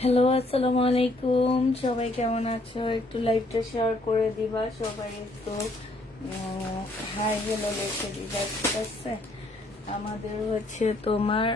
Hello, আসসালামু আলাইকুম। সবাই কেমন আছো? একটু লাইভটা শেয়ার করে দিবা। সবাই একটু হাই হ্যালো লিখে দিবা, ঠিক আছে? আমাদের হচ্ছে তোমার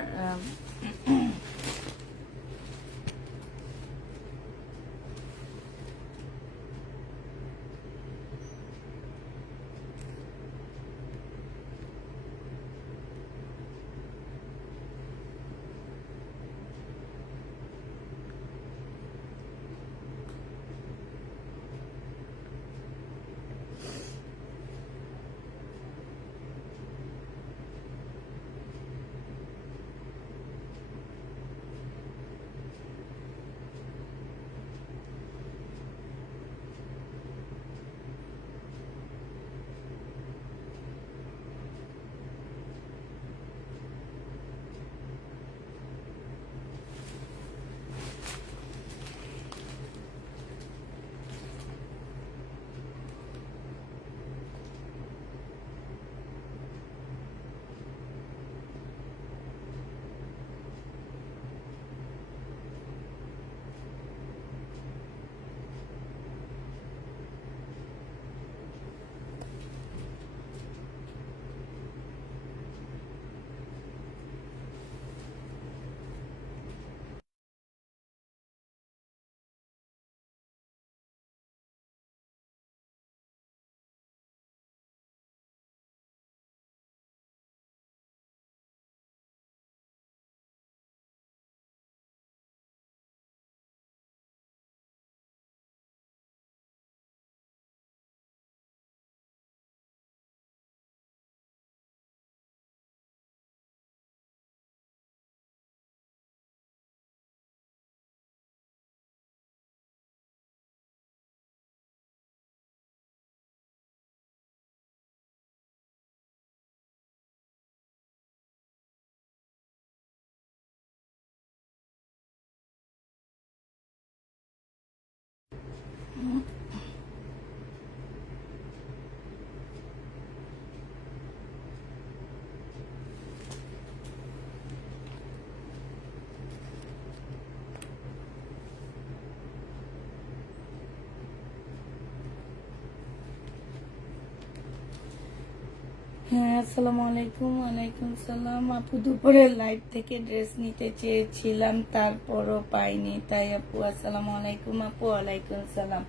হ্যাঁ, আসসালামু আলাইকুম। ওয়ালাইকুম সালাম। আপু, দুপুরে লাইভ থেকে ড্রেস নিতে চেয়েছিলাম, তারপরও পাইনি, তাই আপু আসসালামু আলাইকুম। আপু, ওয়ালাইকুম সালাম।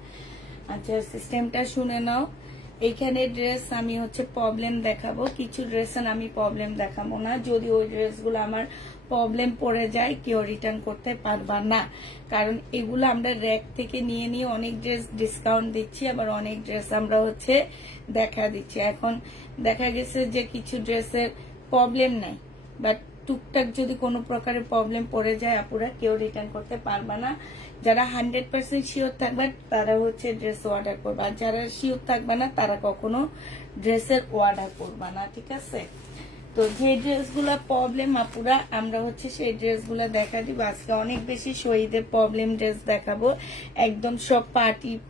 আচ্ছা, সিস্টেমটা শুনে নাও। এইখানে ড্রেস আমি হচ্ছে প্রবলেম দেখাবো, কিছু ড্রেস আমি প্রবলেম দেখাবো না। যদি ওই ড্রেসগুলো আমার প্রবলেম পড়ে যায়, কেউ রিটার্ন করতে পারবা না, কারণ এগুলো আমরা র্যাক থেকে নিয়ে নিয়ে অনেক ড্রেস ডিসকাউন্ট দিচ্ছি, আবার অনেক ড্রেস আমরা হচ্ছে দেখা দিচ্ছি। এখন দেখা গেছে যে কিছু ড্রেসের প্রবলেম নাই, বাট টুকটাক যদি কোনো প্রকারের প্রবলেম পড়ে যায়, আপুরা কেউ রিটার্ন করতে পারবা না। যারা 100% শিওর থাকবে তারা হচ্ছে ড্রেস অর্ডার করবে, আর যারা শিওর থাকবে না তারা কখনো ড্রেসের অর্ডার করবে না, ঠিক আছে? তো যে ড্রেসগুলো প্রবলেম আপুরা, আমরা হচ্ছে সেই ড্রেসগুলো দেখা দিব। আজকে অনেক বেশি শহীদের প্রবলেম ড্রেস দেখাবো, একদম সব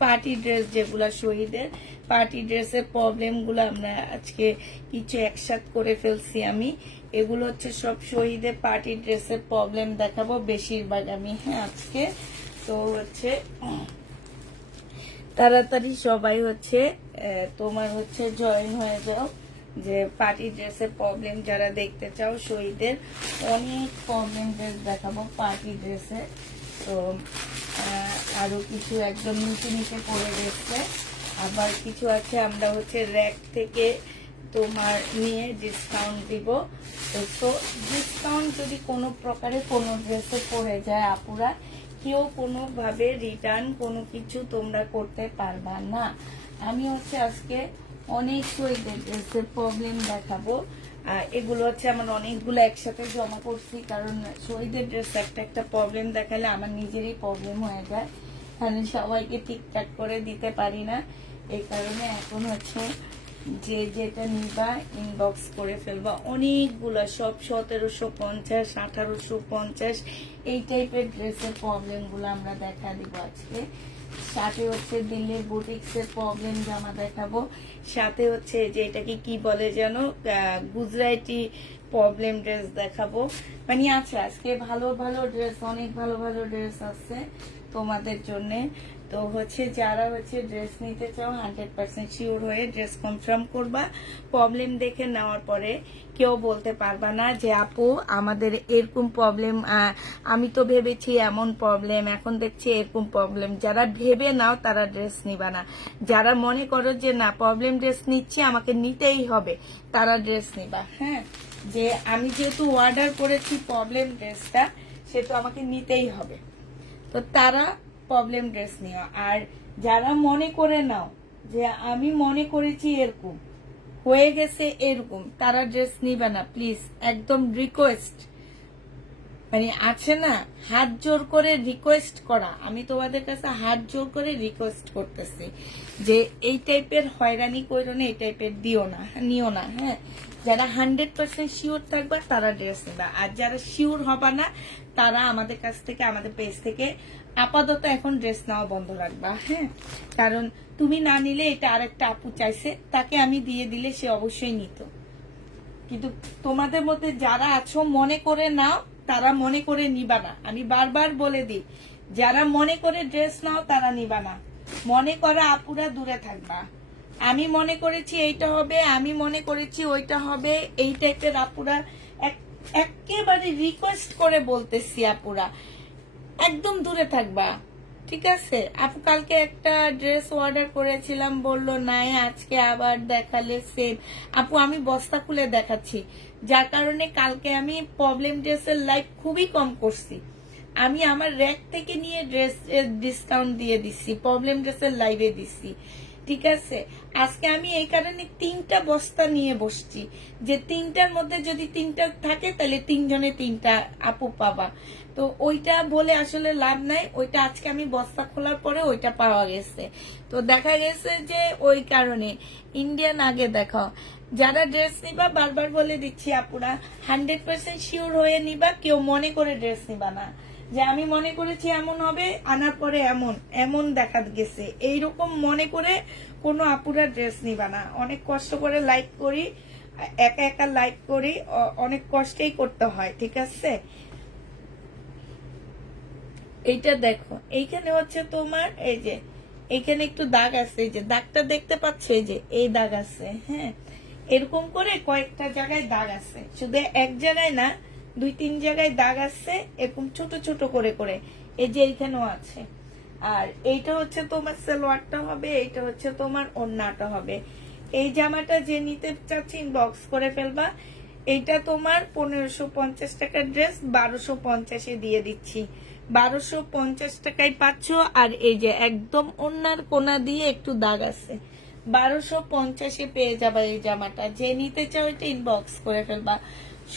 পার্টি ড্রেস, যেগুলো শহীদের পার্টি ড্রেসের প্রবলেমগুলো আমরা আজকে কিছু একসাথ করে ফেলছি। আমি এগুলো হচ্ছে সব শহীদের পার্টি ড্রেসের প্রবলেম দেখাবো বেশিরভাগ আমি, হ্যাঁ আজকে। তো হচ্ছে তাড়াতাড়ি সবাই হচ্ছে তোমার হচ্ছে জয়েন হয়ে যাও, যে পার্টি ড্রেসের প্রবলেম যারা দেখতে চাও। শহীদের অনেক প্রবলেম ড্রেস দেখাবো পার্টি ড্রেসে। তো আরো কিছু একদম নিচে নিচে পড়ে গেছে, আবার কিছু আছে আমরা হচ্ছে র্যাক থেকে তোমার নিয়ে ডিসকাউন্ট দিব। তো ডিসকাউন্ট যদি কোনো প্রকারে কোনো ড্রেসে পড়ে যায় আপুরা, কেউ কোনোভাবে রিটার্ন কোনো কিছু তোমরা করতে পারবা না। আমি হচ্ছে আজকে অনেক শহীদের ড্রেসের প্রবলেম দেখাবো। এগুলো হচ্ছে আমার অনেকগুলো একসাথে জমা করছি, কারণ শহীদের ড্রেস একটা একটা প্রবলেম দেখালে আমার নিজেরই প্রবলেম হয়ে যায়, কারণ সবাইকে ঠিকঠাক করে দিতে পারি না। এই কারণে এখন হচ্ছে যে যেটা নিবা ইনবক্স করে ফেলবা। অনেকগুলা সব 1750, 1850 এই টাইপের ড্রেসের প্রবলেম গুলো আমরা দেখা দিব আজকে। সাথে হচ্ছে দিল্লির বুটিক্স এর প্রবলেম জামা দেখাবো, সাথে হচ্ছে যে এটাকে কি বলে যেন, গুজরাটি প্রবলেম ড্রেস দেখাবো। মানে আছে আজকে ভালো ভালো ড্রেস, অনেক ভালো ভালো ড্রেস আছে তোমাদের জন্য। তো হচ্ছে যারা হচ্ছে ড্রেস নিতে চাও 100% শিওর হয়ে ড্রেস কনফার্ম করবা। প্রবলেম দেখে নেওয়ার পরে কেউ বলতে পারবা না যে আপু আমাদের এরকম প্রবলেম, আমি তো ভেবেছি এমন প্রবলেম, এখন দেখছি এরকম প্রবলেম। যারা ভেবে নাও তারা ড্রেস নিবা না। যারা মনে করো যে না প্রবলেম ড্রেস নিচ্ছি আমাকে নিতেই হবে, তারা ড্রেস নিবা। হ্যাঁ, যে আমি যেহেতু অর্ডার করেছি প্রবলেম ড্রেসটা, সেহেতু আমাকে নিতেই হবে, তো তারা প্রবলেম ড্রেস নিও। আর যারা মনে করে নাও যে আমি মনে করেছি এরকম হয়ে গেছে এরকম, তারা ড্রেস নিবে না প্লিজ, একদম রিকোয়েস্ট। মানে আছে না হাত জোর করে রিকোয়েস্ট করা, আমি তোমাদের কাছে হাত জোর করে রিকোয়েস্ট করতেছি যে এই টাইপের হয়রানি করো না, এই টাইপের দিও না, নিও না। হ্যাঁ, যারা 100% শিওর থাকবা তারা ড্রেস নেবা, আর যারা শিওর হবা না তারা আমাদের কাছ থেকে, আমাদের পেজ থেকে আপাতত এখন ড্রেস নেওয়া বন্ধ রাখবা। হ্যাঁ, কারণ তুমি না নিলে এটা আরেকটা আপু চাইছে, তাকে আমি দিয়ে দিলে সে অবশ্যই নিত। কিন্তু তোমাদের মধ্যে যারা আছো মনে করে নাও, তারা মনে করে নিবা না। আমি বারবার বলে দিই, যারা মনে করে ড্রেস নাও তারা নিবা না। মনে করা আপুরা দূরে থাকবা। আমি মনে করেছি এইটা হবে, আমি মনে করেছি ওইটা হবে, এই টাইপের আপুরা একেবারে রিকোয়েস্ট করে বলতেছি, আপুরা একদম দূরে থাকবা। ঠিক আছে আপু, কালকে একটা ড্রেস অর্ডার করেছিলাম, বললো নাই, আজকে আবার দেখালে সেম। আপু আমি বস্তা খুলে দেখাচ্ছি, যার কারণে কালকে আমি প্রবলেম ড্রেসের লাইভ খুবই কম করছি। আমি আমার র্যাক থেকে নিয়ে ড্রেস ডিসকাউন্ট দিয়ে দিচ্ছি, প্রবলেম ড্রেসের লাইভে দিচ্ছি। ঠিক আছে, আজকে আমি এই কারণে 3টা বস্তা নিয়ে বসছি, যে 3টার মধ্যে যদি 3টা থাকে তাহলে 3 জনে 3টা আপু পাবা। তো ওইটা বলে আসলে লাভ নাই, ওইটা আজকে আমি বস্তা খোলার পরে ওইটা পাওয়া গেছে। তো দেখা গেছে যে ওই কারণে ইন্ডিয়ান আগে দেখো, যারা ড্রেস নিবা বারবার বলে দিচ্ছি আপুরা 100% শিওর হয়ে নিবা, কেউ মনে করে ড্রেস নিবা না যে আমি মনে করেছি এমন হবে, আনার পরে এমন এমন দেখা গেছে, এইরকম মনে করে কোনো আপুরা ড্রেস নিবা না। অনেক কষ্ট করে লাইভ করি, একা একা লাইভ করি, অনেক কষ্টেই করতে হয়। ঠিক আছে, এইটা দেখো, এইখানে হচ্ছে তোমার এই যে এইখানে একটু দাগ আছে, এই যে দাগটা দেখতে পাচ্ছ, এই যে এই দাগ আছে। হ্যাঁ, এরকম করে কয়েকটা জায়গায় দাগ আছে, শুধু এক জায়গায় না, 2-3 জায়গায় দাগ আছে, এরকম ছোট ছোট করে করে, এই যে এইখানেও আছে। আর এইটা হচ্ছে তোমার সালোয়ারটা হবে, এইটা হচ্ছে তোমার ওড়নাটা হবে। এই জামাটা যে নিতে চাচ্ছি ইনবক্স করে ফেলবা। এইটা তোমার 1550 টাকার ড্রেস 1250-এ দিয়ে দিচ্ছি, 1250 টাকায় পাচ্ছ। আর এই যে একদম ওড়নার কোনা দিয়ে একটু দাগ আছে, 1250-এ পেয়ে যাবা এই জামাটা। যে নিতে চাও এটা ইনবক্স করে ফেলবা।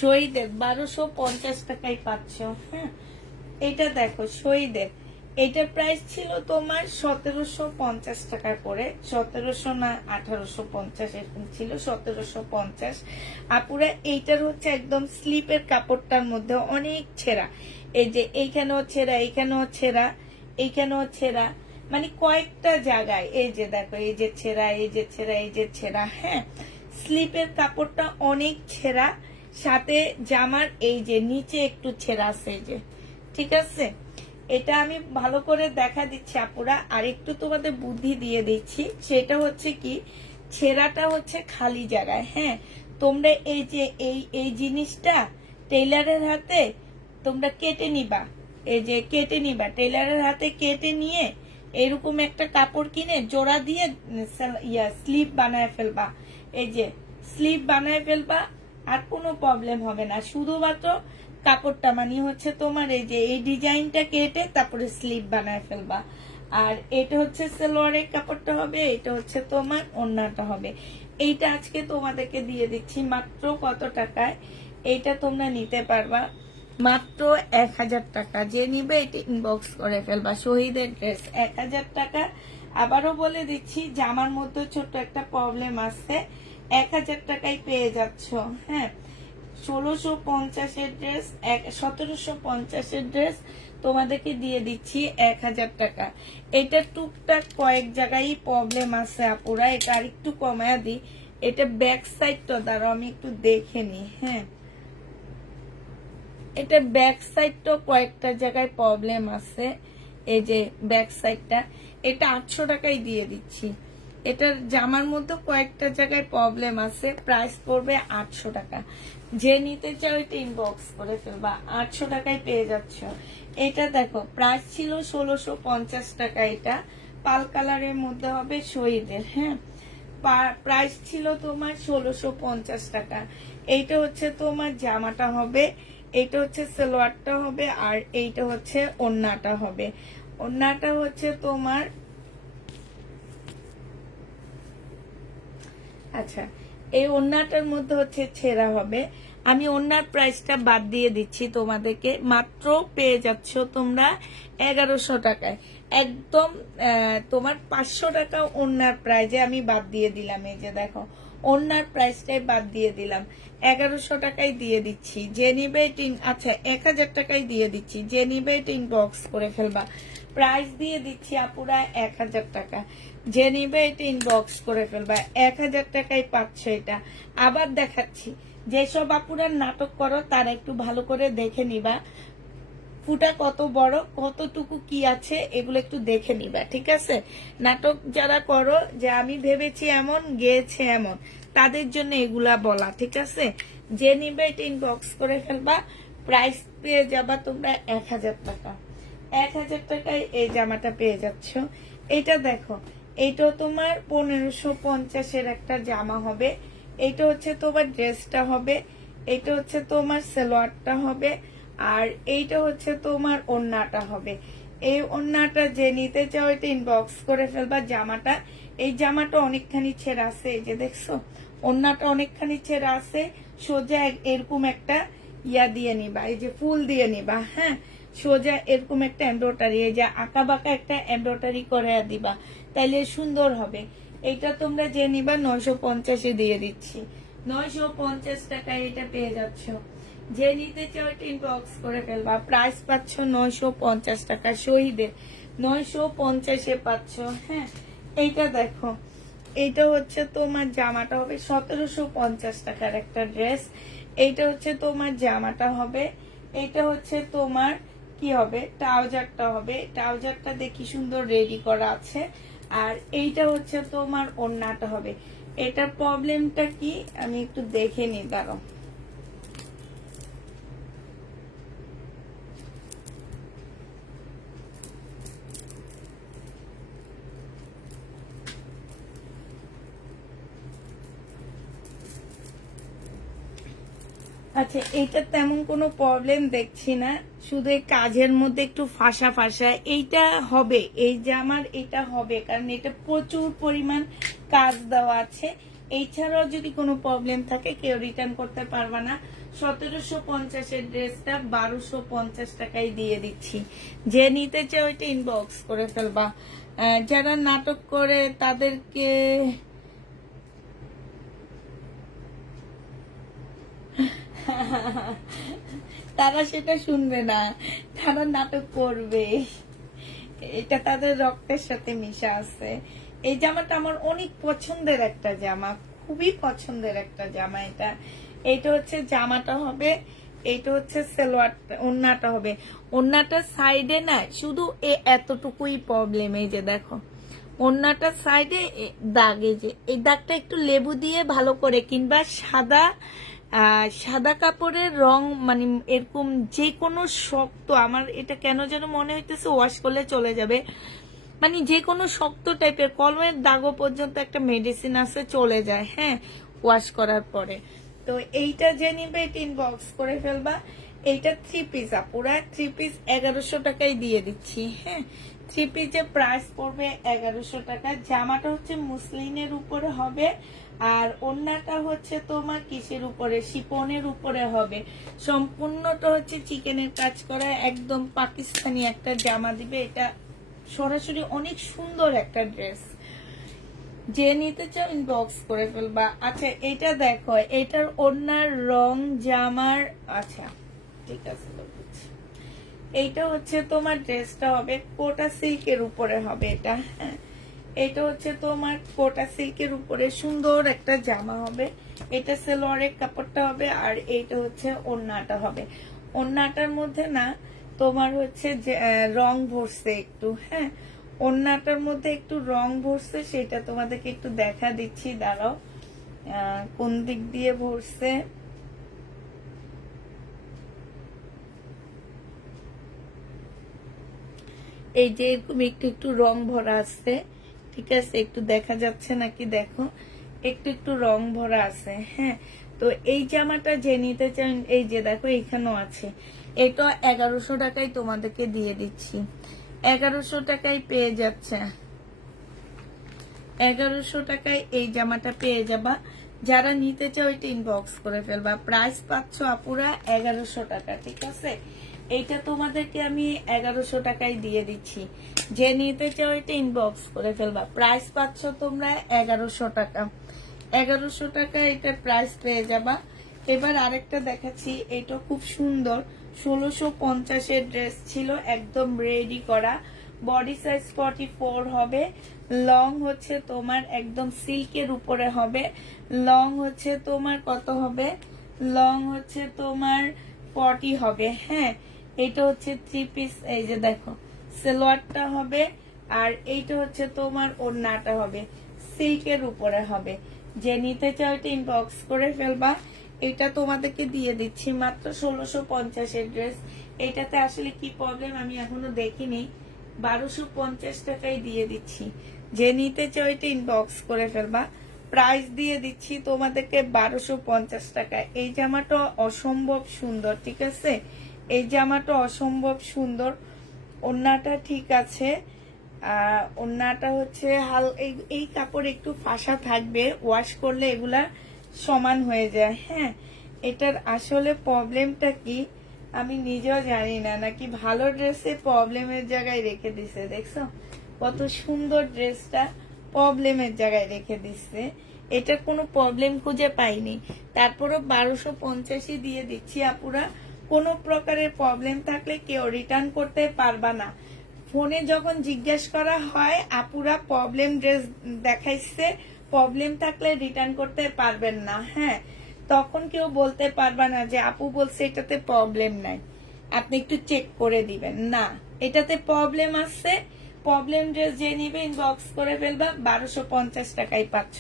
শহীদের 1250 টাকায় পাচ্ছ। হ্যাঁ, এটা দেখো শহীদের, এটার প্রাইস ছিল তোমার 1750 টাকা করে, 1700 না 1850 এরকম ছিল, 1750। আপুরা এইটার হচ্ছে একদম স্লিপের কাপড়টার মধ্যে অনেক ছেঁড়া, এই যে এইখানেও ছেঁড়া, এইখানেও ছেঁড়া, এইখানেও ছেঁড়া, মানে কয়েকটা জায়গায় এই যে দেখো, এই যে ছেঁড়া, এই যে ছেঁড়া, এই যে ছেঁড়া। হ্যাঁ, স্লিপের কাপড়টা অনেক ছেঁড়া, সাথে জামার এই যে নিচে একটু ছেঁড়া আছে, এই যে। ঠিক আছে, এটা আমি ভালো করে দেখা দিচ্ছি আপুরা, আর একটু তোমাদের বুদ্ধি দিয়ে দিচ্ছি, সেটা হচ্ছে কি, ছেঁড়াটা হচ্ছে খালি জায়গায়। হ্যাঁ, তোমরা এই যে এই জিনিসটা টেইলারের হাতে তোমরা কেটে নিবা, এই যে কেটে নিবা, টেইলারের হাতে কেটে নিয়ে এরকম একটা কাপড় কিনে জোড়া দিয়ে স্লিপ বানায় ফেলবা, এই যে স্লিপ বানায় ফেলবা, আর কোনো প্রবলেম হবে না। শুধুমাত্র কাপড়টা মানে হচ্ছে তোমার এই যে এই ডিজাইনটা কেটে তারপরে স্লিপ বানায় ফেলবা। আর এটা হচ্ছে সালোয়ারের কাপড়টা হবে, এটা হচ্ছে তোমার ওড়নাটা হবে। এইটা আজকে তোমাদেরকে দিয়ে দিচ্ছি মাত্র কত টাকায়, এইটা তোমরা নিতে পারবা মাত্র 1000 টাকা। যে নিবে এটা ইনবক্স করে ফেলবা। শহীদের ড্রেস 1000 টাকা। আবারও বলে দিচ্ছি, জামার মধ্যে ছোট্ট একটা প্রবলেম আছে, 1000 টাকায় পেয়ে যাচ্ছ। হ্যাঁ, 1650-এর ড্রেস, 1750-এর ড্রেস তোমাদেরকে দিয়ে দিচ্ছি 1000 টাকা। এটা টুকটাক কয়েক জায়গায় প্রবলেম আছে আপুরা, এটা আর একটু কমায়া দিই। এটা ব্যাক সাইডটা দ্বারা আমি একটু দেখে নি। হ্যাঁ, এটা ব্যাক সাইডটা কয়েকটা জায়গায় প্রবলেম আছে, এই যে ব্যাক সাইডটা, এটা 800 টাকায় দিয়ে দিচ্ছি। এটার জামার মধ্যে কয়েকটা জায়গায় প্রবলেম আছে, প্রাইস পড়বে 800 টাকা। যে নিতে চাও এটা ইনবক্স করে ফেলবা, 800 টাকায় পেয়ে যাচ্ছ। এটা দেখো প্রাইস ছিল 1650 টাকা, এটা পাল কালারের মধ্যে হবে শহীদের, হ্যাঁ প্রাইস ছিল তোমার 1650 টাকা। এইটা হচ্ছে তোমার জামাটা হবে, এইটা হচ্ছে সালোয়ারটা হবে, আর এইটা হচ্ছে ওড়নাটা হবে। ওড়নাটা হচ্ছে তোমার, আচ্ছা এই ওড়নাটার মধ্যে হচ্ছে ছেঁড়া হবে। আমি ওড়নার প্রাইসটা বাদ দিয়ে দিচ্ছি তোমাদেরকে, মাত্র পেয়ে যাচ্ছ তোমরা 1100 টাকায়। একদম তোমার 500 টাকা ওড়নার প্রাইজে আমি বাদ দিয়ে দিলাম। এই যে দেখো ওড়নার প্রাইসটাই বাদ দিয়ে দিলাম, 1100 টাকায় দিয়ে দিচ্ছি। যে নিবে আচ্ছা 1000 টাকায় দিয়ে দিচ্ছি, যে নিবে ইনবক্স করে ফেলবা। প্রাইস দিয়ে দিচ্ছি আপুরা 1000 টাকা, যে নিবে এটা ইনবক্স করে ফেলবা। 1000 টাকায় পাচ্ছ এটা। আবার দেখাচ্ছি, যেসব আপুরা নাটক করো তারা একটু ভালো করে দেখে নিবা, ফুটা কত বড়, কতটুকু কি আছে, এগুলো একটু দেখে নিবা, ঠিক আছে? নাটক যারা করো যে আমি ভেবেছি এমন, গেয়েছে এমন, তাদের জন্য এগুলা বলা, ঠিক আছে? যে নিবে এটা ইনবক্স করে ফেলবা। প্রাইস পেয়ে যাবা তোমরা 1000 টাকা। 1000 টাকায় এই জামাটা পেয়ে যাচ্ছ। এটা দেখো, এইটা তোমার 1550-এর একটা জামা হবে। এইটা হচ্ছে তোমার ড্রেসটা হবে, এইটা হচ্ছে তোমার সালোয়ারটা হবে, আর এইটা হচ্ছে তোমার ওড়নাটা হবে। এই ওড়নাটা যে নিতে চাও এটা ইনবক্স করে ফেলবা। জামাটা, এই জামাটা অনেকখানি ছেঁড়া আছে, এই যে দেখছো ওড়নাটা অনেকখানি ছেঁড়া আছে। সোজা এরকম একটা ইয়া দিয়ে নিবা, এই যে ফুল দিয়ে নিবা, হ্যাঁ সোজা এরকম একটা এমব্রয়ডারি, এই যে আঁকা বাঁকা একটা এমব্রয়ডারি করে দিবা, তাইলে সুন্দর হবে। এইটা তোমরা যে নিবা 950-এ দিয়ে দিচ্ছি। 950 টাকায় এটা পেয়ে যাচ্ছ। যে নিতে চাও এটা ইনবক্স করে ফেলবা। প্রাইস পাচ্ছ 950 টাকা, শহীদের 950-এ পাচ্ছ। হ্যাঁ এইটা দেখো, এইটা হচ্ছে তোমার জামাটা হবে 1750 টাকার একটা ড্রেস। এইটা হচ্ছে তোমার জামাটা হবে, এইটা হচ্ছে তোমার কি হবে, ট্রাউজারটা হবে। ট্রাউজারটা দেখি সুন্দর রেডি করা আছে। আর এইটা হচ্ছে তোমার ওড়নাটা হবে। এটার প্রবলেমটা কি আমি একটু দেখে নিই, দাঁড়াও। আচ্ছা এইটা তেমন কোনো প্রবলেম দেখছি না, শুধু এই কাজের মধ্যে একটু ফাঁসা ফাঁসা। এইটা হবে, এই জামার এটা হবে, কারণ এটা প্রচুর পরিমাণ কাজ দেওয়া আছে। এছাড়াও যদি কোনো প্রবলেম থাকে কেউ রিটার্ন করতে পারবা না। 1750-এর ড্রেসটা 1250 টাকায় দিয়ে দিচ্ছি। যে নিতে চাও ওইটা ইনবক্স করে ফেলবা। যারা নাটক করে তাদেরকে তারা সেটা শুনবে না, তারা নাটক করবে, এটা তাদের রক্তের সাথে মিশা আছে। এই জামাটা আমার অনেক পছন্দের একটা জামা, খুবই পছন্দের একটা জামা। এটা এইটা হচ্ছে জামাটা হবে, এইটা হচ্ছে সালোয়ারটা, ওড়নাটা হবে। ওড়নাটা সাইডে না শুধু এতটুকুই প্রবলেম, এই যে দেখো ওড়নাটা সাইডে দাগ, এই যে এই দাগটা একটু লেবু দিয়ে ভালো করে, কিংবা সাদা সাদা কাপড়ের রং, মানে এরকম যে কোনো শক্ত, আমার এটা কেন যেন মনে হইতেছে ওয়াশ করলে চলে যাবে, মানে যে কোনো শক্ত টাইপের কলমের দাগও পর্যন্ত একটা মেডিসিন আছে, চলে যায়, হ্যাঁ ওয়াশ করার পরে। তো এইটা যে নিবে এটা ইনবক্স করে ফেলবা। এইটা 3 পিস, পুরা 3 পিস 1100 টাকায় দিয়ে দিচ্ছি। হ্যাঁ 3 পিসের প্রাইস পড়বে 1100 টাকা। জামাটা হচ্ছে মুসলিনের উপরে হবে, আর ওড়নাটা হচ্ছে তোমার কিসের উপরে, শিপনের উপরে হবে। সম্পূর্ণটা হচ্ছে চিকেনের কাজ করা, একদম পাকিস্তানি একটা জামা দিবে। এটা সরাসরি অনেক সুন্দর একটা ড্রেস। যে নিতে চাও ইনবক্স করে ফেলবা। আচ্ছা এটা দেখো, এটার ওড়নার রং জামার, আচ্ছা ঠিক আছে বুঝছি। এইটা হচ্ছে তোমার ড্রেসটা হবে কোটা সিল্কের উপরে হবে এটা। হ্যাঁ এটা হচ্ছে তোমার কোটা সিল্কের উপরে সুন্দর একটা জামা হবে। এটা সালোয়ারের কাপড়টা হবে, আর এইটা হচ্ছে ওড়নাটা হবে। ওড়নাটার মধ্যে না তোমার হচ্ছে যে রং ভরছে একটু, হ্যাঁ ওড়নাটার মধ্যে একটু রং ভরছে, সেটা তোমাদেরকে একটু দেখা দিচ্ছি, দাঁড়াও কোন দিক দিয়ে ভরছে। এই যে এরকম একটু একটু রং ভরা আছে, ঠিক আছে, একটু দেখা যাচ্ছে নাকি দেখো, একটু একটু রং ভরা আছে, হ্যাঁ। তো এই জামাটা যে নিতে চান, এই যে দেখো এখানেও আছে, এটা 1100 টাকায় তোমাদেরকে দিয়ে দিচ্ছি, 1100 টাকায় পেয়ে যাচ্ছে, 1100 টাকায় এই জামাটা পেয়ে যাবা। যারা নিতে চাও এটা ইনবক্স করে ফেলবা। প্রাইস পাচ্ছ আপুরা 1100 টাকা, ঠিক আছে। এইটা তোমাদেরকে আমি 1100 টাকায় দিয়ে দিচ্ছি, যে নিতে চাও এটা ইনবক্স করে ফেলবা। প্রাইস পাচ্ছ তোমরা 1100 টাকা, 1100 টাকা এটা প্রাইস পেয়ে যাবা। এবার আরেকটা দেখাচ্ছি, এটা খুব সুন্দর, 1650 ড্রেস ছিল, একদম রেডি করা, বডি সাইজ 44 হবে, লং হচ্ছে তোমার একদম সিল্কের উপরে হবে, লং হচ্ছে তোমার কত হবে, লং হচ্ছে তোমার 40 হবে, হ্যাঁ। এটা হচ্ছে 3 পিস, এই যে দেখো সালোয়ারটা হবে, আর এইটা হচ্ছে তোমার ওড়নাটা হবে, সিল্কের উপরে হবে। যে নিতে চাও এটা ইনবক্স করে ফেলবা। এটা তোমাদেরকে দিয়ে দিচ্ছি মাত্র 1650 ড্রেস। এটাতে আসলে কি প্রবলেম আমি এখনো দেখিনি, 1250 টাকায় দিয়ে দিচ্ছি। যে নিতে চাও এটা ইনবক্স করে ফেলবা। প্রাইস দিয়ে দিচ্ছি তোমাদেরকে 1250 টাকা। এই জামাটা অসম্ভব সুন্দর, ঠিক আছে, এই জামাটা অসম্ভব সুন্দর। ওড়নাটা ঠিক আছে, ওড়নাটা হচ্ছে এই কাপড় একটু ফাঁসা থাকবে, ওয়াশ করলে এগুলা সমান হয়ে যায়, হ্যাঁ। এটার আসলে প্রবলেমটা কি আমি নিজেও জানি না, নাকি ভালো ড্রেসে প্রবলেমের জায়গায় রেখে দিছে, দেখছো কত সুন্দর ড্রেসটা প্রবলেমের জায়গায় রেখে দিচ্ছে। এটার কোনো প্রবলেম খুঁজে পাইনি, তারপরও 1250 দিয়ে দিচ্ছি আপুরা। কোনো প্রকারের প্রবলেম থাকলে কেউ রিটার্ন করতে পারবা না। ফোনে যখন জিজ্ঞেস করা হয় আপুরা প্রবলেম ড্রেস দেখাইছে, প্রবলেম থাকলে রিটার্ন করতে পারবেন না, হ্যাঁ, তখন কেউ বলতে পারবা না যে আপু বলছে এটাতে প্রবলেম নাই, আপনি একটু চেক করে দিবেন না, এটাতে প্রবলেম আসছে। প্রবলেম ড্রেস যে নিবে ইনবক্স করে ফেলবা, 1250 টাকায় পাচ্ছ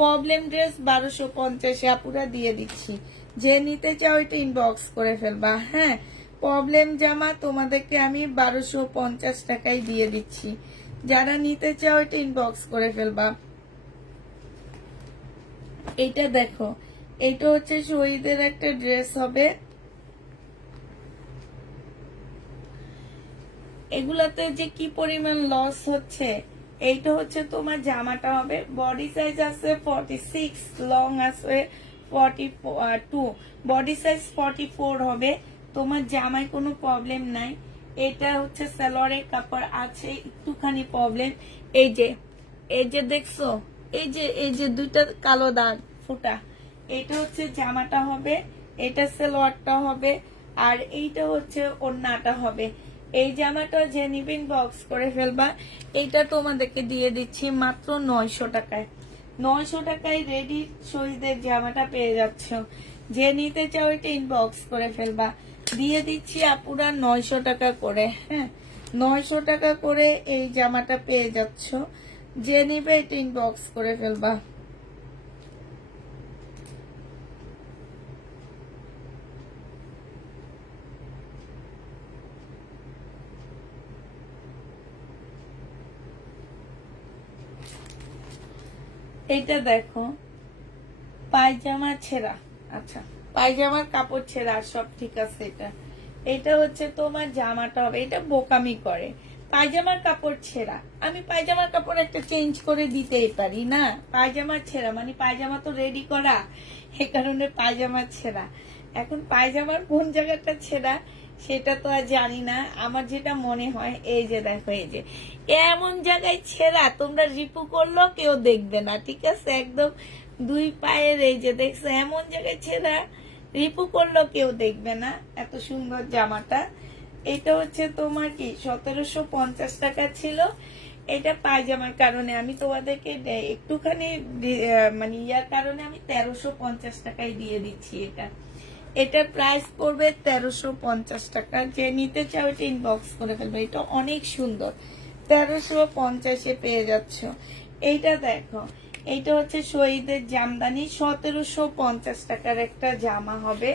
প্রবলেম ড্রেস, 1250 আপুরা দিয়ে দিচ্ছি। যে নিতে চাও এটা ইনবক্স করে ফেলবা, হ্যাঁ। প্রবলেম জামা তোমাদেরকে আমি 1250 টাকায় দিয়ে দিচ্ছি। যারা নিতে চাও এটা ইনবক্স করে ফেলবা। এইটা দেখো, এইটা হচ্ছে শহীদের একটা ড্রেস হবে, এগুলাতে যে কি পরিমাণ লস হচ্ছে। এইটা হচ্ছে তোমার জামাটা হবে, বডি সাইজ আছে 46, লং আছে 42, বডি সাইজ 44 হবে। তোমার জামায় কোনো প্রবলেম নাই। এটা হচ্ছে সালোয়ারের কাপড় আছে একটুখানি প্রবলেম, এই যে দেখছো, এই যে দুইটা কালো দাগ ফুটা, এটা হচ্ছে জামাটা হবে, এটা সালোয়ারটা হবে, আর এইটা হচ্ছে ওড়নাটা হবে। এই জামাটা যে নিবেন বক্স করে ফেলবা। এইটা তোমাদেরকে দিয়ে দিচ্ছি মাত্র 900 টাকায়, 900 টাকায় রেডি শহীদের জামাটা পেয়ে যাচ্ছ। যে নিতে চাও এটা ইনবক্স করে ফেলবা। দিয়ে দিচ্ছি আপুরা 900 টাকা করে, হ্যাঁ, 900 টাকা করে এই জামাটা পেয়ে যাচ্ছ। যে নিবে এটা ইনবক্স করে ফেলবা। এটা দেখো পায়জামা ছেঁড়া, আচ্ছা পায়জামার কাপড় ছেঁড়া, সব ঠিক আছে। এটা হচ্ছে তোমার জামাটা হবে, এটা বোকামি করে, পায়জামার কাপড় ছেঁড়া। আমি পায়জামার কাপড় একটা চেঞ্জ করে দিতেই পারি না, পায়জামা ছেঁড়া মানে পায়জামা তো রেডি করা, এ কারণে পায়জামা ছেঁড়া। এখন পায়জামার কোন জায়গাটা ছেঁড়া সেটা তো আর জানি না, আমার যেটা মনে হয় এই যে দেখো, এই যে এমন জায়গায় ছেঁড়া তোমরা রিপু করলো কেউ দেখবে না, ঠিক আছে, একদম দুই পায়ের এই যে দেখছো এমন জায়গায় ছেঁড়া, রিপু করলো কেউ দেখবে না। এত সুন্দর জামাটা, এটা হচ্ছে তোমার কি 1750 টাকা ছিল। এটা পায়জামার কারণে আমি তোমাদেরকে একটুখানি মানে ইয়ার কারণে আমি 1350 টাকায় দিয়ে দিচ্ছি। এটার প্রাইস পড়বে 1350 টাকা। যে নিতে চাও এটা ইনবক্স করে ফেলবে। এটা অনেক সুন্দর, 1350-এ পেয়ে যাচ্ছ। এইটা দেখো, এইটা হচ্ছে শহীদের জামদানি, 1750 টাকার একটা জামা হবে,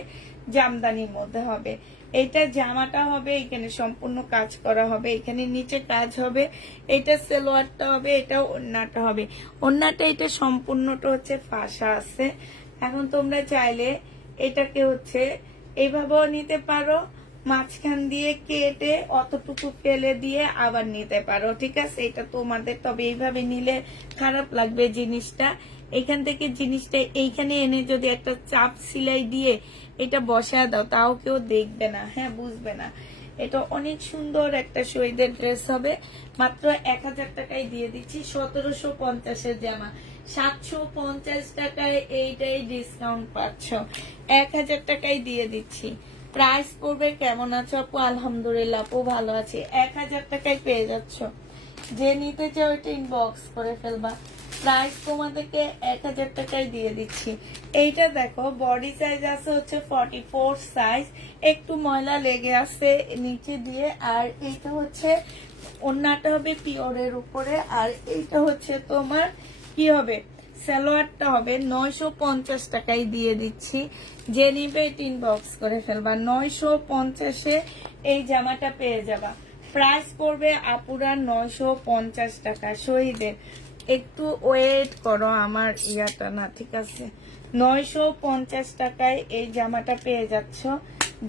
জামদানির মধ্যে হবে। এইটা জামাটা হবে, এখানে সম্পূর্ণ কাজ করা হবে, এখানে নিচে কাজ হবে, এটা সালোয়ারটা হবে, এটা ওড়নাটা হবে। ওড়নাটা এটা সম্পূর্ণটা হচ্ছে ফাঁসা আছে। এখন তোমরা চাইলে এটাকে হচ্ছে এইভাবেও নিতে পারো, মাঝখান দিয়ে কেটে অতটুকু ফেলে দিয়ে আবার নিতে পারো, ঠিক আছে? এটা তোমাদের, তবে এইভাবে নিলে খারাপ লাগবে জিনিসটা। এখান থেকে জিনিসটা এইখানে এনে যদি একটা চাপ সেলাই দিয়ে এটা বসায় দাও, তাও কেউ দেখবে না, হ্যাঁ, বুঝবে না। এটা অনেক সুন্দর একটা শহীদের ড্রেস হবে। মাত্র 1000 টাকায় দিয়ে দিচ্ছি। 1750-এর জামা 750 টাকায় এইটাই ডিসকাউন্ট পাচ্ছ। 1000 টাকায় দিয়ে দিচ্ছি। প্রাইস পড়বে, কেমন আছো আপু? আলহামদুলিল্লাহ আপু ভালো আছে। 1000 টাকায় পেয়ে যাচ্ছ। যে নিতে চাও এটা ইনবক্স করে ফেলবা। প্রাইস তোমাদেরকে 1000 টাকায় দিয়ে দিচ্ছি। এইটা দেখো, বডি সাইজ আছে হচ্ছে 44 সাইজ, একটু ময়লা লেগে আছে নিচে দিয়ে। আর এইটা হচ্ছে ওড়নাটা হবে পিওরের উপরে, আর এইটা হচ্ছে তোমার কি হবে, সালোয়ারটা হবে। 950 টাকায় দিয়ে দিচ্ছি। যে নিবে এটা ইনবক্স করে ফেলবা। 950-এ এই জামাটা পেয়ে যাবা। প্রাইস পড়বে আপুরা 950 টাকা শহীদের। একটু ওয়েট করো, আমার ইয়াটা না, ঠিক আছে? 950 টাকায় এই জামাটা পেয়ে যাচ্ছ।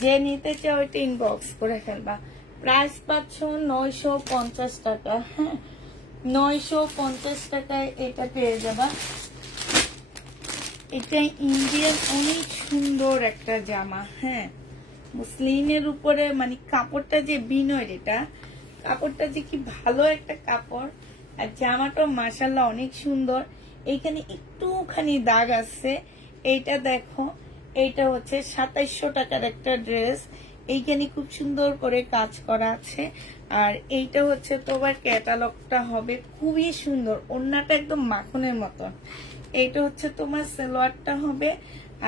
যে নিতে চাও ওইটা ইনবক্স করে ফেলবা। প্রাইস পাচ্ছ 950 টাকা। হ্যাঁ, 950 টাকায় এটা পেয়ে যাবা। এটা ইন্ডিয়ান অনেক সুন্দর একটা জামা, হ্যাঁ, মুসলিমের উপরে, মানে কাপড়টা যে বিনয়, এটা কাপড়টা যে কি ভালো একটা কাপড়। আর জামাটা মাশাআল্লাহ অনেক সুন্দর। এইখানে একটুখানি দাগ আছে। এইটা দেখো, এইটা হচ্ছে 2700 টাকার একটা ড্রেস। এইখানে খুব সুন্দর করে কাজ করা আছে। আর এইটা হচ্ছে তোমার ক্যাটালগটা হবে খুবই সুন্দর, ওড়নাটা একদম মাখনের মতন। এইটা হচ্ছে তোমার সালোয়ারটা হবে।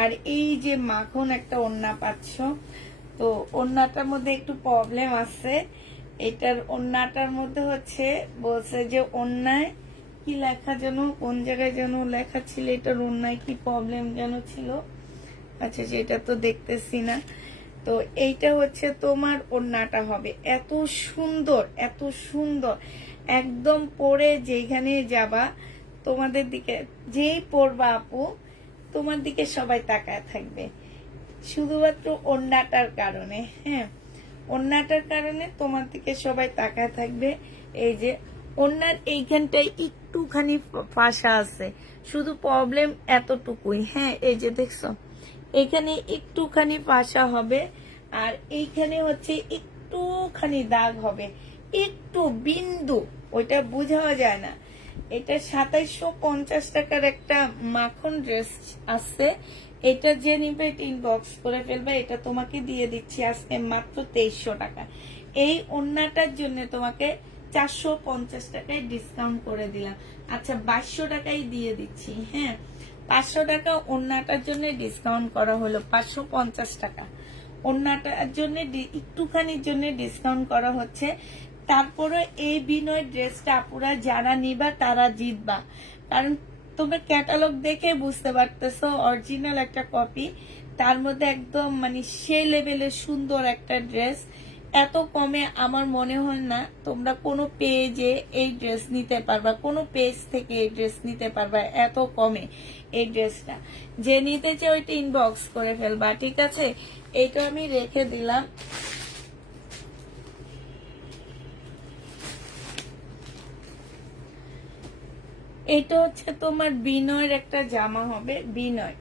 আর এই যে মাখন একটা ওড়না পাচ্ছ। তো ওড়নাটার মধ্যে একটু প্রবলেম আছে। এটার ওড়নাটার মধ্যে হচ্ছে বলছে যে ওড়নায় কি লেখা যেন, কোন জায়গায় যেন লেখা ছিল, এটার ওড়নায় কি প্রবলেম যেন ছিল। আচ্ছা, সেটা তো দেখতেছি না। তো এইটা হচ্ছে তোমার ওড়নাটা হবে। এত সুন্দর, এত সুন্দর, একদম পরে যেখানে যাবা তোমাদের দিকে, যেই পরবা আপু তোমার দিকে সবাই তাকায় থাকবে, শুধুমাত্র ওড়নাটার কারণে। হ্যাঁ, ওড়নাটার কারণে তোমার দিকে সবাই তাকায় থাকবে। এই যে ওড়নার এইখানটায় একটুখানি ফাঁসা আছে, শুধু প্রবলেম এতটুকুই। হ্যাঁ, এই যে দেখছো, এখানে একটুখানি ফাঁসা হবে। আর এইখানে হচ্ছে একটুখানি দাগ হবে, একটু বিন্দু, ওইটা বোঝাও যায় না। এটা 2750 টাকার একটা মাখন ড্রেস আছে। এটা যে নিবে ইনবক্স করে ফেলবে। এটা তোমাকে দিয়ে দিচ্ছি আজকে মাত্র 2300 টাকা। এই ওড়নাটার জন্য তোমাকে 450 টাকায় ডিসকাউন্ট করে দিলাম। আচ্ছা, 2200 টাকায় দিয়ে দিচ্ছি। হ্যাঁ, 500 টাকা ওড়নাটার জন্য ডিসকাউন্ট করা হলো, 550 টাকা ওড়নাটার জন্য একটুখানির জন্য ডিসকাউন্ট করা হচ্ছে। তারপরে এই বিনয় ড্রেসটা আপুরা যারা নিবা তারা জিতবা, কারণ তোমরা ক্যাটালগ দেখে বুঝতে পারতেছো অরিজিনাল একটা কপি, তার মধ্যে একদম মানে সেই লেভেলের সুন্দর একটা ড্রেস। এত কমে আমার মনে হয় না তোমরা কোনো পেজে এই ড্রেস নিতে পারবা, কোনো পেজ থেকে এই ড্রেস নিতে পারবা এত কমে এই ড্রেসটা। যে নিতে চাও ওইটা ইনবক্স করে ফেলবা, ঠিক আছে? এইটা আমি রেখে দিলাম। এটা হচ্ছে তোমার বিনয়ের একটা জামা হবে, বিনয়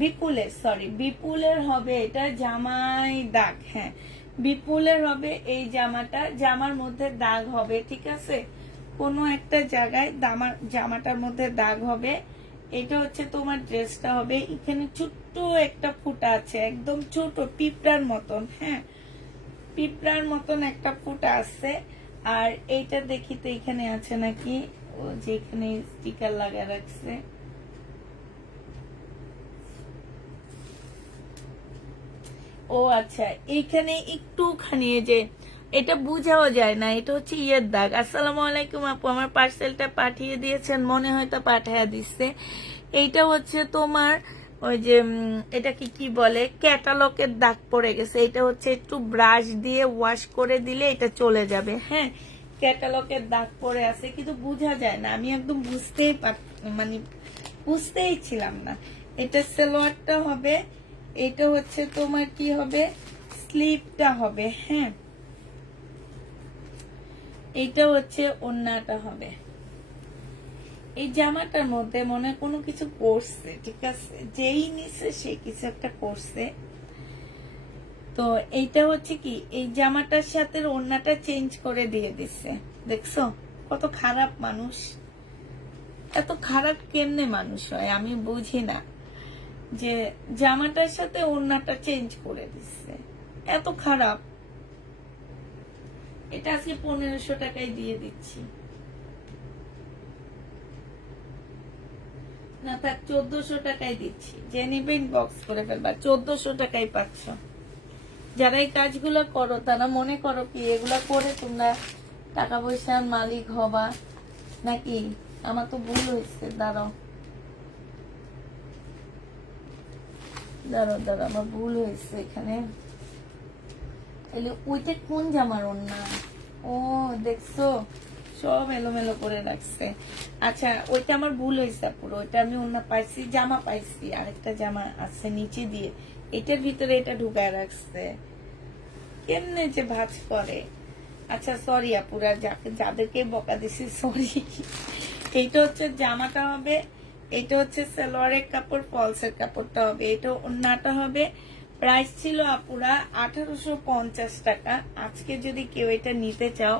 বিপুলের, সরি বিপুলের হবে এটা, জামাই দাগ, হ্যাঁ বিপুলের হবে এই জামাটা। জামার মধ্যে দাগ হবে, ঠিক আছে, কোনো একটা জায়গায় জামাটার মধ্যে দাগ হবে। এটা হচ্ছে তোমার ড্রেসটা হবে। এখানে ছোট্ট একটা ফুটা আছে, একদম ছোট পিঁপড়ার মতন, হ্যাঁ পিঁপড়ার মতন একটা ফুটা আছে। আর এইটা দেখি তো এখানে আছে নাকি, ও যেখানে স্টিকার লাগা রাখছে, ও আচ্ছা, এইখানে একটুখানি এই যে এটা বুঝাও যায় না, এটা হচ্ছে ইয়ের দাগ। আসসালামু আলাইকুম আপু, আমার পার্সেলটা পাঠিয়ে দিয়েছেন মনে হয়, তো পাঠিয়ে দিচ্ছে। এইটা হচ্ছে তোমার ওই যে এটাকে কি বলে, ক্যাটালগের দাগ পড়ে গেছে। এটা হচ্ছে একটু ব্রাশ দিয়ে ওয়াশ করে দিলে এটা চলে যাবে। হ্যাঁ, ক্যাটালগের দাগ পড়ে আছে কিন্তু বোঝা যায় না, আমি একদম মানে বুঝতেই ছিলাম না। এটা সালোয়ারটা হবে, এটা হচ্ছে তোমার কি হবে, স্লিপটা হবে। হ্যাঁ, এটা হচ্ছে ওড়নাটা হবে। এই জামাটার মধ্যে মনে হয় কোনো কিছু করছে, ঠিক আছে, যেই নিছে সে কিছু একটা করছে। তো এইটা হচ্ছে কি, এই জামাটার সাথে ওড়নাটা চেঞ্জ করে দিয়ে দিচ্ছে। দেখছো কত খারাপ মানুষ, এত খারাপ কেমনে মানুষ হয় আমি বুঝি না, যে জামাটার সাথে ওড়নাটা চেঞ্জ করে দিচ্ছে, এত খারাপ। এটা আজকে 1500 টাকায় দিয়ে দিচ্ছি, না থাক 1400 টাকায় দিচ্ছি। যে নিবে ইনবক্স করে ফেলবা, 1400 টাকায় পাচ্ছ। যারা এই কাজগুলো করো তারা মনে করো কি এগুলা করে তোমরা টাকা পয়সার মালিক হবা নাকি? আমার তো ভুল হয়েছে, দাঁড়াও দাঁড়াও দাঁড়াও, আমার ভুল হয়েছে এখানে। ওইটা কোন জামার ওড়না? ও দেখছো, সব এলোমেলো করে রাখছে। আচ্ছা, ওইটা আমার ভুল হয়েছে পুরো, ওইটা আমি ওড়না পাইছি, জামা পাইছি, আরেকটা জামা আছে নিচে দিয়ে, এটার ভিতরে এটা ঢুকায় রাখছে, কেমনে যে ভাঁজ করে। আচ্ছা সরি আপুরা, যাদেরকে বকা দিছি সরি। এইটা হচ্ছে জামাটা হবে, এটা হচ্ছে সালোয়ারের কাপড়, ফলসের কাপড়টা হবে, এটা ওড়নাটা হবে। প্রাইস ছিল আপুরা 1850 টাকা। আজকে যদি কেউ এটা নিতে চাও,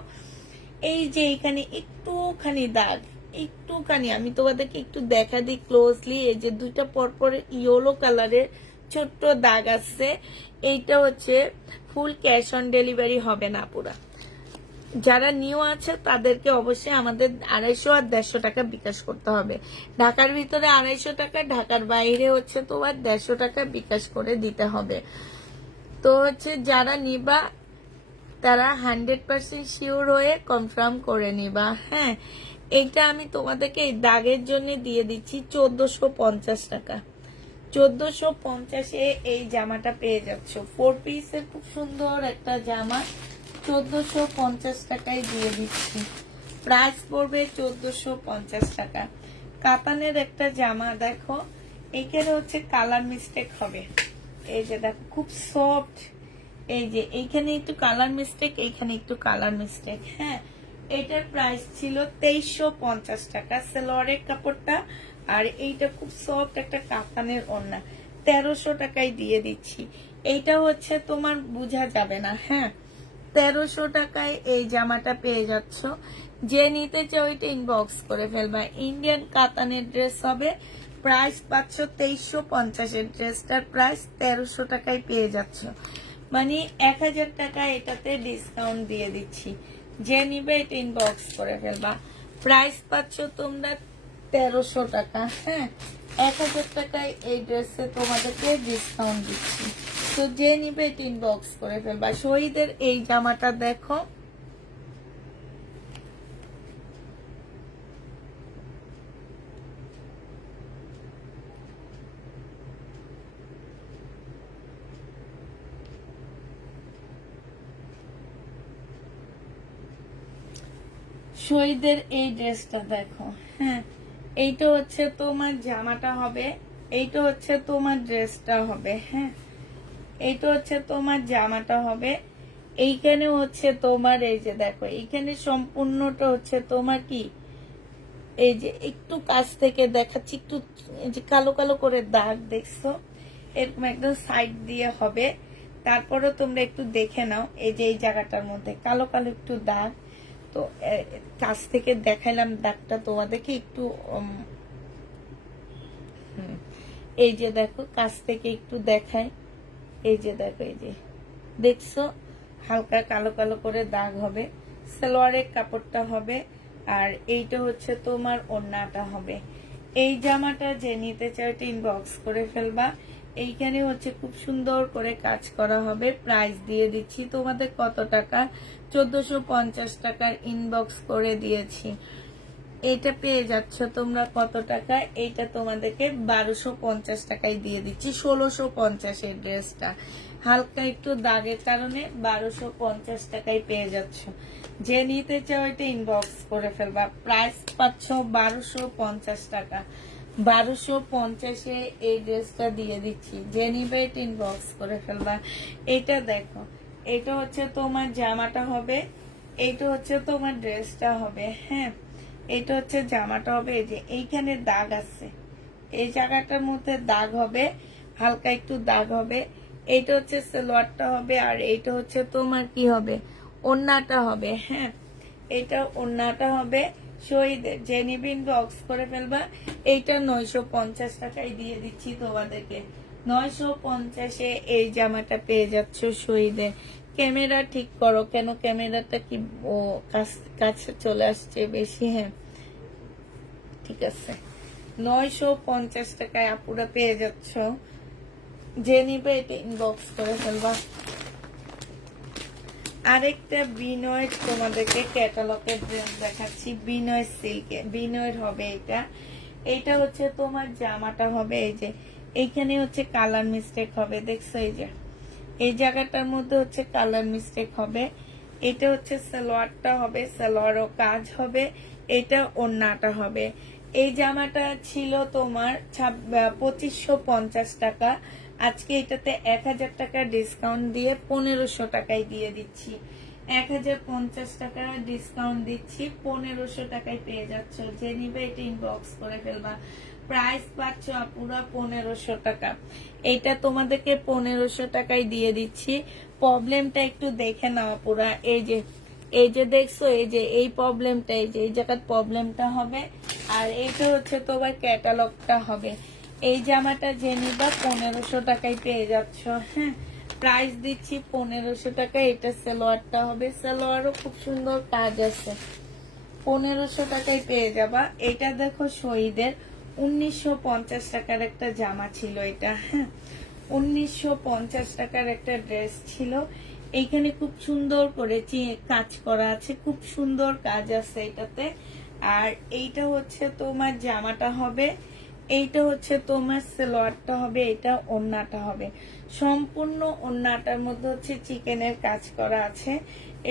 এই যে এখানে একটুখানি দাগ, একটুখানি আমি তোমাদেরকে একটু দেখা দিই ক্লোজলি, এই যে দুইটা পরপর ইয়েলো কালারের ছোট্ট দাগ আছে। এইটা হচ্ছে ফুল ক্যাশ অন ডেলিভারি হবে না পুরা। যারা নিউ আছে তাদেরকে অবশ্যই আমাদের 250 আর 150 টাকা বিকাশ করতে হবে। ঢাকার ভিতরে 250 টাকা, ঢাকার বাইরে হচ্ছে তোমার 150 টাকা বিকাশ করে দিতে হবে। তো হচ্ছে যারা নিবা তারা 100% শিওর হয়ে কনফার্ম করে নিবা। হ্যাঁ, এইটা আমি তোমাদেরকে এই দাগের জন্য দিয়ে দিচ্ছি 1450 টাকা। 1450-এ এই জামাটা পেয়ে যাচ্ছ, 4 পিসের খুব সুন্দর একটা জামা 1450 টাকায় দিয়ে দিচ্ছি। প্রাইস পড়বে 1450 টাকা। কাতানের একটা জামা দেখো, এইখানে হচ্ছে কালার মিস্টেক হবে, এই যে দেখো খুব সফট, এই যে এইখানে একটু কালার মিস্টেক, এইখানে একটু কালার মিস্টেক। হ্যাঁ, এটার প্রাইস ছিল 2350 টাকা সালোয়ারের কাপড়টা, আর এইটা খুব সফট একটা কাতানের ওড়না, 1300 টাকায় দিয়ে দিচ্ছি। এইটা হচ্ছে তোমার বোঝা যাবে না। হ্যাঁ, 1300 টাকায় এই জামাটা পেয়ে যাচ্ছ। যে নিতে চাও ওইটা ইনবক্স করে ফেলবা। ইন্ডিয়ান কাতানের ড্রেস হবে, প্রাইস পাচ্ছ 2350, ড্রেসটার প্রাইস 1300 টাকায় পেয়ে যাচ্ছ, মানে 1000 টাকা এটাতে ডিসকাউন্ট দিয়ে দিচ্ছি। যে নিবে এটা ইনবক্স করে ফেলবা। প্রাইস পাচ্ছ তোমরা 1300 টাকা। হ্যাঁ, 1000 টাকায় এই ড্রেসে তোমাদেরকে ডিসকাউন্ট দিচ্ছি। তো যে নিবে এটা ইনবক্স করে ফেলবা। শহীদের এই জামাটা দেখো, শহীদের এই ড্রেসটা দেখো। হ্যাঁ, এইটা হচ্ছে তোমার জামাটা হবে, এইটা হচ্ছে তোমার ড্রেসটা হবে। হ্যাঁ, এইটা হচ্ছে তোমার জামাটা হবে। এইখানে হচ্ছে তোমার এই যে দেখো, এইখানে সম্পূর্ণটা হচ্ছে তোমার কি, এই যে একটু কাছ থেকে দেখাচ্ছি, একটু এই যে কালো কালো করে দাগ দেখছো, এরকম একদম সাইড দিয়ে হবে। তারপরে তোমরা একটু দেখে নাও, এই যে এই জায়গাটার মধ্যে কালো কালো একটু দাগ। তো কাছ থেকে দেখাইলাম দাগটা তোমাদেরকে একটু, এই যে দেখো কাছ থেকে একটু দেখাই, এই যে দেখো, এই যে দেখছো হালকা কালো কালো করে দাগ হবে। সালোয়ারের কাপড়টা হবে, আর এইটা হচ্ছে তোমার ওড়নাটা হবে। এই জামাটা যে নিতে চাও এটা ইনবক্স করে ফেলবা। এইখানে হচ্ছে খুব সুন্দর করে কাজ করা হবে। প্রাইস দিয়ে দিচ্ছি তোমাদের কত টাকা, 1450 টাকার ইনবক্স করে দিয়েছি। এটা পেয়ে যাচ্ছ তোমরা কত টাকা, এইটা তোমাদেরকে 1250 টাকায় দিয়ে দিচ্ছি। 1650 ড্রেসটা হালকা একটু দাগের কারণে 1250 টাকায় পেয়ে যাচ্ছ। যে নিতে চাও এটা ইনবক্স করে ফেলবা। প্রাইস পাচ্ছ 1250 টাকা। 1250-এ এই ড্রেসটা দিয়ে দিচ্ছি। যে নিবে এটা ইনবক্স করে ফেলবা। এটা দেখো, এটা হচ্ছে তোমার জামাটা হবে, এইটা হচ্ছে তোমার ড্রেসটা হবে। হ্যাঁ, এটা হচ্ছে জামাটা হবে। এই যে এইখানে দাগ আছে, এই জায়গাটার মধ্যে দাগ হবে, হালকা একটু দাগ হবে। এইটা হচ্ছে সালোয়ারটা হবে, আর এইটা হচ্ছে তোমার কি হবে, ওড়নাটা হবে। হ্যাঁ, এটা ওড়নাটা হবে। শহীদের যে নিবিন বক্স করে ফেলবা। এইটা 950 টাকায় দিয়ে দিচ্ছি তোমাদেরকে। 950-এ এই জামাটা পেয়ে যাচ্ছ শহীদের। ক্যামেরা ঠিক করো, কেন ক্যামেরাটা কি ও কাছে চলে আসছে বেশি। হ্যাঁ, ঠিক আছে। 950 টাকায় আপুরা পেয়ে যাচ্ছ। যে নিবে এটা ইনবক্স করে ফেলবা। আরেকটা বিনয় তোমাদেরকে ক্যাটালগের ড্রেস দেখাচ্ছি। বিনয় সিল্কে, বিনয়ের হবে এটা। এইটা হচ্ছে তোমার জামাটা হবে। এই যে এইখানে হচ্ছে কালার মিস্টেক হবে, দেখছো? এই যে এই জায়গাটার মধ্যে হচ্ছে কালার মিস্টেক হবে। এটা হচ্ছে সালোয়ারটা হবে, সালোয়ারও কাজ হবে। এটা ওড়নাটা হবে। এই জামাটা ছিল তোমার 2550 টাকা। আজকে এটাতে 1000 টাকা ডিসকাউন্ট দিয়ে 1500 টাকায় দিয়ে দিচ্ছি। 1050 টাকা ডিসকাউন্ট দিচ্ছি, 1500 টাকায় পেয়ে যাচ্ছ। যে নিবে এটা ইনবক্স করে ফেলবা। প্রাইস পাচ্ছ পুরো 1500 টাকা। এটা তোমাদেরকে 1500 টাকায় দিয়ে দিচ্ছি। প্রবলেমটা একটু দেখে নাও পুরা। এই যে দেখছো, এই যে এই প্রবলেমটা, এই যে এই জায়গার প্রবলেমটা হবে। আর এইটা হচ্ছে তোমার ক্যাটালগটা হবে। এই জামাটা যে নিবা 1500 টাকায় পেয়ে যাচ্ছ। হ্যাঁ, প্রাইস দিচ্ছি 1500 টাকা। এটা সালোয়ারটা হবে, সালোয়ারও খুব সুন্দর কাজ আছে। 1500 টাকায় পেয়ে যাবা। এটা দেখো শহীদের 1950 টাকার একটা জামা ছিল এটা। হ্যাঁ, 1950 টাকার একটা ড্রেস ছিল। এইখানে খুব সুন্দর করে কাজ করা আছে, খুব সুন্দর কাজ আছে এটাতে। আর এইটা হচ্ছে তোমার জামাটা হবে, এইটা হচ্ছে তোমার সালোয়ারটা হবে, এটা ওড়নাটা হবে। সম্পূর্ণ ওড়নাটার মধ্যে হচ্ছে চিকেনের কাজ করা আছে।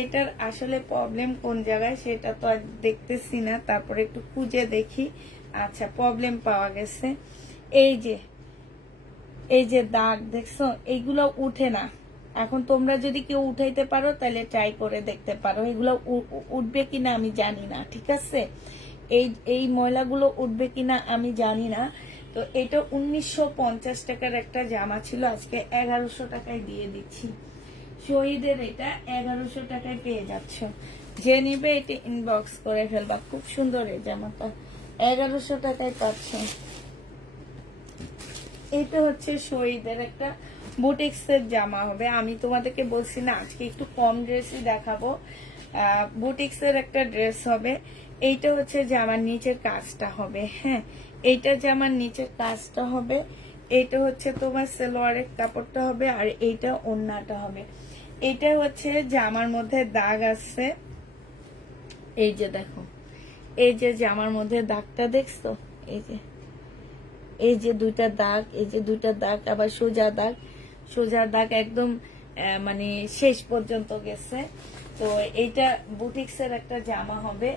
এটার আসলে প্রবলেম কোন জায়গায় সেটা তো আর দেখতেছি না, তারপরে একটু খুঁজে দেখি। আচ্ছা, প্রবলেম পাওয়া গেছে। এই যে দাগ দেখছো, এইগুলো উঠে না। এখন তোমরা যদি কেউ উঠাইতে পারো তাহলে ট্রাই করে দেখতে পারো। এগুলো উঠবে কিনা আমি জানি না, ঠিক আছে? এই ময়লাগুলো উঠবে কিনা আমি জানি না। তো এটা 1950 টাকার একটা জামা ছিল, আজকে 1100 টাকায় দিয়ে দিচ্ছি। শহীদের এটা 1100 টাকায় পেয়ে যাচ্ছ। যে নিবে এটা ইনবক্স করে ফেলবা। খুব সুন্দর এই জামাটা, 1100 টাকায় পাচ্ছ। এটা হচ্ছে শহীদের একটা বুটিক্সের জামা হবে। আমি তোমাদেরকে বলছি না আজকে একটু কম ড্রেসই দেখাবো। বুটিক্সের একটা ড্রেস হবে। এইটা হচ্ছে জামার নিচের কাজটা হবে। হ্যাঁ, এইটা জামার নিচের কাজটা হবে। এইটা হচ্ছে তোমার সালোয়ারের কাপড়টা হবে, আর এইটা ওড়নাটা হবে। এইটা হচ্ছে জামার মধ্যে দাগ আছে। এই যে দেখো, এই যে জামার মধ্যে দাগটা দেখছো, এই যে দুইটা দাগ, এই যে দুইটা দাগ, আবার সোজা দাগ, সোজা দাগ একদম মানে শেষ পর্যন্ত গেছে। তো এইটা বুটিক্সের একটা জামা হবে।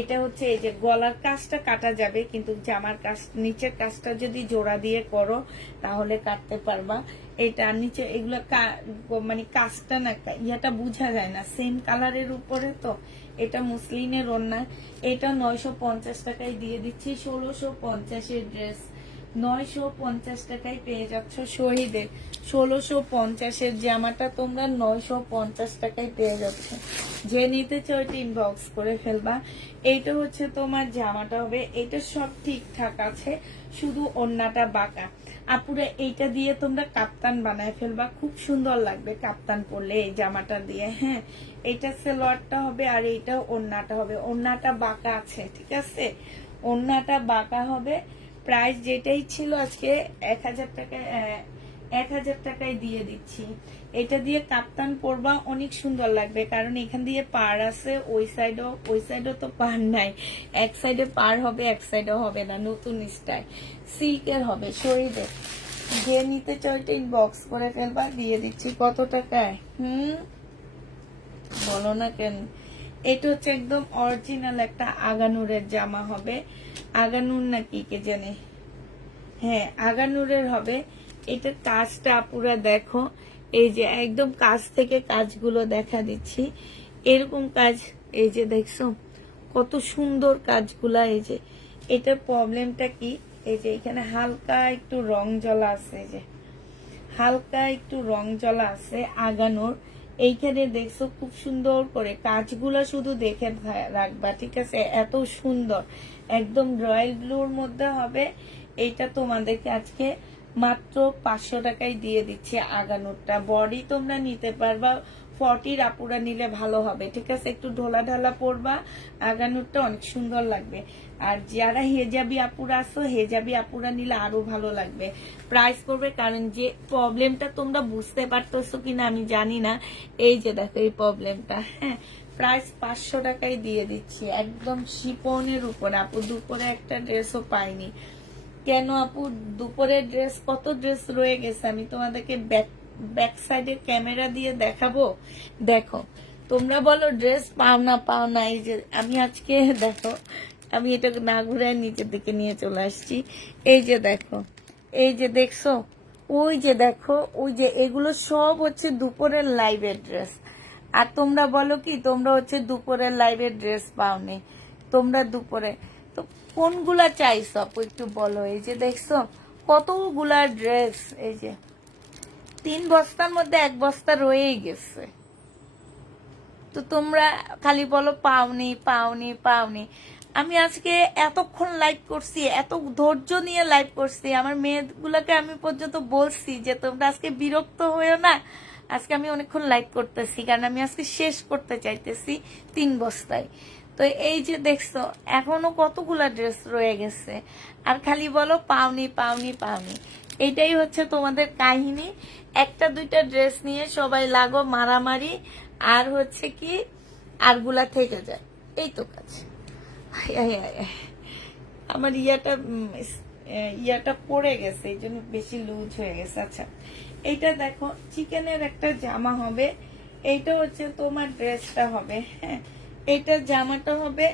এটা হচ্ছে এই যে গলার কাজটা কাটা যাবে, কিন্তু জামার কাজ নিচের কাজটা যদি জোড়া দিয়ে করো তাহলে কাটতে পারবা। এটা নিচে এগুলো মানে কাজটা না ইয়াটা বোঝা যায় না, সেম কালারের উপরে। তো এটা মুসলিনের ওড়না। এটা 950 টাকায় দিয়ে দিচ্ছি। 1650-এর ড্রেস 950 টাকায় পেয়ে যাচ্ছ শহীদের। 1650-এর জামাটা তোমরা 950 টাকায় পেয়ে যাচ্ছ। যে নিতে চাও এটা ইনবক্স করে ফেলবা। এইটা হচ্ছে তোমার জামাটা হবে। এটা সব ঠিকঠাক আছে, শুধু ওড়নাটা বাঁকা। আপুরা এইটা দিয়ে তোমরা কাপ্তান বানায় ফেলবা, খুব সুন্দর লাগবে কাপ্তান পরলে এই জামাটা দিয়ে। হ্যাঁ, এইটা সালোয়ারটা হবে, আর এইটা ওড়নাটা হবে। ওড়নাটা বাঁকা আছে, ঠিক আছে? ওড়নাটা বাঁকা হবে। প্রাইস যেটাই ছিল আজকে 1000 টাকা, 1000 টাকায় দিয়ে দিচ্ছি। এটা দিয়ে কাপ্তান পরবা, অনেক সুন্দর লাগবে, কারণ এখান দিয়ে পার আছে, ওই সাইডও তো পার নাই, এক সাইডে পার হবে এক সাইডে হবে না, নতুন স্টাইল সিল্কের হবে শরীরে। যে নিতে চাও এটা ইনবক্স করে ফেলবা, দিয়ে দিচ্ছি। কত টাকায়? বলো না কেন। এটা হচ্ছে একদম অরিজিনাল একটা আগানুরের জামা হবে, আগানুর নাকি কে জানে, হ্যাঁ আগানুরের হবে। এটার কাজটা পুরা দেখো, এই যে একদম কাজ থেকে কাজগুলো দেখা দিচ্ছি, এরকম কাজ, এই যে দেখছো কত সুন্দর কাজগুলা। এই যে এটার প্রবলেমটা কি, এই যে এখানে হালকা একটু রং জ্বলা আছে, এই যে হালকা একটু রং জ্বলা আছে আগানোর। এইখানে দেখছো খুব সুন্দর করে কাজগুলা, শুধু দেখে রাখবা, ঠিক আছে? এত সুন্দর, একদম রয়্যাল ব্লুর মধ্যে হবে। এইটা তোমাদেরকে আজকে মাত্র 500 টাকায় দিয়ে দিচ্ছে আগানোরটা। বডি তোমরা নিতে পারবা 40 আপুরা নিলে ভালো হবে, ঠিক আছে? একটু ঢোলা ঢালা পরবা, আগানোরটা অনেক সুন্দর লাগবে। আর যারা হেজাবি আপুরা আছো, হেজাবি আপুরা নিলে আরো ভালো লাগবে। প্রাইস পড়বে, কারণ যে প্রবলেমটা তোমরা বুঝতে পারতেছো কিনা আমি জানি না, এই যে দেখো এই প্রবলেমটা, হ্যাঁ প্রাইস 500 টাকায় দিয়ে দিচ্ছি, একদম শিপনের উপরে। আপু দুপুরে একটা ড্রেসও পাইনি কেন আপু? দুপুরের ড্রেস, কত ড্রেস রয়ে গেছে, আমি তোমাদেরকে ব্যাক সাইডে ক্যামেরা দিয়ে দেখাবো। দেখো তোমরা বলো ড্রেস পাও না, এই যে আমি আজকে দেখো, আমি এটা না ঘুরায় নিচের দিকে নিয়ে চলে আসছি। এই যে দেখো, এই যে দেখছো, ওই যে দেখো, ওই যে এগুলো সব হচ্ছে দুপুরের লাইভের ড্রেস। আর তোমরা বলো কি, তোমরা হচ্ছে দুপুরের লাইভের ড্রেস পাওনি, তোমরা দুপুরে তো কোনগুলা চাইছো আপু একটু বলো। এই যে দেখছো কতগুলা ড্রেস, এই যে 3 বস্তার মধ্যে 1 বস্তা রয়েই গেছে। তো তোমরা খালি বলো পাওনি। আমি আজকে এতক্ষণ লাইভ করছি, এত ধৈর্য নিয়ে লাইভ করছি, আমার মেয়েগুলোকে আমি পর্যন্ত বলছি যে তোমরা আজকে বিরক্ত হয়েও না, আজকে আমি অনেকক্ষণ লাইভ করতেছি, কারণ আমি আজকে শেষ করতে চাইতেছি 3 বস্তায়। তো এই যে দেখছো এখনো কতগুলা ড্রেস রয়ে গেছে, আর খালি বলো পাওনি। এটাই হচ্ছে তোমাদের কাহিনী। একটা দুইটা ড্রেস নিয়ে সবাই লাগো মারামারি, আর হচ্ছে কি আরগুলা থেকে যায়, এই তো কাজ। আমার ইয়াটা পড়ে গেছে, এই জন্য বেশি লুজ হয়ে গেছে। আচ্ছা এইটা দেখো, চিকেনের একটা জামা হবে, এইটা হচ্ছে তোমার ড্রেসটা হবে, হ্যাঁ এইটা জামাটা হবে,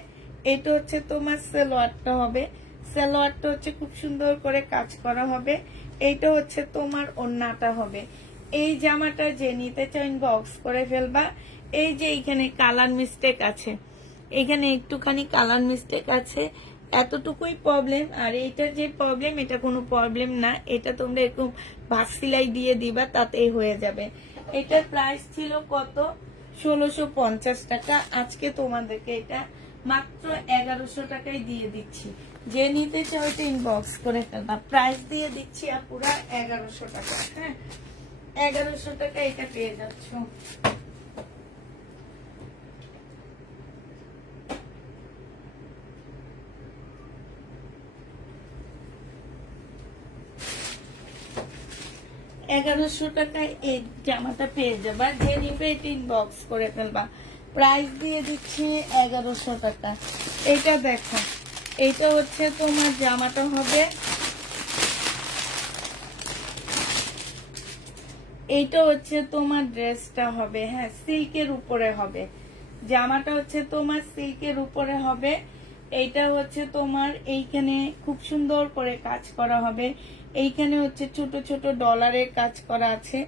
এটা হচ্ছে তোমার সালোয়ারটা হবে। সালোয়ারটা হচ্ছে খুব সুন্দর করে কাজ করা হবে, এইটা হচ্ছে তোমার ওড়নাটা হবে। এই জামাটা যে নিতে চাও ইনবক্স করে ফেলবা। এই যে এইখানে কালার মিস্টেক আছে, এখানে একটুখানি কালার মিস্টেক আছে, এতটুকুই প্রবলেম। আর এইটার যে প্রবলেম, এটা কোনো প্রবলেম না, এটা তোমরা এরকম ভাঁজ সেলাই দিয়ে দিবা, তাতেই হয়ে যাবে। এটার প্রাইস ছিল কত? 1650 টাকা। আজকে তোমাদেরকে এটা মাত্র 1100 টাকায় দিয়ে দিচ্ছি। যে নিতে চাও এটা ইনবক্স করে ফেলবা। প্রাইস দিয়ে দিচ্ছি আপুরা 1100 টাকা, হ্যাঁ 1100 টাকা এটা পেয়ে যাচ্ছ। এগারোশো টাকায় এই জামাটা পেয়ে যাবা। যে নিবে এটা ইনবক্স করে ফেলবা। প্রাইস দিয়ে দিচ্ছি 1100 টাকা। এটা দেখো, এইটা হচ্ছে তোমার জামাটা হবে, এইটা হচ্ছে তোমার ড্রেসটা হবে, হ্যাঁ সিল্কের উপরে হবে। জামাটা হচ্ছে তোমার সিল্কের উপরে হবে। এইটা হচ্ছে তোমার এইখানে খুব সুন্দর করে কাজ করা হবে, এইখানে হচ্ছে ছোট ছোট ডলারের কাজ করা আছে,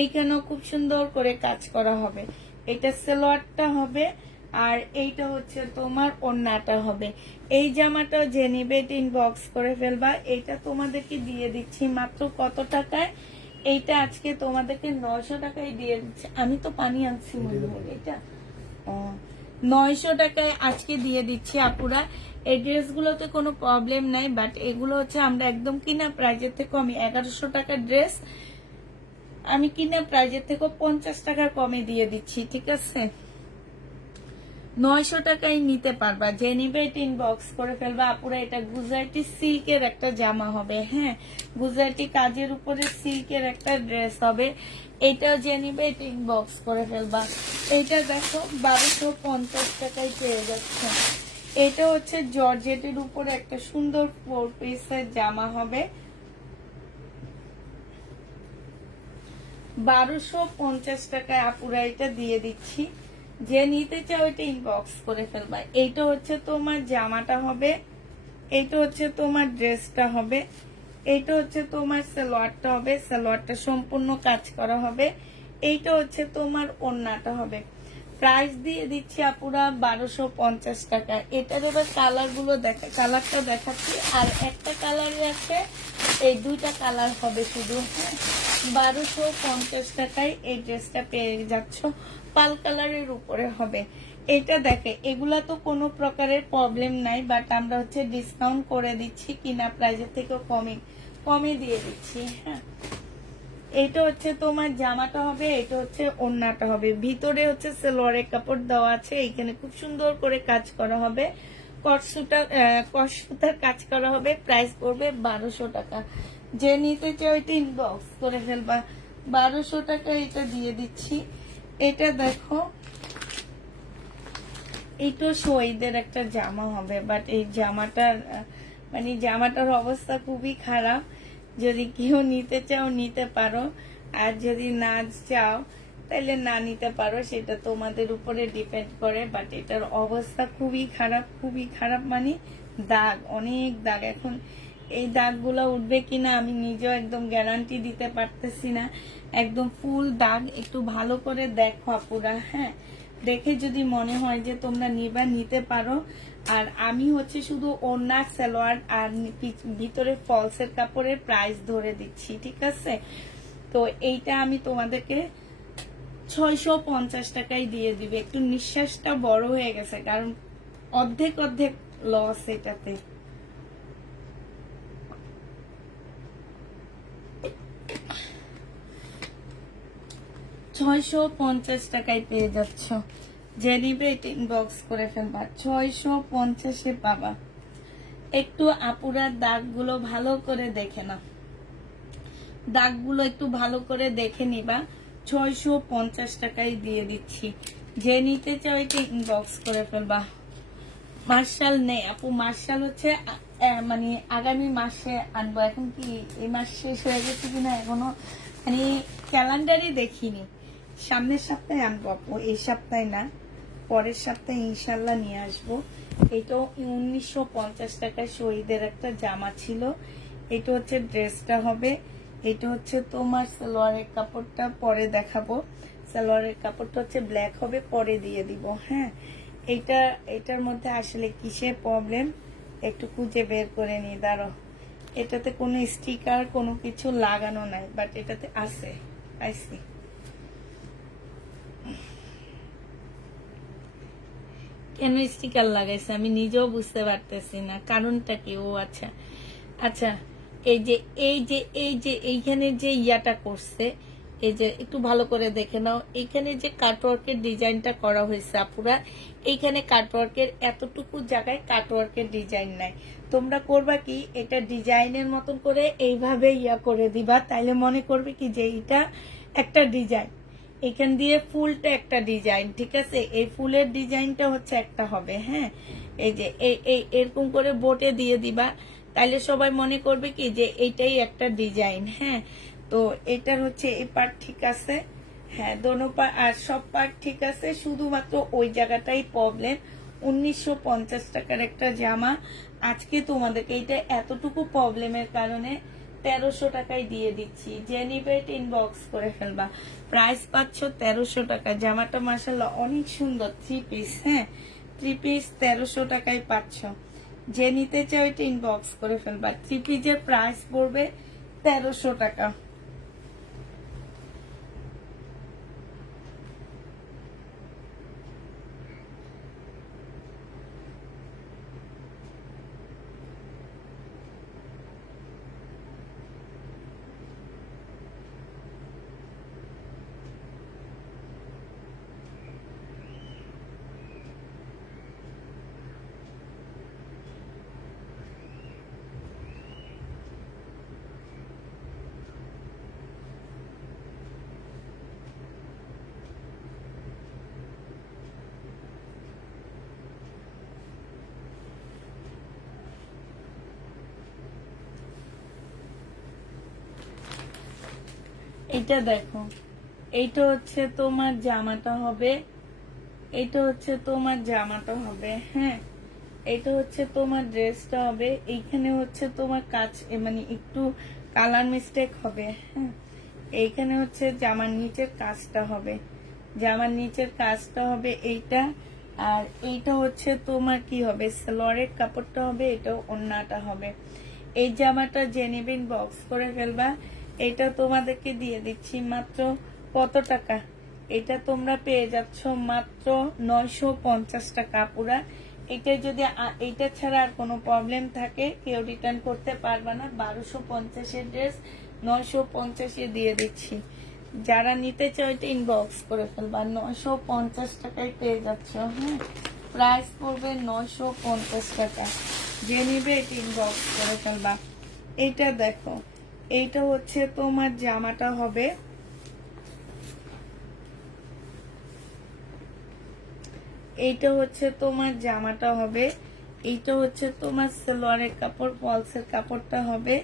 এইখানেও খুব সুন্দর করে কাজ করা হবে। এটা সালোয়ারটা হবে, আর এইটা হচ্ছে তোমার ওড়নাটা হবে। এই জামাটা যে নিবে ইনবক্স করে ফেলবা। এইটা তোমাদেরকে দিয়ে দিচ্ছি মাত্র কত টাকায়? এইটা আজকে তোমাদেরকে 900 টাকায় দিয়ে দিচ্ছি। আমি তো পানি আনছি মনে হয়, এটা 900 টাকায় আজকে দিয়ে দিচ্ছি আপুরা। এই ড্রেসগুলোতে কোনো প্রবলেম নাই, বাট এগুলো হচ্ছে আমরা একদম কিনা প্রাইজের থেকে, আমি 1100 টাকার ড্রেস আমি কিনা প্রাইজের থেকে 50 টাকা কমে দিয়ে দিচ্ছি, ঠিক আছে? 900 টাকায় নিতে পারবা, যে নিবে এটা ইনবক্স করে ফেলবা। আপুরা এটা গুজরাটি সিল্কের একটা জামা হবে, হ্যাঁ, গুজরাটি কাজের উপরে সিল্কের একটা ড্রেস হবে। এটাও যে নিবে এটা ইনবক্স করে ফেলবা। এটা দেখো 1250 টাকায় পেয়ে যাচ্ছে। এটা হচ্ছে জর্জেটের উপরে একটা সুন্দর 4 পিসের জামা হবে, 1250 টাকায় আপুরা এটা দিয়ে দিচ্ছি। যে নিতে চাও এটা ইনবক্স করে ফেলবা। এইটা হচ্ছে তোমার জামাটা হবে, এইটা হচ্ছে তোমার ড্রেসটা হবে, এইটা হচ্ছে তোমার সালোয়ারটা হবে, সালোয়ারটা সম্পূর্ণ কাজ করা হবে, এইটা হচ্ছে তোমার ওড়নাটা হবে। প্রাইস দিয়ে দিচ্ছি আপুরা 1250 টাকা। এটার এবার কালার গুলো দেখা, কালারটা দেখাচ্ছি। আর একটা কালারই আছে, এই দুইটা কালার হবে শুধু, হ্যাঁ। 1250 টাকায় এই ড্রেসটা পেয়ে যাচ্ছ, পাল কালারের উপরে হবে। এটা দেখে এগুলা তো কোনো প্রকারের প্রবলেম নাই, বাট আমরা হচ্ছে ডিসকাউন্ট করে দিচ্ছি, কিনা প্রাইসের থেকেও কমে দিয়ে দিচ্ছি, হ্যাঁ। এটা হচ্ছে তোমার জামাটা হবে, এটা হচ্ছে ওড়নাটা হবে। ভিতরে হচ্ছে সালোয়ারের কাপড় দেওয়া আছে, এখানে খুব সুন্দর করে কাজ করা হবে, কটসুতার কাজ করা হবে। প্রাইস পড়বে 1200 টাকা। যে নিতে চাও এটা ইনবক্স করে ফেলবা। 1200 টাকা এটা দিয়ে দিচ্ছি। এটা দেখো, এটা শহীদের একটা জামা হবে, বাট এই জামাটার মানে জামাটার অবস্থা খুবই খারাপ। যদি কেউ নিতে চাও নিতে পারো, আর যদি না চাও তাহলে না নিতে পারো, সেটা তোমাদের উপরে ডিপেন্ড করে। বাট এটার অবস্থা খুবই খারাপ, খুবই খারাপ, মানে দাগ, অনেক দাগ। এখন এই দাগগুলো উঠবে কিনা আমি নিজেও একদম গ্যারান্টি দিতে পারতেছি না। একদম ফুল দাগ, একটু ভালো করে দেখো আপুরা, হ্যাঁ। দেখে যদি মনে হয় যে তোমরা নিতে পারো। আর আমি হচ্ছে শুধু ওড়না, সালোয়ার আর ভিতরে ফলসের কাপড়ের প্রাইস ধরে দিচ্ছি, ঠিক আছে। তো এইটা আমি তোমাদেরকে 650 টাকায় দিয়ে দিবে। একটু নিঃশ্বাসটা বড় হয়ে গেছে, কারণ অর্ধেক লস এটাতে। $650 টাকায় পেয়ে যাচ্ছ। যে নিবে এটা ইনবক্স করে ফেলবা, 650-এ পাবা। একটু আপুরার দাগগুলো ভালো করে দেখে না, দাগগুলো একটু ভালো করে দেখে নিবা। 650 টাকায় দিয়ে দিচ্ছি। যে নিতে চাও এটা ইনবক্স করে ফেলবা। মার্শাল নেই আপু, মার্শাল হচ্ছে মানে আগামী মাসে আনবো। এখন কি এই মাস শেষ হয়ে গেছে কিনা এখনো মানে ক্যালেন্ডারই দেখিনি। সামনের সপ্তাহে আনবো আপু, এই সপ্তাহে না, পরের সপ্তাহে ইনশাল্লাহ নিয়ে আসবো। এটাও 1950 টাকায় শহীদের একটা জামা ছিল। এটা হচ্ছে ড্রেসটা হবে, এটা হচ্ছে তোমার সালোয়ারের কাপড়টা পরে দেখাবো। সালোয়ারের কাপড়টা হচ্ছে ব্ল্যাক হবে, পরে দিয়ে দিব, হ্যাঁ। এটার মধ্যে আসলে কিসের প্রবলেম একটু খুঁজে বের করে নি, দাঁড়ো। এটাতে কোনো স্টিকার কোনো কিছু লাগানো নাই, বাট এটাতে আছে, আইসি। কেন স্টিকার লাগাইছে আমি নিজেও বুঝতে পারতেছি না, কারণটা কি। ও আচ্ছা আচ্ছা, এই যে এইখানে যে ইয়াটা করছে, এই যে একটু ভালো করে দেখে নাও, এইখানে যে কাটওয়ার্কের ডিজাইনটা করা হয়েছে আপুরা, এইখানে কাটওয়ার্কের এতটুকু জায়গায় কাটওয়ার্কের ডিজাইন নাই। তোমরা করবা কি, এটা ডিজাইনের মতন করে এইভাবে ইয়া করে দিবা, তাইলে মনে করবে কি যে এটা একটা ডিজাইন। এখান দিয়ে ফুলটা একটা ডিজাইন, ঠিক আছে। এই ফুলের ডিজাইনটা হচ্ছে একটা হবে, হ্যাঁ। এই যে এই এরকম করে বোটে দিয়ে দিবা, তাইলে সবাই মনে করবে কি যে এইটাই একটা ডিজাইন, হ্যাঁ। তো এটার হচ্ছে এই পার্ট ঠিক আছে, হ্যাঁ, দোনো পার্ট আর সব পার্ট ঠিক আছে, শুধুমাত্র ওই জায়গাটাই প্রবলেম। 1950 টাকার একটা জামা আজকে তোমাদেরকে এটা এতটুকু প্রবলেমের কারণে 1300 টাকায় দিয়ে দিচ্ছি। যে নিবে এটা ইনবক্স করে ফেলবা। প্রাইস পাচ্ছ 1300 টাকা। জামাটা মাশাআল্লাহ অনেক সুন্দর, 3 পিস, হ্যাঁ, 3 পিস 1300 টাকায় পাচ্ছ। যে নিতে চাও এটা ইনবক্স করে ফেলবা। 3 পিসের প্রাইস পড়বে 1300 টাকা। এটা দেখো, এইটা হচ্ছে তোমার জামাটা হবে, এটা হচ্ছে তোমার জামাটা হবে। হ্যাঁ, এটা হচ্ছে তোমার ড্রেসটা হবে। এইখানে হচ্ছে তোমার কাজ মানে একটু কালার মিস্টেক হবে। হ্যাঁ, এইখানে হচ্ছে জামার নিচের কাজটা হবে, জামার নিচের কাজটা হবে এইটা। আর এইটা হচ্ছে তোমার কি হবে, সালোয়ারের কাপড়টা হবে, এটাও ওড়নাটা হবে। এই জামাটা যে নেবেন বক্স করে ফেলবা। এটা তোমাদেরকে দিয়ে দিচ্ছি মাত্র কত টাকা, এটা তোমরা পেয়ে যাচ্ছ মাত্র 950 টাকা পুরা। এটা যদি এইটা ছাড়া আর কোনো প্রবলেম থাকে কেউ রিটার্ন করতে পারবে না। 1250 ড্রেস 950 দিয়ে দিচ্ছি। যারা নিতে চাও এটা ইনবক্স করে ফেলবা, 950 টাকায় পেয়ে যাচ্ছ। হ্যাঁ, প্রাইস পড়বে 950 টাকা। যে নিবে এটা ইনবক্স করে ফেলবা। এইটা দেখো, এইটা হচ্ছে তোমার জামাটা হবে, এইটা হচ্ছে তোমার জামাটা হবে, এইটা হচ্ছে তোমার সালোয়ারের কাপড়, পলসের কাপড়টা হবে,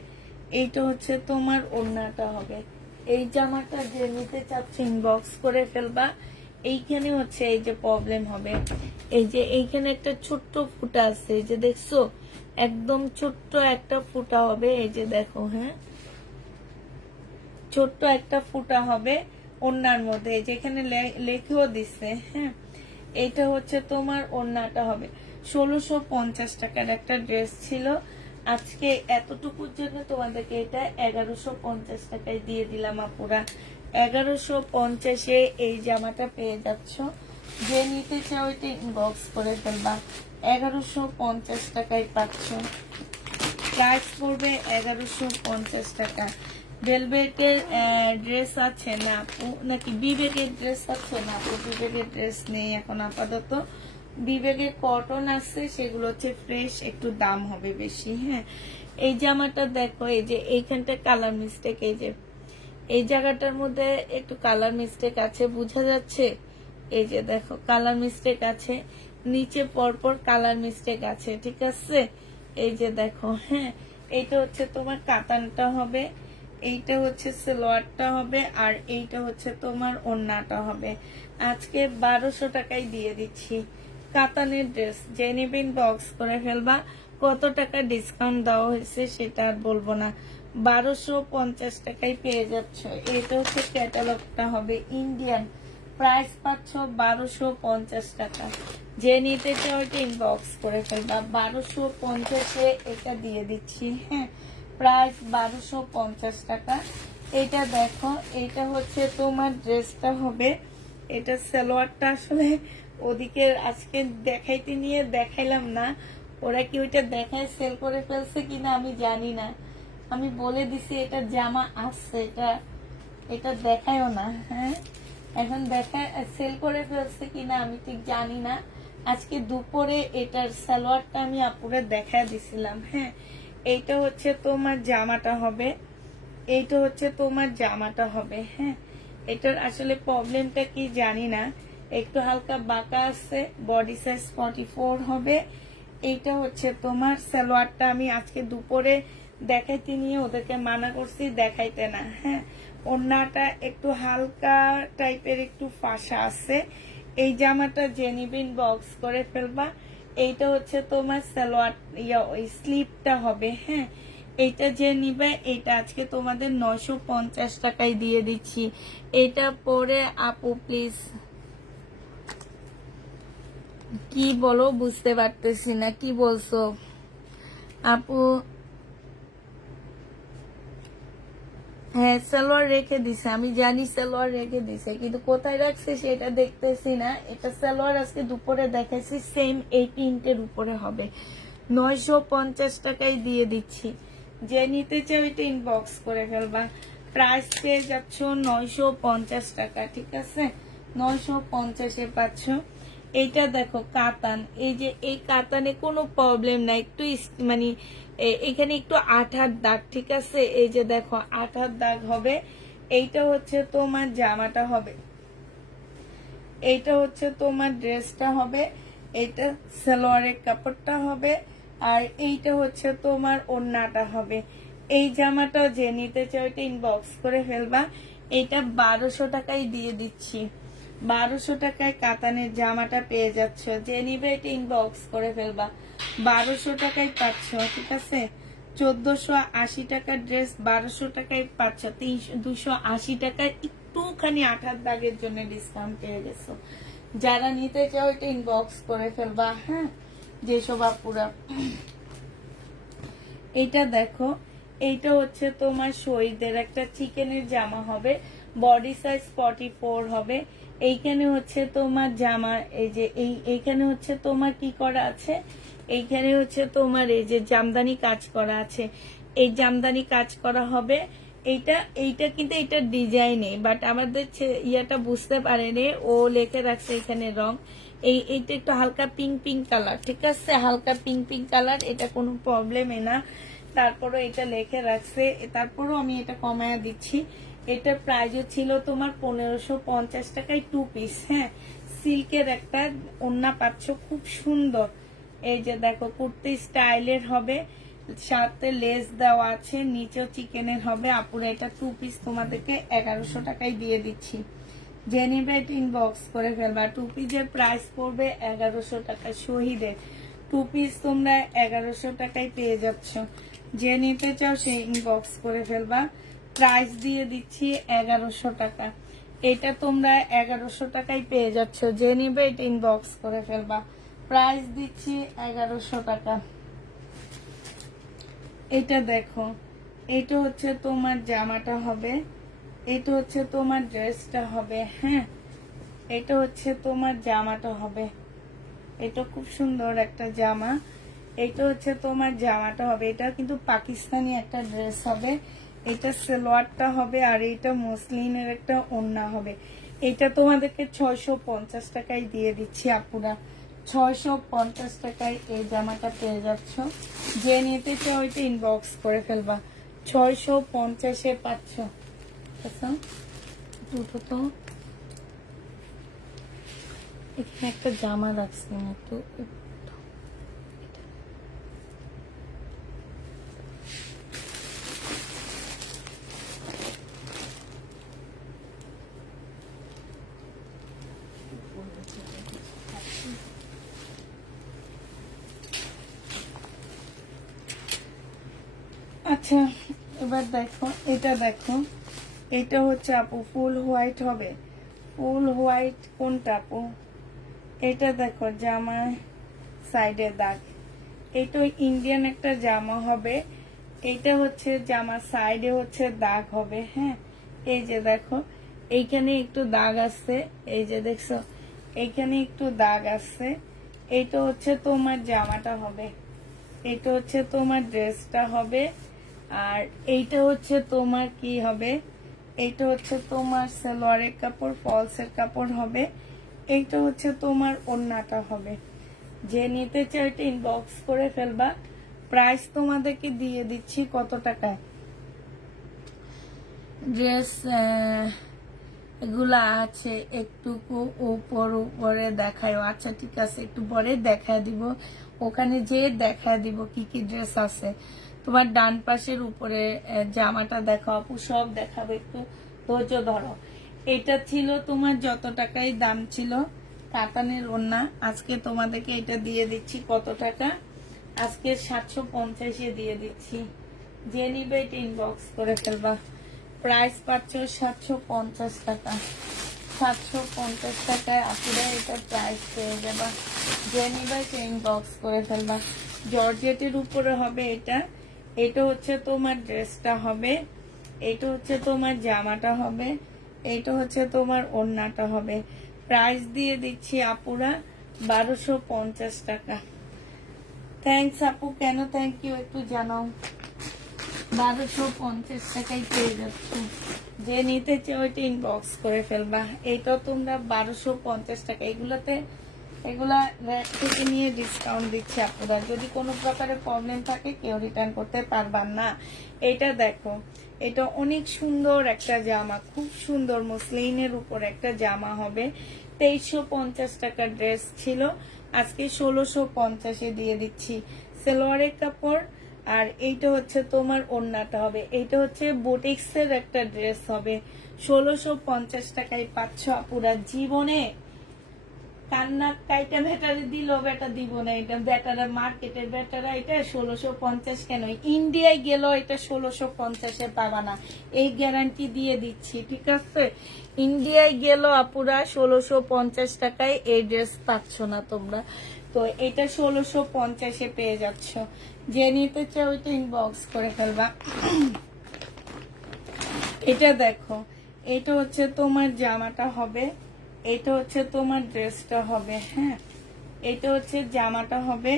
এইটা হচ্ছে তোমার ওড়নাটা হবে। এই জামাটা যে নিতে চাচ্ছে ইনবক্স করে ফেলবা। এইখানে হচ্ছে এই যে প্রবলেম হবে, এই যে এইখানে একটা ছোট্ট ফুটা আছে, এই যে দেখছো, একদম ছোট্ট একটা ফুটা হবে, এই যে দেখো। হ্যাঁ, ছোট্ট একটা ফুটা হবে ওড়নার মধ্যে, যেখানে লেখেও দিছে। হ্যাঁ, এইটা হচ্ছে তোমার ওড়নাটা হবে। 1650 টাকার একটা ড্রেস ছিল, আজকে এতটুকুর জন্য তোমাদেরকে এটা 1150 টাকায় দিয়ে দিলাম আপুরা। 1150-এ এই জামাটা পেয়ে যাচ্ছ। যে নিতে চাও এটা ইনবক্স করে ফেলবা। 1150 টাকায় পাচ্ছ। প্রাইস পড়বে 1150 টাকা। ভেলভেটের ড্রেস আছে না আপু, নাকি বিবেকের ড্রেস আছে না আপু? বিবেকের ড্রেস নেই এখন আপাতত। বিবেকের কটন আছে, সেগুলো হচ্ছে ফ্রেশ, একটু দাম হবে বেশি। হ্যাঁ, এই জামাটা দেখো, এই যে এইখানটা কালার মিস্টেক, এই যে এই জায়গাটার মধ্যে একটু কালার মিস্টেক আছে, বোঝা যাচ্ছে? এই যে দেখো কালার মিস্টেক আছে, নিচে পরপর কালার মিস্টেক আছে, ঠিক আছে? এই যে দেখো। হ্যাঁ, এইটা হচ্ছে তোমার কাতানটা হবে, এইটা হচ্ছে সালোয়ারটা হবে, আর এইটা হচ্ছে তোমার ওড়নাটা হবে। আজকে 1200 টাকায় দিয়ে দিচ্ছি কাতানের ড্রেস। যে নেবেন বক্স করে ফেলবা। কত টাকা ডিসকাউন্ট দেওয়া হয়েছে সেটা আর বলবো না, 1250 টাকায় পেয়ে যাচ্ছ। এটা হচ্ছে ক্যাটালগটা হবে ইন্ডিয়ান, প্রাইস পাচ্ছ 1250 টাকা। যে নিতে চাও এটা ইনবক্স করে ফেলবা। 1250-এ এটা দিয়ে দিচ্ছি। হ্যাঁ, প্রাইস 1250 টাকা। এটা দেখো, এটা হচ্ছে তোমার ড্রেসটা হবে, এটা সালোয়ারটা আসলে ওদিকে আজকে দেখাইতে নিয়ে দেখাইলাম না। ওরা কি ওইটা দেখায় সেল করে ফেলছে কিনা আমি জানি না। আমি বলে দিছি এটা জামা আছে, এটা এটা দেখায়ও না। হ্যাঁ, এখন দেখায় সেল করে ফেলছে কিনা আমি ঠিক জানি না। আজকে দুপুরে এটার সালোয়ারটা আমি আপুরে দেখায় দিছিলাম। হ্যাঁ, এইটা হচ্ছে তোমার জামাটা হবে, এইটা হচ্ছে তোমার জামাটা হবে। হ্যাঁ, এটার আসলে প্রবলেমটা কি জানি না, একটু হালকা বাঁকা আছে, বডি সাইজ 44 হবে। এইটা হচ্ছে তোমার সালোয়ারটা। আমি আজকে দুপুরে দেখাইতে নিয়ে ওদেরকে মানা করছি দেখাইতে না। হ্যাঁ, ওড়নাটা একটু হালকা টাইপের একটু ফাঁসা আছে। এই জামাটা যে নিবেন বক্স করে ফেলবা। এইটা হচ্ছে তোমার সালোয়ার, ওই স্লিপটা হবে। হ্যাঁ, এইটা যে নিবে এটা আজকে তোমাদের 950 টাকায় দিয়ে দিচ্ছি। এটা পরে আপু প্লিজ কি বলো বুঝতে পারতেছি না, কি বলছো আপু? হ্যাঁ, সালোয়ার রেখে দিছে, আমি জানি সালোয়ার রেখে দিছে, কিন্তু কোথায় রাখছে সেটা দেখতেছি না। এটা সালোয়ার আজকে দুপুরে দেখাইছি, সেম এই প্রিন্টের উপরে হবে। 950 টাকায় দিয়ে দিচ্ছি। যে নিতে চাও এটা ইনবক্স করে ফেলবা। প্রাইস পেয়ে যাচ্ছ 950 টাকা, ঠিক আছে? 950-এ পাচ্ছ। এইটা দেখো কাতান, এই যে এই কাতানে কোনো প্রবলেম নাই, একটু মানে এখানে একটু আঠার দাগ, ঠিক আছে? এই যে দেখো আঠার দাগ হবে। এইটা হচ্ছে তোমার জামাটা হবে, এইটা হচ্ছে তোমার ড্রেসটা হবে, এইটা সালোয়ারের কাপড়টা হবে, আর এইটা হচ্ছে তোমার ওড়নাটা হবে। এই জামাটা যে নিতে চাও এটা ইনবক্স করে ফেলবা। এটা 1200 টাকায় দিয়ে দিচ্ছি। 1200 টাকায় কাতানের জামাটা পেয়ে যাচ্ছ, যে নিবে এটা ইনবক্স করে ফেলবা। 1200 টাকায় পাচ্ছ, ঠিক আছে। 1480 টাকার ড্রেস 1200 টাকায় পাচ্ছ। 280 টাকায় একটুখানি আঠার দাগের জন্য ডিসকাউন্ট পেয়ে গেছো। যারা নিতে চাও এটা ইনবক্স করে ফেলবা। হ্যাঁ, যেসব আপুরা। এটা দেখো, এইটা হচ্ছে তোমার শহীদের একটা চিকেনের জামা হবে, বডি সাইজ 44 হবে। এইখানে হচ্ছে তোমার জামা, এই যে এইখানে হচ্ছে তোমার কি করা আছে, এইখানে হচ্ছে তোমার এই যে জামদানি কাজ করা আছে, এই জামদানি কাজ করা হবে। এইটা কিন্তু এটা ডিজাইনে, বাট আমাদের ইয়াটা বুঝতে পারেনি, ও লিখে রাখছে এখানে রং। এইটা একটু হালকা পিঙ্ক পিঙ্ক কালার, ঠিক আছে, হালকা পিঙ্ক পিঙ্ক কালার, এটা কোনো প্রবলেমে না। তারপরও এটা লিখে রাখছে, তারপরও আমি এটা কমায়া দিচ্ছি। এটা প্রাইসও ছিল তোমার 1550 টাকায় 2 পিস। হ্যাঁ, সিল্কের একটা ওড়না পাচ্ছ, খুব সুন্দর। এই যে দেখো, কুর্তি স্টাইলের হবে, সাথে লেস দেওয়া আছে, নিচেও চিকেনের হবে। আপুরা এটা 2 পিস তোমাদেরকে 1100 টাকায় দিয়ে দিচ্ছি। যে নিবে এটা ইনবক্স করে ফেলবা। 2 পিসের প্রাইস পড়বে 1100 টাকা। শহীদের 2 পিস তোমরা 1100 টাকায় পেয়ে যাচ্ছ। যে নিতে চাও সে ইনবক্স করে ফেলবা। প্রাইস দিয়ে দিচ্ছি 1100 টাকা। এটা তোমরা 1100 টাকায় পেয়ে যাচ্ছ। যে নিবে এটা ইনবক্স করে ফেলবা। প্রাইস দিচ্ছি 1100 টাকা। এটা দেখো, এটা হচ্ছে তোমার জামাটা হবে, এটা হচ্ছে তোমার ড্রেসটা হবে। হ্যাঁ, এটা হচ্ছে তোমার জামাটা হবে, এটা খুব সুন্দর একটা জামা। এটা হচ্ছে তোমার জামাটা হবে, এটা কিন্তু পাকিস্তানি একটা ড্রেস হবে। এটা সালোয়ারটা হবে, আর এটা মসলিনের একটা ওড়না হবে। এটা তোমাদেরকে 650 টাকায় দিয়ে দিচ্ছি আপুরা। 650 টাকায় এই জামাটা পেয়ে যাচ্ছ। যে নিতে চাও ওইটা ইনবক্স করে ফেলবা। 650-এ পাচ্ছ। দুটো তো এখানে একটা জামা রাখছি না একটু। আচ্ছা, এবার দেখো, এটা দেখো, এটা হচ্ছে আপু ফুল হোয়াইট হবে। ফুল হোয়াইট কোনটা আপু? এটা দেখো, জামা সাইডে দাগ। এটা ইন্ডিয়ান একটা জামা হবে। এটা হচ্ছে জামা সাইডে হচ্ছে দাগ হবে। হ্যাঁ, এই যে দেখো, এইখানে একটু দাগ আছে, এই যে দেখছো, এইখানে একটু দাগ আছে। এইটা হচ্ছে তোমার জামাটা হবে, এটা হচ্ছে তোমার ড্রেসটা হবে। আর এইটা হচ্ছে তোমার কি হবে, এইটা হচ্ছে তোমার সালোয়ারের কাপড়, ফলসের কাপড় হবে। এইটা হচ্ছে তোমার ওড়নাটা হবে। যে নিতে চাই এটা ইনবক্স করে ফেলবা। প্রাইস তোমাদেরকে দিয়ে দিচ্ছি কত টাকায়। ড্রেস এগুলা আছে, একটুকু উপরে দেখায়। আচ্ছা ঠিক আছে, একটু পরে দেখা দিব, ওখানে যে দেখা দিব কি কি ড্রেস আছে। তোমার ডান পাশের উপরে জামাটা দেখো আপু, সব দেখাবে, একটু ধৈর্য ধরো। এটা ছিল তোমার যত টাকায় দাম ছিল কাতানের ওড়না, আজকে তোমাদেরকে এটা দিয়ে দিচ্ছি কত টাকা, আজকে 750-এ দিয়ে দিচ্ছি। যে নিবে এটা ইনবক্স করে ফেলবা। প্রাইস পাচ্ছ 750 টাকা। 750 টাকায় আপুরা এটা প্রাইস পেয়ে যাবা। যে নিবে এটা ইনবক্স করে ফেলবা। জর্জেটের উপরে হবে এটা। এটা হচ্ছে তোমার ড্রেসটা হবে, এটা হচ্ছে তোমার জামাটা হবে, এটা হচ্ছে তোমার ওড়নাটা হবে। প্রাইস দিয়ে দিচ্ছি আপুরা 1250 টাকা। থ্যাংকস আপু, কেন থ্যাংক ইউ একটু জানাও। 1250 টাকায় পেয়ে যাচ্ছ। যে নিতে চাও ওইটা ইনবক্স করে ফেলবা। এইটাও তোমরা 1250 টাকা। এগুলা র্যাক থেকে নিয়ে ডিসকাউন্ট দিচ্ছে আপনারা। যদি কোনো প্রকারের প্রবলেম থাকে কেউ রিটার্ন করতে পারবেন না। এটা দেখো, এটা অনেক সুন্দর একটা জামা, খুব সুন্দর মসলিনের উপর একটা জামা হবে। 2350 টাকার ড্রেস ছিল, আজকে 1650-এ দিয়ে দিচ্ছি। সালোয়ারের কাপড় আর এইটা হচ্ছে তোমার ওড়নাটা হবে। এইটা হচ্ছে বুটিক্সের একটা ড্রেস হবে, 1650 টাকায় পাচ্ছ আপুরা। জীবনে কান্না কাইটা ব্যাটারি দিল, বেটা দিব না। এটা ব্যাটারা মার্কেটের ব্যাটারা, এটা 1650 কেন, ইন্ডিয়ায় গেল এটা 1650-এ পাবা না, এই গ্যারান্টি দিয়ে দিচ্ছি, ঠিক আছে? ইন্ডিয়ায় গেল আপুরা 1650 টাকায় এই ড্রেস পাচ্ছ না তোমরা, তো এটা 1650-এ পেয়ে যাচ্ছ। যে নিতে চাও ওইটা ইনবক্স করে ফেলবা। এটা দেখো, এটা হচ্ছে তোমার জামাটা হবে, এটা হচ্ছে তোমার ড্রেসটা হবে। হ্যাঁ, এটা হচ্ছে জামাটা হবে,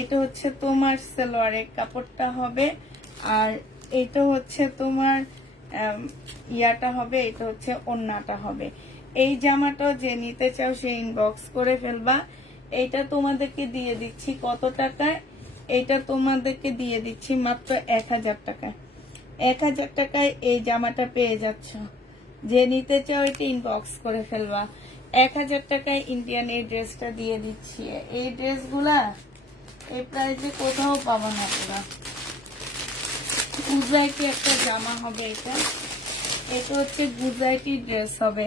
এটা হচ্ছে তোমার সালোয়ারের কাপড়টা হবে, আর এটা হচ্ছে তোমার ইয়াটা হবে, এটা হচ্ছে ওড়নাটা হবে। এই জামাটা যে নিতে চাও সে ইনবক্স করে ফেলবা। এইটা তোমাদেরকে দিয়ে দিচ্ছি কত টাকায়? এটা তোমাদেরকে দিয়ে দিচ্ছি মাত্র 1000 টাকায়। 1000 টাকায় এই জামাটা পেয়ে যাচ্ছ। যে নিতে চাও এটা ইনবক্স করে ফেলবা। 1000 টাকায় ইন্ডিয়ান এই ড্রেসটা দিয়ে দিচ্ছি। এই ড্রেসগুলা এই প্রাইসে কোথাও পাবো না পুরা। গুজরাটি একটা জামা হবে এটা, এটা হচ্ছে গুজরাটি ড্রেস হবে।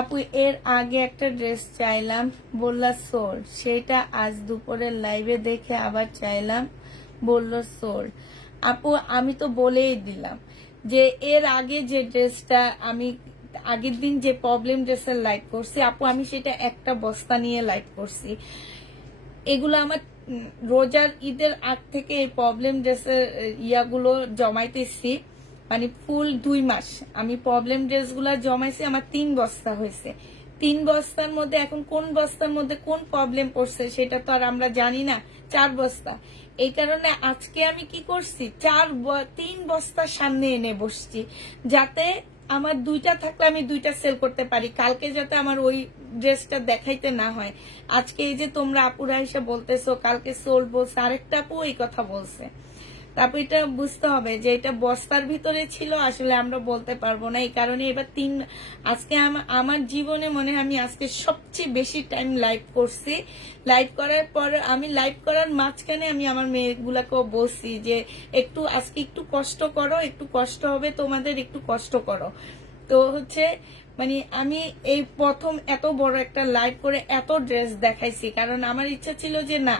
আপু এর আগে একটা ড্রেস চাইলাম, বললা সোল্ড, সেটা আজ দুপুরের লাইভে দেখে আবার চাইলাম, বললো সোল্ড। আপু আমি তো বলেই দিলাম যে এর আগে যে ড্রেসটা আমি আগের দিন যে প্রবলেম ড্রেসের লাইভ করছি আপু, আমি সেটা একটা বস্তা নিয়ে লাইভ করছি। এগুলো আমার রোজার ঈদের আগ থেকে এই প্রবলেম ড্রেসের ইয়াগুলো জমাইতেছি, মানে ফুল 2 মাস আমি প্রবলেম ড্রেসগুলো জমাইছি। আমার 3 বস্তা হয়েছে। 3 বস্তার মধ্যে এখন কোন বস্তার মধ্যে কোন প্রবলেম পড়ছে সেটা তো আর আমরা জানি না। 4 বস্তা। এই কারণে আজকে আমি কি করছি, 3 বস্তা সামনে এনে বসছি, যাতে আমার 2টা থাকলে আমি 2টা সেল করতে পারি, কালকে যাতে আমার ওই ড্রেসটা দেখাইতে না হয়। আজকে এই যে তোমরা আপুরা এসে বলতেছো কালকে সোল্ড বলছে, আরেকটা আপু এই কথা বলছে। তারপর এটা বুঝতে হবে যে এটা বস্তার ভিতরে ছিল, আসলে আমরা বলতে পারবো না। এই কারণে এবার আজকে আমার জীবনে মনে হয় আমি আজকে সবচেয়ে বেশি টাইম লাইভ করছি। লাইভ করার পর আমি লাইভ করার মাঝখানে আমি আমার মেয়েগুলাকেও বলছি যে একটু আজকে একটু কষ্ট করো, একটু কষ্ট হবে তোমাদের, একটু কষ্ট করো। তো হচ্ছে মানে আমি এই প্রথম এত বড় একটা লাইভ করে এত ড্রেস দেখাইছি, কারণ আমার ইচ্ছা ছিল যে না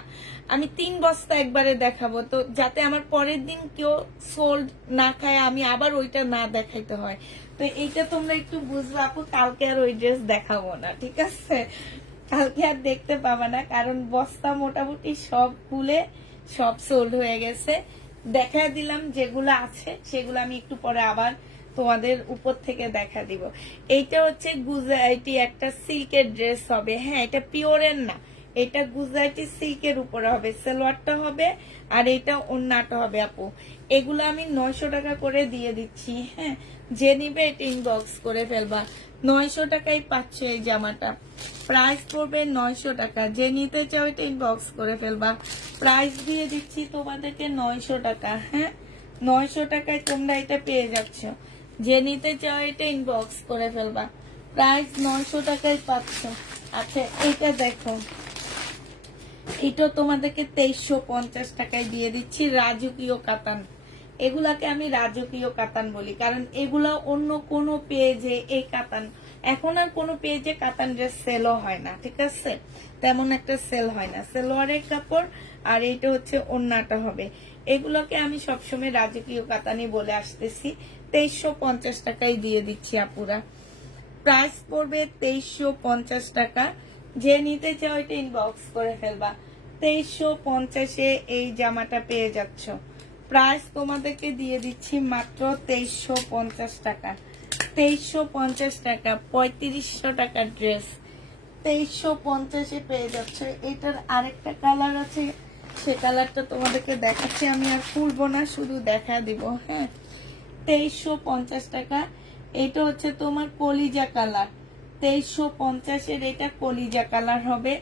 আমি 3 বস্তা একবারে দেখাবো, তো যাতে আমার পরের দিন কেউ সোল্ড না খায় আমি আবার ওইটা না দেখাইতে হয়। তো এইটা তোমরা একটু বুঝবা আপু, কালকে আর ওই ড্রেস দেখাবো না, ঠিক আছে? কালকে আর দেখতে পাবা না, কারণ বস্তা মোটামুটি সব খুলে সব সোল্ড হয়ে গেছে। দেখা দিলাম যেগুলো আছে সেগুলো আমি একটু পরে আবার তোমাদের উপর থেকে দেখা দিব। এইটা হচ্ছে গুজরাটি একটা সিল্কের ড্রেস হবে। হ্যাঁ, এটা পিওরের না, এটা গুজরাটি সিল্কের উপরে হবে, সালোয়ারটা হবে আর এটা ওড়নাটা হবে। আপু এগুলো আমি 900 টাকা করে দিয়ে দিচ্ছি। হ্যাঁ, যে নিবে এটা ইনবক্স করে ফেলবা। 900 টাকায় পাচ্ছ এই জামাটা, প্রাইস পড়বে 900 টাকা। যে নিতে চাও এটা ইনবক্স করে ফেলবা। প্রাইস দিয়ে দিচ্ছি তোমাদেরকে 900 টাকা। হ্যাঁ, 900 টাকায় তোমরা এটা পেয়ে যাচ্ছ। যে নিতে চাও এটা ইনবক্স করে ফেলবা। প্রাইস 900 টাকায় পাচ্ছ। আচ্ছা এটা দেখো, এটা তোমাদেরকে 2350 টাকায় দিয়ে দিচ্ছি, রাজকীয় কাতান। এগুলাকে আমি রাজকীয় কাতান বলি, কারণ এগুলা অন্য কোনো পেজে এই কাতান, এখন আর কোনো পেজে কাতান ড্রেস সেলও হয় না, ঠিক আছে? তেমন একটা সেল হয় না। সালোয়ারের কাপড় আর এইটা হচ্ছে ওড়নাটা হবে। এগুলোকে আমি সবসময় রাজকীয় কাতানি বলে আসতেছি। 2350 টাকায় দিয়ে দিচ্ছি আপুরা। প্রাইস পড়বে 2350 টাকা। যে নিতে চাও এটা ইনবক্স করে ফেলবা। 2350-এ এই জামাটা পেয়ে যাচ্ছ। প্রাইস তোমাদেরকে দিয়ে দিচ্ছি মাত্র 2350 টাকা। 2350 টাকা, 3500 টাকার ড্রেস 2350-এ পেয়ে যাচ্ছে। এটার আরেকটা কালার আছে, সে কালারটা তোমাদেরকে দেখাচ্ছি, আমি আর খুলবো না, শুধু দেখা দিব। হ্যাঁ, 2350 টাকা। এটা হচ্ছে তোমার কলিজা কালার, 2350-এর এটা কলিজা কালার হবে।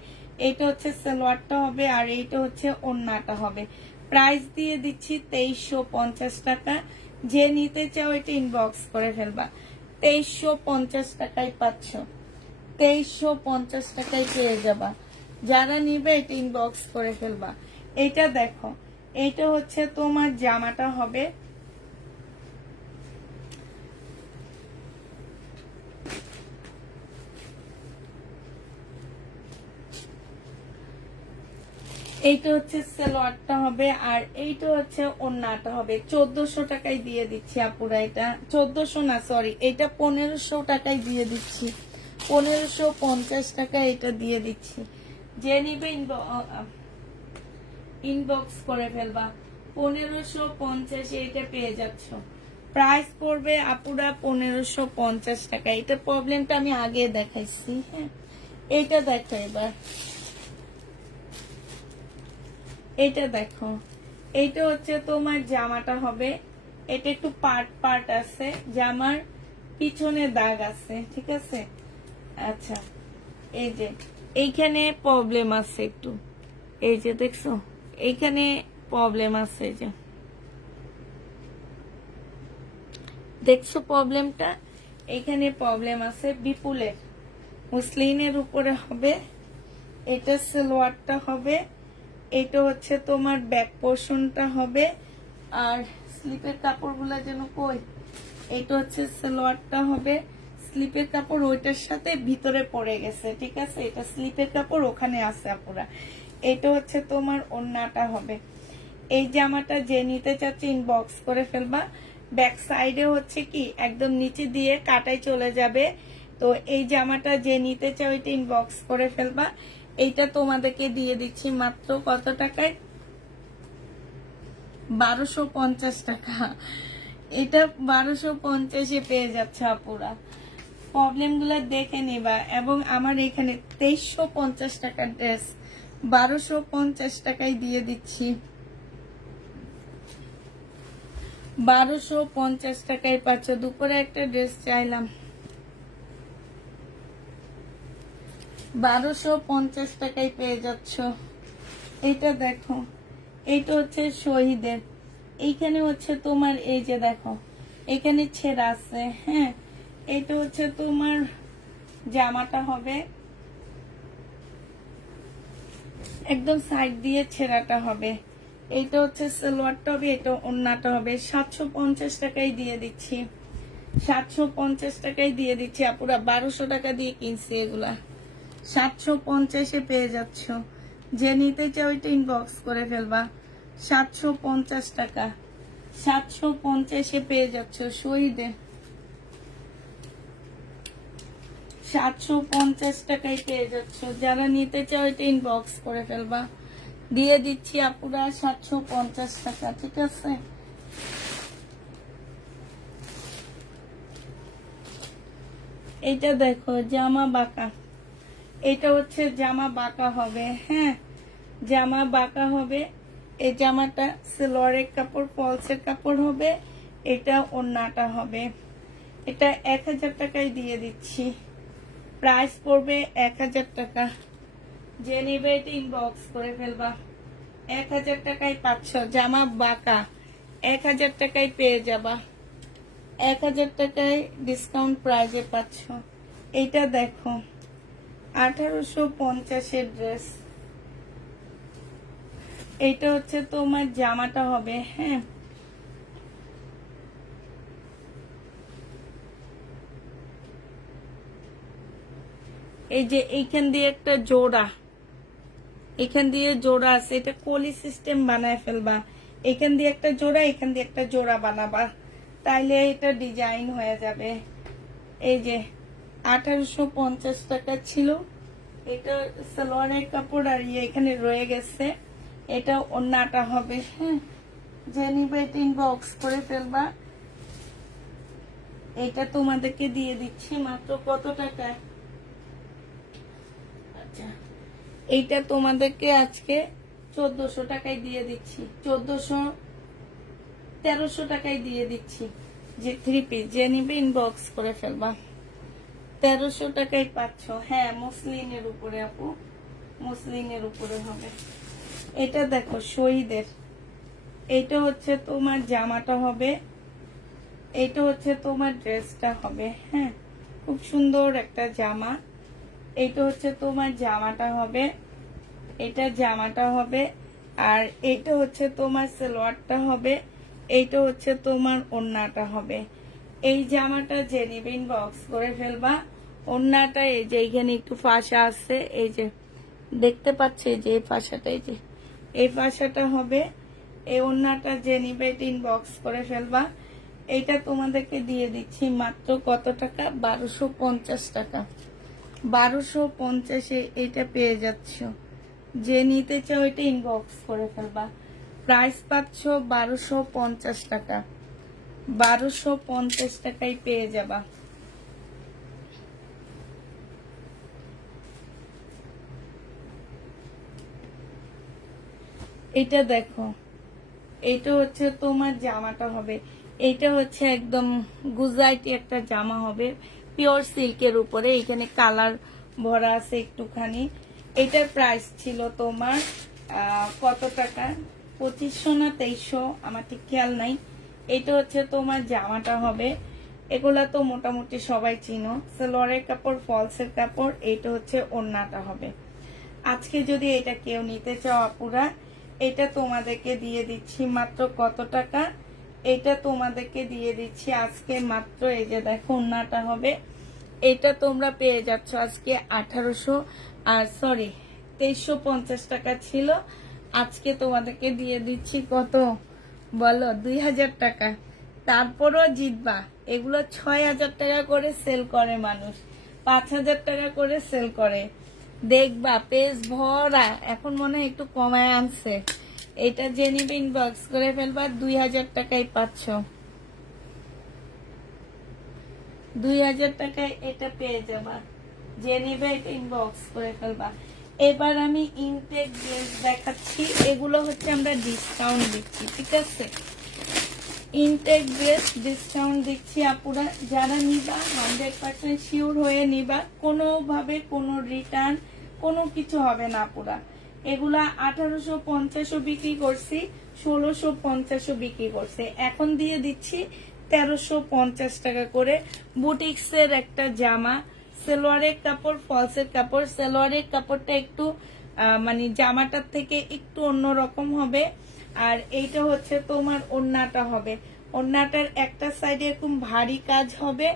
এটা হচ্ছে সালোয়ারটা হবে আর এইটা হচ্ছে ওড়নাটা হবে। প্রাইস দিয়ে দিচ্ছি 2350 টাকা। যে নিতে চাও এটা ইনবক্স করে ফেলবা। 2350 টাকায় পাচ্ছ, 2350 টাকায় পেয়ে যাবা। যারা নিবে এটা ইনবক্স করে ফেলবা। এটা দেখো, এইটা হচ্ছে তোমার জামাটা হবে, এইটা হচ্ছে সালোয়ারটা হবে, আর এইটা হচ্ছে ওড়নাটা হবে। 1400 টাকায় দিয়ে দিচ্ছি আপুরা। এটা 1400 না, সরি, এটা 1500 টাকায় দিয়ে দিচ্ছি। 1550 টাকা এটা দিয়ে দিচ্ছি। যে নিবে ইনবক্স করে ফেলবা। 1550 এটা পেয়ে যাচ্ছ। প্রাইস পড়বে আপুরা 1550 টাকা। এটা প্রবলেমটা আমি আগে দেখাইছি। হ্যাঁ, এইটা দেখো এবার, এইটা দেখো, এইটা হচ্ছে তোমার জামাটা হবে। এটা একটু পার্ট পার্ট আছে, জামার পিছনে দাগ আছে, ঠিক আছে। আচ্ছা, এই যে এইখানে প্রবলেম আছে একটু, এই যে দেখছো এইখানে প্রবলেম আছে, এই যে দেখছো প্রবলেমটা, এখানে প্রবলেম আছে। বিপুলের মুসলিনের উপরে হবে। এটা সালোয়ারটা হবে, এটা হচ্ছে তোমার ব্যাক পোর্শনটা হবে। আর স্লিপের কাপড়গুলা যেন কই, এটা হচ্ছে সালোয়ারটা হবে। স্লিপের কাপড় ওইটার সাথে ভিতরে পড়ে গেছে, ঠিক আছে। এটা স্লিপের কাপড় ওখানে আছে আপুরা। এটা হচ্ছে তোমার ওড়নাটা হবে। এই জামাটা যে নিতে চাচ্ছে ইনবক্স করে ফেলবা। ব্যাক সাইডে হচ্ছে কি একদম নিচে দিয়ে কাটাই চলে যাবে। তো এই জামাটা যে নিতে চাও এটা ইনবক্স করে ফেলবা। এইটা তোমাদেরকে দিয়ে দিচ্ছি মাত্র কত টাকায়? 1250 টাকা। এটা 1250-এ পেয়ে যাচ্ছে আপুরা। প্রবলেম গুলা দেখে নিবা। এবং আমার এখানে 2350 টাকার ড্রেস 1250 টাকায় দিয়ে দিচ্ছি। 1250 টাকায় পাচ্ছ। দুপুরে একটা ড্রেস চাইলাম, 1250 টাকায় পেয়ে যাচ্ছ। এইটা দেখো, এইটা হচ্ছে শহীদের। এইখানে হচ্ছে তোমার এই যে দেখো এখানে ছেঁড়া আছে। হ্যাঁ, এটা হচ্ছে তোমার জামাটা হবে, একদম সাইড দিয়ে ছেঁড়াটা হবে। এইটা হচ্ছে সালোয়ারটা হবে, এটা ওড়নাটা হবে। 750 টাকায় দিয়ে দিচ্ছি। 750 টাকায় দিয়ে দিচ্ছি আপুরা। 1200 টাকা দিয়ে কিনছি এগুলা, 750-এ পেয়ে যাচ্ছ। যে নিতে চাও ওইটা ইনবক্স করে ফেলবা। 750 টাকা, 750-এ পেয়ে যাচ্ছ। শহীদে 750 টাকায় পেয়ে যাচ্ছ। যারা নিতে চাও এটা ইনবক্স করে ফেলবা। দিয়ে দিচ্ছি আপুরা 750 টাকা, ঠিক আছে। এটা দেখো জামা বাঁকা, এটা হচ্ছে জামা বাঁকা হবে। হ্যাঁ, জামা বাঁকা হবে। এই জামাটা সালোয়ারের কাপড়, ফলসের কাপড় হবে। এটা ওড়নাটা হবে। এটা 1000 টাকায় দিয়ে দিচ্ছি। প্রাইস পড়বে 1000 টাকা। যে নেবে এটা ইনবক্স করে ফেলবা। 1000 টাকায় পাচ্ছ জামা বাঁকা। 1000 টাকায় পেয়ে যাবা। 1000 টাকায় ডিসকাউন্ট প্রাইজে পাচ্ছ। এইটা দেখো 1850-এর ড্রেস। এইটা হচ্ছে তোমার জামাটা হবে। হ্যাঁ, এই যে এইখান দিয়ে একটা জোড়া, এখান দিয়ে জোড়া আছে। এটা কলি সিস্টেম বানায় ফেলবা। এখান দিয়ে একটা জোড়া, এখান দিয়ে একটা জোড়া বানাবা, তাইলে এটা ডিজাইন হয়ে যাবে। এই যে 1850 টাকা ছিল। এটা সালোয়ারের কাপড় আর এখানে রয়ে গেছে। এটা ওড়নাটা হবে। হ্যাঁ, যে নিবে এটা ইনবক্স করে ফেলবা। এটা তোমাদেরকে দিয়ে দিচ্ছি মাত্র কত টাকায়? আচ্ছা, এইটা তোমাদেরকে আজকে 1400 টাকায় দিয়ে দিচ্ছি। 1300 টাকায় দিয়ে দিচ্ছি। যে 3 পিস যে নিবে ইনবক্স করে ফেলবা। 1300 টাকায় পাচ্ছ। হ্যাঁ, মসলিনের উপরে আপু, মসলিনের উপরে হবে। এটা দেখো শহীদের। এইটা হচ্ছে তোমার জামাটা হবে, এইটা হচ্ছে তোমার ড্রেসটা হবে। হ্যাঁ, খুব সুন্দর একটা জামা। এইটা হচ্ছে তোমার জামাটা হবে, এটা জামাটা হবে। আর এইটা হচ্ছে তোমার সালোয়ারটা হবে, এইটা হচ্ছে তোমার ওড়নাটা হবে। এই জামাটা যে নিবে ইনবক্স করে ফেলবা। ওড়নাটা এই যে এইখানে একটু ফাঁসা আছে, এই যে দেখতে পাচ্ছে যে এই ফাঁসাটা, এই যে এই ফাঁসাটা হবে। এই ওড়নাটা যে নিবে এটা ইনবক্স করে ফেলবা। এইটা তোমাদেরকে দিয়ে দিচ্ছি মাত্র কত টাকা, 1250 টাকা। 1250-এ এটা পেয়ে যাচ্ছ। যে নিতে চাও এটা ইনবক্স করে ফেলবা। প্রাইস পাচ্ছ 1250 টাকা। 1250 টাকায় পেয়ে যাবা। এটা দেখো, এটা হচ্ছে তোমার জামাটা হবে। এটা হচ্ছে একদম গুজরাটি একটা জামা হবে, পিওর সিল্কের উপরে। এখানে কালার ভরা আছে একটুখানি। এটার প্রাইস ছিল তোমার কত টাকা, 2500 না 2300, আমার ঠিক খেয়াল নাই। এটা হচ্ছে তোমার জামাটা হবে। এগুলা তো মোটামুটি সবাই চিনো, সালোয়ারের কাপড়, ফলসের কাপড়। এইটা হচ্ছে ওড়নাটা হবে। আজকে যদি এটা কেউ নিতে চাও আপুরা, এটা তোমাদেরকে দিয়ে দিচ্ছি মাত্র কত টাকা, এটা তোমাদেরকে দিয়ে দিচ্ছি আজকে মাত্র, এই যে দেখো ওড়নাটা হবে। এটা তোমরা পেয়ে যাচ্ছ আজকে 2350 টাকা ছিল। আজকে তোমাদেরকে দিয়ে দিচ্ছি কত বলো, 2000 টাকা। তারপরও জিতবা। এগুলো 6000 টাকা করে সেল করে মানুষ, 5000 টাকা করে সেল করে। দেখবা পেজ ভরা। এখন মনে হয় একটু কমায় আনছে। এটা যে নিবে ইনবক্স করে ফেলবা, 2000 টাকায় পাচ্ছ। 2000 টাকায় এটা পেয়ে যাবা। যে নিবে এটা ইনবক্স করে ফেলবা। এবার আমি ইনটেক ড্রেস দেখাচ্ছি। এগুলো হচ্ছে আমরা ডিসকাউন্ট দিচ্ছি, ঠিক আছে? ইনটেক ড্রেস ডিসকাউন্ট দিচ্ছি আপুরা। যারা নিবা 100% শিওর হয়ে নিবা, কোনোভাবে কোনো রিটার্ন কোনো কিছু হবে না আপুরা। এগুলা 1850 বিক্রি করছি, 1650 বিক্রি করছে, এখন দিয়ে দিচ্ছি 1350 টাকা করে। বুটিক্সের একটা জামা, সালোয়ারের কাপড়, ফলসের কাপড়। সালোয়ারের কাপড়টা একটু মানে জামাটার থেকে একটু অন্যরকম হবে। আর এইটা হচ্ছে তোমার ওড়নাটা হবে। ওড়নাটার একটা সাইডে এরকম ভারী কাজ হবে,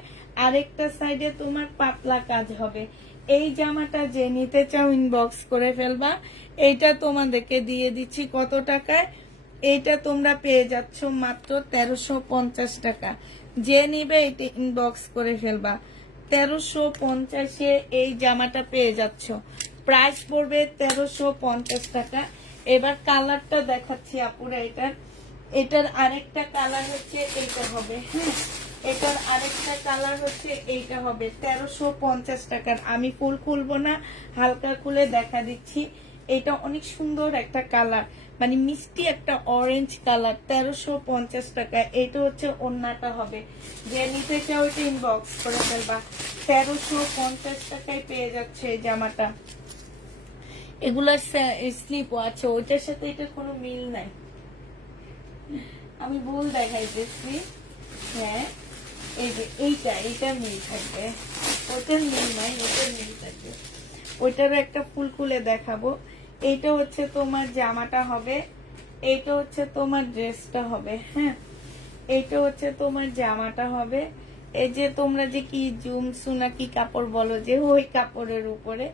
আরেকটা সাইডে তোমার পাতলা কাজ হবে। এই জামাটা যে নিতে চাও ইনবক্স করে ফেলবা। এইটা তোমাদেরকে দিয়ে দিচ্ছি কত টাকায়, এইটা তোমরা পেয়ে যাচ্ছ মাত্র 1350 টাকা। যে নিবে এটা ইনবক্স করে ফেলবা। 1350-এ এই জামাটা পেয়ে যাচ্ছ। প্রাইস পড়বে 1350 টাকা। এবার কালারটা দেখাচ্ছি আপুরা। এটার আরেকটা কালার হচ্ছে এইটা হবে, হ্যাঁ। এটার আরেকটা কালার হচ্ছে এইটা হবে 1350 টাকার। আমি ফুল খুলবো না, হালকা খুলে দেখা দিচ্ছি। এটা অনেক সুন্দর একটা কালার, মানে মিষ্টি একটা অরেঞ্জ কালার। 1350 টাকা। এটা হচ্ছে ওড়নাটা হবে। যে নিতে চাও এটা ইনবক্স করে ফেলবা। 1350 টাকায় পেয়ে যাচ্ছে এই জামাটা। এগুলার স্লিপও আছে, ওইটার সাথে এটা কোনো মিল নাই, আমি ভুল দেখাইতেছি। হ্যাঁ, এই যে এইটা মিল থাকবে, ওটার মিল নাই, ওটার মিল থাকবে। ওইটারও একটা ফুল খুলে দেখাবো। এইটা হচ্ছে তোমার জামাটা হবে, এইটা হচ্ছে তোমার ড্রেসটা হবে, হ্যাঁ। এইটা হচ্ছে তোমার জামাটা হবে। এই যে তোমরা যে কি জুমসু না কি কাপড় বলো, যে ওই কাপড়ের উপরে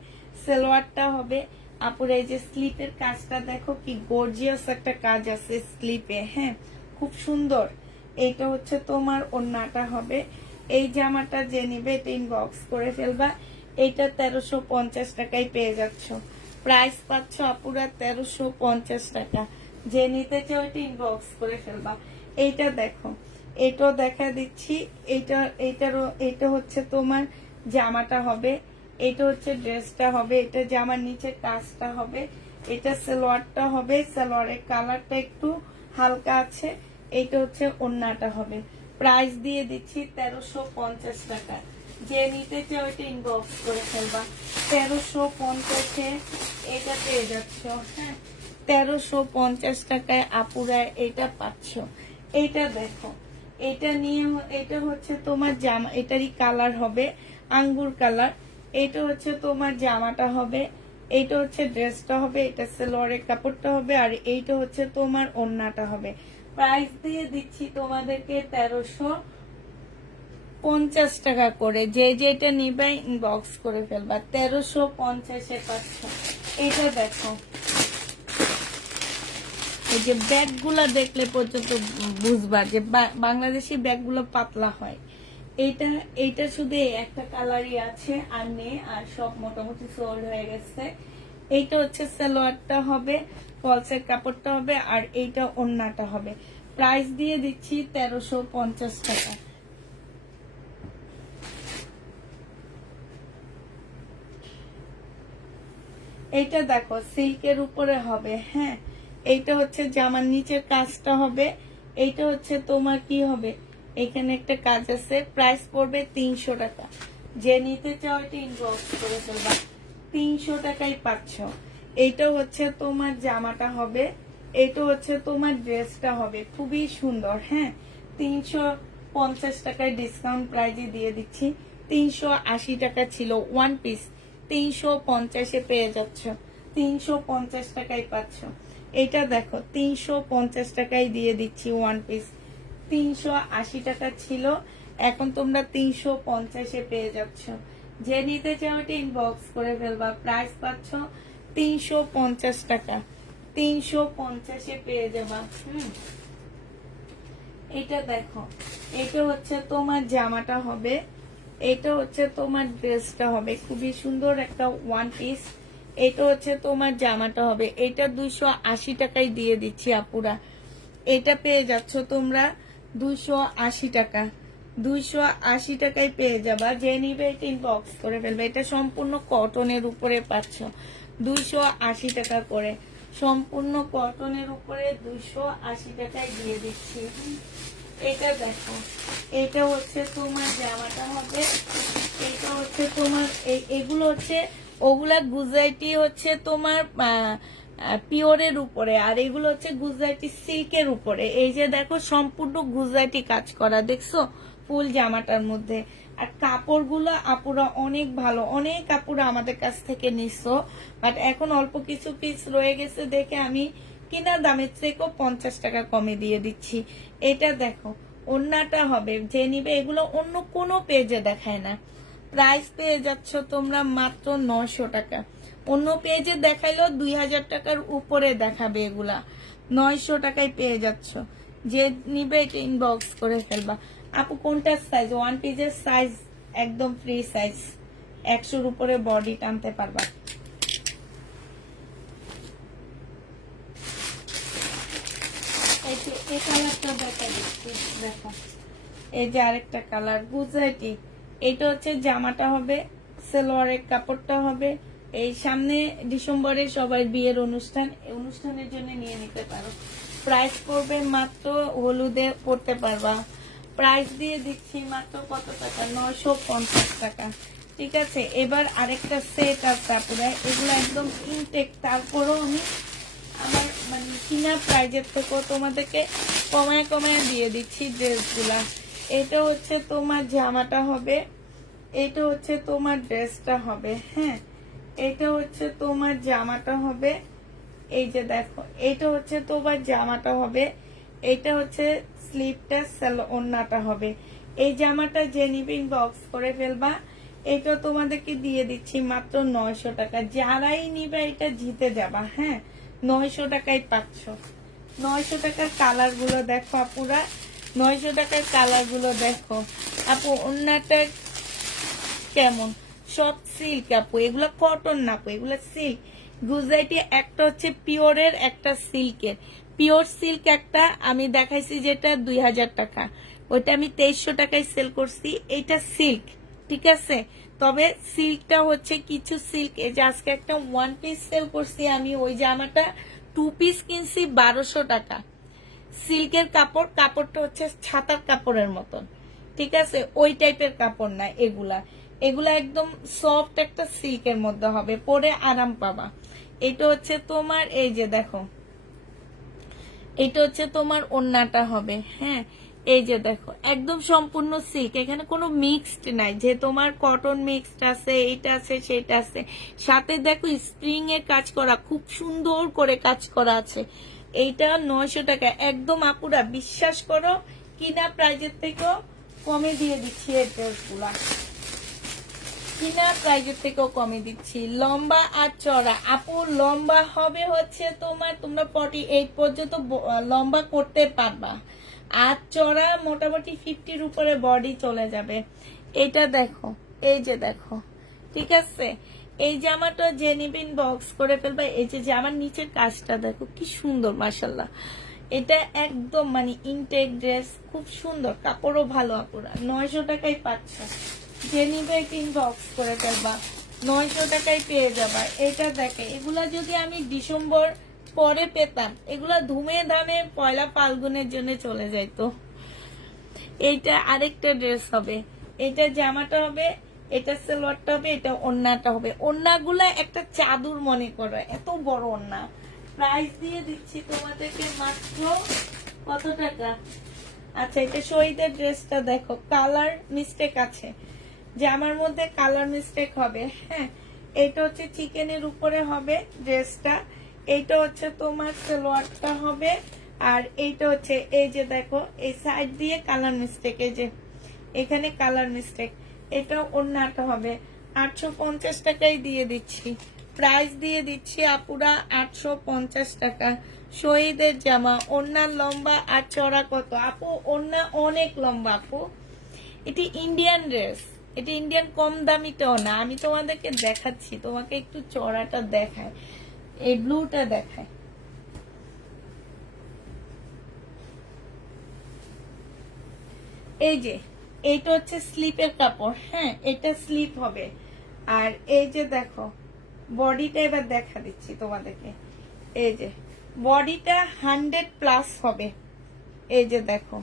সালোয়ারটা হবে। আপুর এই যে স্লিপের কাজটা দেখো, কি গর্জিয়াস একটা কাজ আছে স্লিপে, হ্যাঁ, খুব সুন্দর। এইটা হচ্ছে তোমার ওড়নাটা হবে। এই জামাটা যে নিবে এটা ইনবক্স করে ফেলবা। এইটা 1350 টাকায় পেয়ে যাচ্ছ। প্রাইস পাচ্ছ আপুরা 1350 টাকা। যে নিতে চাও এটা ইনবক্স করে ফেলবা। এইটা দেখো, এটাও দেখা দিচ্ছি। এটা হচ্ছে তোমার জামাটা হবে, এটা হচ্ছে ড্রেসটা হবে, এটা জামার নিচে কাজটা হবে, এটা সালোয়ারটা হবে। সালোয়ারের কালারটা একটু হালকা আছে। এইটা হচ্ছে ওড়নাটা হবে। প্রাইস দিয়ে দিচ্ছি 1350 টাকা। যে নিতে চাও এটা ইনবক্স করে ফেলবা। 1350-এ এটা পেয়ে যাচ্ছ, হ্যাঁ। 1350 টাকায় আপুরা এটা পাচ্ছ। এইটা দেখো, এটা নিয়ে, এটা হচ্ছে তোমার জামা, এটারই কালার হবে আঙ্গুর কালার। এটা হচ্ছে তোমার জামাটা হবে। এইটা হচ্ছে ড্রেসটা হবে, এটা সালোয়ারের কাপড়টা হবে, আর এইটা হচ্ছে তোমার ওড়নাটা হবে। প্রাইস দিয়ে দিচ্ছি তোমাদেরকে 1350 টাকা করে। যে যেটা নিবে ইনবক্স করে ফেলবা। 1350-এ পাচ্ছ। এটা দেখো, এই যে ব্যাগগুলা দেখলে পর্যন্ত বুঝবা যে বাংলাদেশি ব্যাগগুলো পাতলা হয়। এইটা এইটা শুধু এই একটা কালারই আছে, আর নেই, আর সব মোটামুটি সোল্ড হয়ে গেছে। এইটা হচ্ছে সালোয়ারটা হবে, ফলসের কাপড়টা হবে, আর এইটা ওড়নাটা হবে। প্রাইস দিয়ে দিচ্ছি 1350 টাকা। এইটা দেখো সিল্কের উপরে হবে, হ্যাঁ। এইটা হচ্ছে জামার নিচের কাজটা হবে। এইটা হচ্ছে তোমার কি হবে, এখানে একটা কাজ আছে। প্রাইস পড়বে 300 টাকা। যে নিতে চাও এটা ইনবক্স করে ফেলবা। 300 টাকাই পাচ্ছ। এইটা হচ্ছে তোমার জামাটা হবে, এইটা হচ্ছে তোমার ড্রেসটা হবে। খুবই সুন্দর, হ্যাঁ। 350 টাকায় ডিসকাউন্ট প্রাইজে দিয়ে দিচ্ছি। 380 টাকা ছিল ওয়ান পিস, 350-এ পেয়ে যাচ্ছ। 350 টাকায় পাচ্ছ। এটা দেখো 350 টাকায় দিয়ে দিচ্ছি ওয়ান পিস। 380 টাকা ছিল, এখন তোমরা 350-এ পেয়ে যাচ্ছ। যে নিতে চাও এটা ইনবক্স করে ফেলবা। প্রাইস পাচ্ছ 350 টাকা। 350-এ পেয়ে যাবা। এটা দেখো, এটা হচ্ছে তোমার জামাটা হবে, এটা হচ্ছে তোমার ড্রেসটা হবে। খুবই সুন্দর একটা ওয়ান পিস। এটা হচ্ছে তোমার জামাটা হবে। এটা 280 টাকায় দিয়ে দিচ্ছি আপুরা। এটা পেয়ে যাচ্ছ তোমরা 280 টাকা। 280 টাকায় পেয়ে যাবা। যে নিবে এটা ইনবক্স করে ফেলবে। এটা সম্পূর্ণ কটনের উপরে পাচ্ছ 280 টাকা করে। সম্পূর্ণ কটনের উপরে 280 টাকায় দিয়ে দিচ্ছি। এটা দেখো, এটা হচ্ছে তোমার জামাটা হবে, এটা হচ্ছে তোমার এগুলো হচ্ছে ওগুলা গুজরাটি হচ্ছে তোমার পিওরের উপরে, আর এগুলো হচ্ছে গুজরাটি সিল্কের উপরে। এই যে দেখো সম্পূর্ণ গুজরাটি কাজ করা, দেখছো ফুল জামাটার মধ্যে। আর কাপড়গুলো আপুরা অনেক ভালো, অনেক কাপড় আমাদের কাছ থেকে নিছো, বাট এখন অল্প কিছু পিস রয়ে গেছে দেখে আমি কিনা দামের থেকেও 50 টাকা কমে দিয়ে দিচ্ছি। এটা দেখো ওড়নাটা হবে। যে নিবে এগুলো অন্য কোনো পেজে দেখায় না। প্রাইস পেয়ে যাচ্ছ তোমরা মাত্র 900 টাকা। অন্য পেজে দেখাইলেও 2000 টাকার উপরে দেখাবে, এগুলা 900 টাকায় পেয়ে যাচ্ছ। যে নিবে এটা ইনবক্স করে ফেলবা। আপু কোনটা সাইজ? ওয়ান পিসের সাইজ একদম ফ্রি সাইজ, 100-র উপরে বডি টানতে পারবা। এই কালারটা দেখা দিচ্ছি, দেখো এই যে আরেকটা কালার গুজরাটি। এটা হচ্ছে জামাটা হবে, সালোয়ারের কাপড়টা হবে। এই সামনে ডিসেম্বরে সবাই বিয়ের অনুষ্ঠান, অনুষ্ঠানের জন্য নিয়ে নিতে পারো। প্রাইস পড়বে মাত্র, হলুদে পড়তে পারবা। প্রাইস দিয়ে দিচ্ছি মাত্র কত টাকা? 950 টাকা। ঠিক আছে, এবার আরেকটা সেট আছে আপনারা, এগুলো একদম ইনটেক। তারপরও আমি আমার মানে কিনা প্রাইজের থেকেও তোমাদেরকে কমায় কমায় দিয়ে দিচ্ছি ড্রেসগুলা। এটা হচ্ছে তোমার জামাটা হবে, এটা হচ্ছে তোমার ড্রেসটা হবে, হ্যাঁ। এটা হচ্ছে তোমার জামাটা হবে, এই যে দেখো এটা হচ্ছে তোমার জামাটা হবে, এটা হচ্ছে স্লিপটা, ওড়নাটা হবে। এই জামাটা যে নিবে ইনবক্স করে ফেলবা। এটা তোমাদেরকে দিয়ে দিচ্ছি মাত্র 900 টাকা। যারাই নিবে এটা জিতে যাবা, হ্যাঁ। 900 টাকায় পাচ্ছ। 900 টাকার কালার গুলো দেখো আপুরা, 900 টাকার কালার গুলো দেখো আপু। ওড়নাটা কেমন, সব সিল্ক আপু, এগুলো কটন না আপু, এগুলো সিল্ক গুজরাটি। একটা হচ্ছে পিওরের, একটা সিল্কের। পিওর সিল্ক একটা আমি দেখাইছি যেটা 2000 টাকা, ওইটা আমি 2300 টাকায় সেল করছি। এটা সিল্ক, ঠিক আছে। তবে সিল্কটা হচ্ছে কিছু সিল্ক, এই যে আজকে একটা ওয়ান পিস সেল করছি আমি, ওই জামাটা 2 পিস কিনছি 1200 টাকা। সিল্কের কাপড়, কাপড়টা হচ্ছে ছাতার কাপড়ের মতন, ঠিক আছে। ওই টাইপের কাপড় না এগুলা, এগুলা একদম সফট একটা সিল্কের মধ্যে হবে, পরে আরাম পাবা। এটা হচ্ছে তোমার, এই যে দেখো এটা হচ্ছে তোমার ওড়নাটা হবে, হ্যাঁ। এই যে দেখো একদম সম্পূর্ণ সিল্ক, এখানে কোনো মিক্সড নাই যে তোমার কটন মিক্সড আছে, এইটা আছে সেটা আছে। সাথে দেখো স্প্রিং এর কাজ করা, খুব সুন্দর করে কাজ করা আছে। এইটা 900 টাকা একদম আপুরা, বিশ্বাস করো কিনা প্রাইজের থেকেও কমে দিয়ে দিচ্ছি এই ড্রেসগুলা, কিনা প্রাইজের থেকেও কমে দিচ্ছি। লম্বা আর চড়া আপু, লম্বা হবে হচ্ছে তোমার, তোমরা 48 পর্যন্ত লম্বা করতে পারবা, আর চড়া মোটামুটি 50-র উপরে বডি চলে যাবে। এইটা দেখো, এই যে দেখো, ঠিক আছে। এই জামাটা যে নিবেন বক্স করে ফেলবে। এই যে আমার নিচের কাজটা দেখো কি সুন্দর, মাশাল্লাহ। এটা একদম মানে ইনটেক ড্রেস, খুব সুন্দর, কাপড়ও ভালো আপুরা। 900 টাকায় পাচ্ছ, যে নিবে বক্স করে ফেলবা, 900 টাকায় পেয়ে যাবা। এটা দেখে, এগুলা যদি আমি ডিসেম্বর পরে পেতাম, এগুলা ধুমে ধামে পয়লা ফাল্গুনের জন্য চলে যাইতো। এইটা আরেকটা ড্রেস হবে, এটা জামাটা হবে, এটা সালোয়ারটা হবে, এটা ওড়নাটা হবে। ওড়নাগুলা একটা চাদর মনে করো, এত বড় ওড়না। প্রাইস দিয়ে দিচ্ছি তোমাদেরকে মাত্র কত টাকা? আচ্ছা, এটা শহীদের ড্রেসটা দেখো, কালার মিস্টেক আছে, জামার মধ্যে কালার মিস্টেক হবে। হ্যাঁ, এটা হচ্ছে চিকেনের উপরে হবে ড্রেসটা, এইটা হচ্ছে তোমার সালোয়ারটা হবে, আর এইটা হচ্ছে এই যে দেখো এই সাইড দিয়ে কালার মিস্টেক, এই যে এখানে কালার মিস্টেক। এটা ওড়নাটা হবে। 850 টাকায় দিয়ে দিচ্ছি, প্রাইস দিয়ে দিচ্ছি আপুরা 850 টাকা। শহীদের জামা, ওড়নার লম্বা আর চড়া কত আপু? ওড়না অনেক লম্বা আপু। এটি ইন্ডিয়ান ড্রেস, এটা ইন্ডিয়ান, কম দামিটাও না। আমি তোমাদেরকে দেখাচ্ছি, তোমাকে একটু চড়াটা দেখায়, এই ব্লুটা দেখায়। এই যে এইটা হচ্ছে স্লিপের কাপড়। হ্যাঁ, এটা স্লিপ হবে। আর এই যে দেখো বডিটা, এবার দেখা দিচ্ছি তোমাদেরকে। এই যে বডিটা 100+ হবে। এই যে দেখো,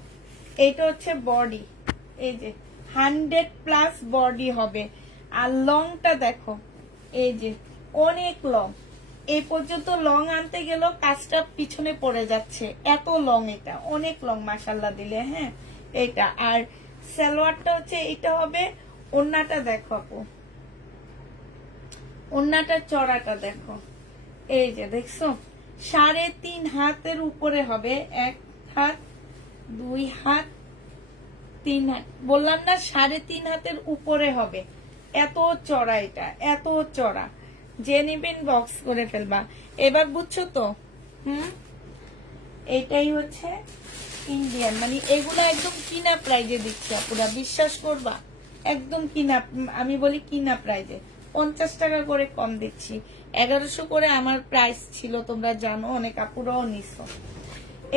এইটা হচ্ছে বডি, এই যে 100+ বডি হবে। আর লংটা দেখো, এই যে অনেক লং, এই পর্যন্ত লং আনতে গেলেও কাজটা পিছনে পড়ে যাচ্ছে, এত লং, এটা অনেক লং মাশাল্লাহ দিলে। হ্যাঁ, এটা আর সালোয়ারটা হচ্ছে এটা হবে। ওড়নাটা দেখো আপু, ওড়নাটার চড়াটা দেখো, এই যে দেখছো 3.5 হাতের উপরে হবে, 1 হাত 2 হাত 3 হাত, বললাম না 3.5 হাতের উপরে হবে। এত চড়া, এটা এত চড়া, যে নিবেন বক্স করে ফেলবা। এবার বুঝছো তো? এটাই হচ্ছে ইন্ডিয়ান, মানে এগুলা একদম কিনা প্রাইজে দিচ্ছি আপুরা, বিশ্বাস করবা, একদম কিনা। আমি বলি কিনা প্রাইজে 50 টাকা করে কম দিচ্ছি। 1100 করে আমার প্রাইস ছিল, তোমরা জানো, অনেক আপুরাও নিছো।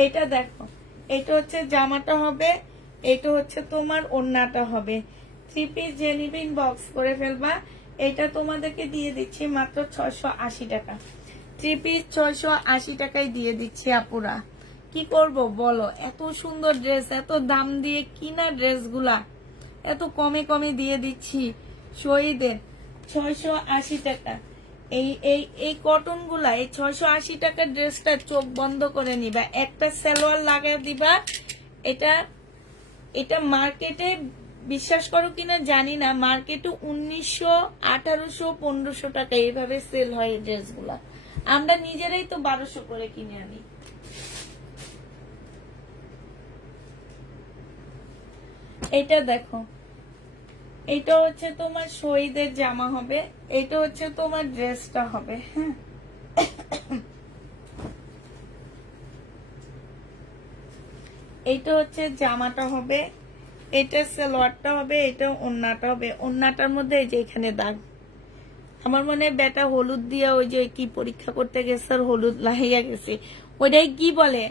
এটা দেখো, এটা হচ্ছে জামাটা হবে, এটা হচ্ছে তোমার ওড়নাটা হবে। 3 পিস যে নিবেন বক্স করে ফেলবা। এটা তোমাদেরকে দিয়ে দিচ্ছি মাত্র 680 টাকা। 3 পিস 680 টাকায় দিয়ে দিচ্ছি আপুরা। কি করব বলো, এত সুন্দর ড্রেস, এত দাম দিয়ে কিনা ড্রেসগুলা এত কমে কমে দিয়ে দিচ্ছি। শহীদের 680 টাকা। এই এই এই কটন গুলা, এই 680 টাকার ড্রেসটা চোখ বন্ধ করে নিবা, একটা সালোয়ার লাগাই দিবা। এটা এটা মার্কেটে, বিশ্বাস করো কিনা জানি না, মার্কেটে 1900, 1800, 1500 টাকা এইভাবে সেল হয় এই ড্রেসগুলা। আমরা নিজেরাই তো 1200 করে কিনে আনি। এটা দেখো, এটা হচ্ছে তোমার শহীদের জামা হবে, এটা হচ্ছে তোমার ড্রেসটা হবে। হ্যাঁ, এইটা হচ্ছে জামাটা হবে, এটা সালোয়ারটা হবে, এটা ওড়নাটা হবে। ওড়নাটার মধ্যে এই যে এখানে দাগ, আমার মনে হয় বেটা হলুদ দিয়ে ওই যে কি পরীক্ষা করতে গেছে, হলুদ লাগাইয়া গেছে, ওইটাই কি বলে,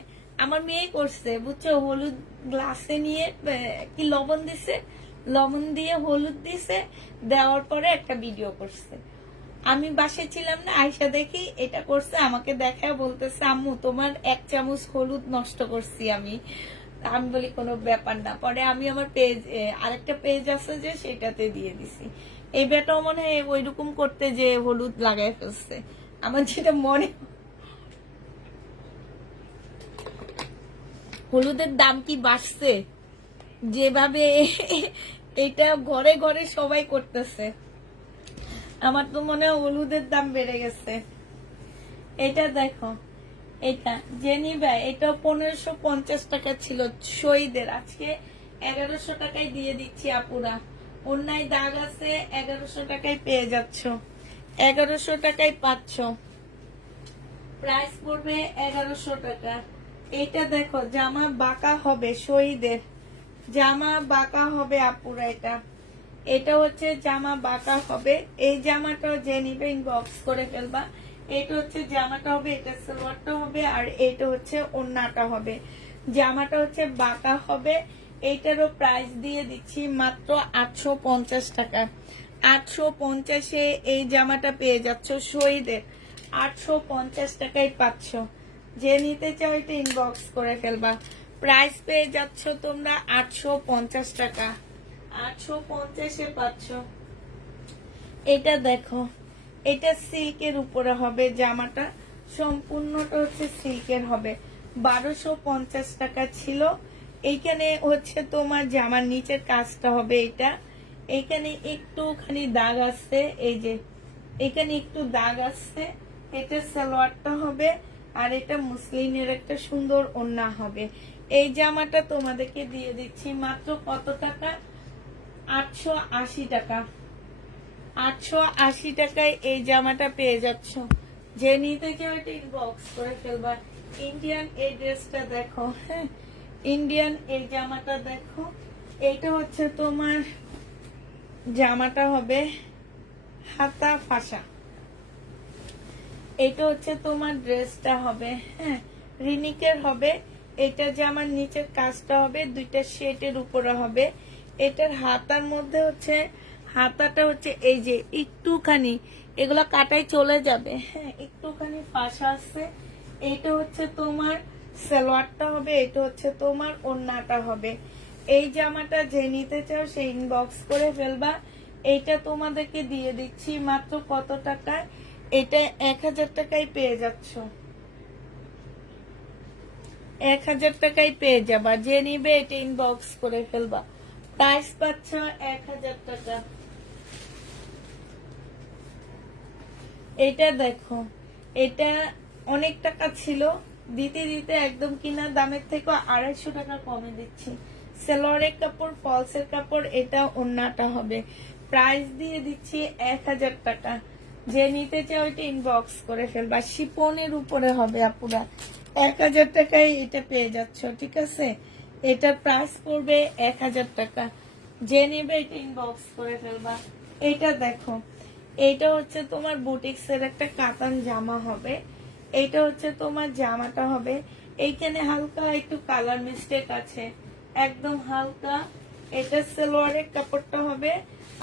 আমার মেয়ে করছে বুঝছো, হলুদ গ্লাসে নিয়ে কি লবণ দিছে, লবণ দিয়ে হলুদ দিছে, দেওয়ার পরে একটা ভিডিও করছে। আমি বাসায় ছিলাম না, আয়সা দেখি এটা করছে, আমাকে দেখায় বলতেছে আম্মু তোমার 1 চামচ হলুদ নষ্ট করছি আমি। আমি বলি কোনো ব্যাপার না। পরে আমি আমার পেজ, আরেকটা পেজ আছে যে, সেটাতে দিয়ে দিছি। এই বেটাও মনে হয় ওইরকম করতে যে হলুদ লাগাই ফেলছে। আমার যেটা মনে, হলুদের দাম কি বাড়ছে? যেভাবে এটা ঘরে ঘরে সবাই করতেছে, আমার তো মনে হয় হলুদের দাম বেড়ে গেছে। এটা দেখো, এটা জেনিভা, এটা 1550 টাকা ছিল শহীদের, আজকে 1100 টাকায় দিয়ে দিচ্ছি আপুরা। অন্যায় দাগ আছে, 1100 টাকায় পেয়ে যাচ্ছ, 1100 টাকায় পাচ্ছ, প্রাইস পড়বে 1100 টাকা। এটা দেখো জামা বাঁকা হবে শহীদের, জামা বাঁকা হবে আপুরা। এটা এটা হচ্ছে জামা বাঁকা হবে। এই জামাটাও যে নিবে ইনবক্স করে ফেলবা। এটা হচ্ছে জামাটা হবে, এটা সালোয়ারটা হবে, আর এটা হচ্ছে ওড়নাটা হবে। জামাটা হচ্ছে বাঁকা হবে। এইটারও প্রাইস দিয়ে দিচ্ছি মাত্র 850 টাকা। 850-এ এই জামাটা পেয়ে যাচ্ছ শহীদের, 850 টাকায় পাচ্ছ। যে নিতে চাও এটা ইনবক্স করে ফেলবা। প্রাইস পেয়ে যাচ্ছ তোমরা 850 টাকা, 850-এ পাচ্ছ। এটা দেখো, এটা সিল্কের উপরে হবে জামাটা, সম্পূর্ণটা হচ্ছে সিল্কের হবে। 1250 টাকা ছিল। এইখানে হচ্ছে তোমার জামার নিচের কাজটা হবে এটা, এইখানে একটুখানি দাগ আসছে, এই যে এখানে একটু দাগ আসছে। এটা সালোয়ারটা হবে, আর এটা মুসলিনের একটা সুন্দর ওড়না হবে। এই জামাটা তোমাদেরকে দিয়ে দিচ্ছি মাত্র কত টাকা? 880 টাকা। 880 টাকায় এই জামাটা পেয়ে যাচ্ছ। যে নিতে চাও এটা ইনবক্স করে ফেলবা। ইন্ডিয়ান এই ড্রেসটা দেখো, হ্যাঁ, ইন্ডিয়ান এই জামাটা দেখো। এটা হচ্ছে তোমার জামাটা হবে হাতা ফাঁসা। এটা হচ্ছে তোমার ড্রেসটা হবে, হ্যাঁ, রিনিকের হবে। এটা জামার নিচের কাজটা হবে দুইটা শেডের উপরে হবে। এটার হাতার মধ্যে হচ্ছে, হাতাটা হচ্ছে এই যে একটুখানি, এগুলা কাটাই চলে যাবে, হ্যাঁ, একটুখানি ফাঁসা আছে। এটা হচ্ছে তোমার সালোয়ারটা হবে, এটা হচ্ছে তোমার ওড়নাটা হবে। এই জামাটা যে নিতে চাও সে ইনবক্স করে ফেলবা। এইটা তোমাদেরকে দিয়ে দিচ্ছি মাত্র কত টাকায়? এটা 1000 টাকায় পেয়ে যাচ্ছ, 1000 টাকায় পেয়ে যাবা। যে নিবে এটা ইনবক্স করে ফেলবা। প্রাইস পাচ্ছ 1000 টাকা। এটা দেখো, এটা অনেক টাকা ছিল, দিতে দিতে একদম কিনা দামের থেকে 250 টাকা কমে দিচ্ছি। সেলোয়ারের কাপড়, ফলসের কাপড়, এটা ওড়নাটা হবে। প্রাইস দিয়ে দিচ্ছি 1000 টাকা। যে নিতে চাও এটা ইনবক্স করে ফেলবা। শিপনের উপরে হবে আপুরা, 1000 টাকায় এটা পেয়ে যাচ্ছ, ঠিক আছে। এটার প্রাইস পড়বে 1000 টাকা। যে নেবে এটা ইনবক্স করে ফেলবা। এটা দেখো, এইটা হচ্ছে তোমার বুটিক্সের একটা কাতান জামা হবে। এইটা হচ্ছে তোমার জামাটা হবে। এইখানে হালকা একটু কালার মিস্টেক আছে, একদম হালকা। এটা সালোয়ারের কাপড়টা হবে,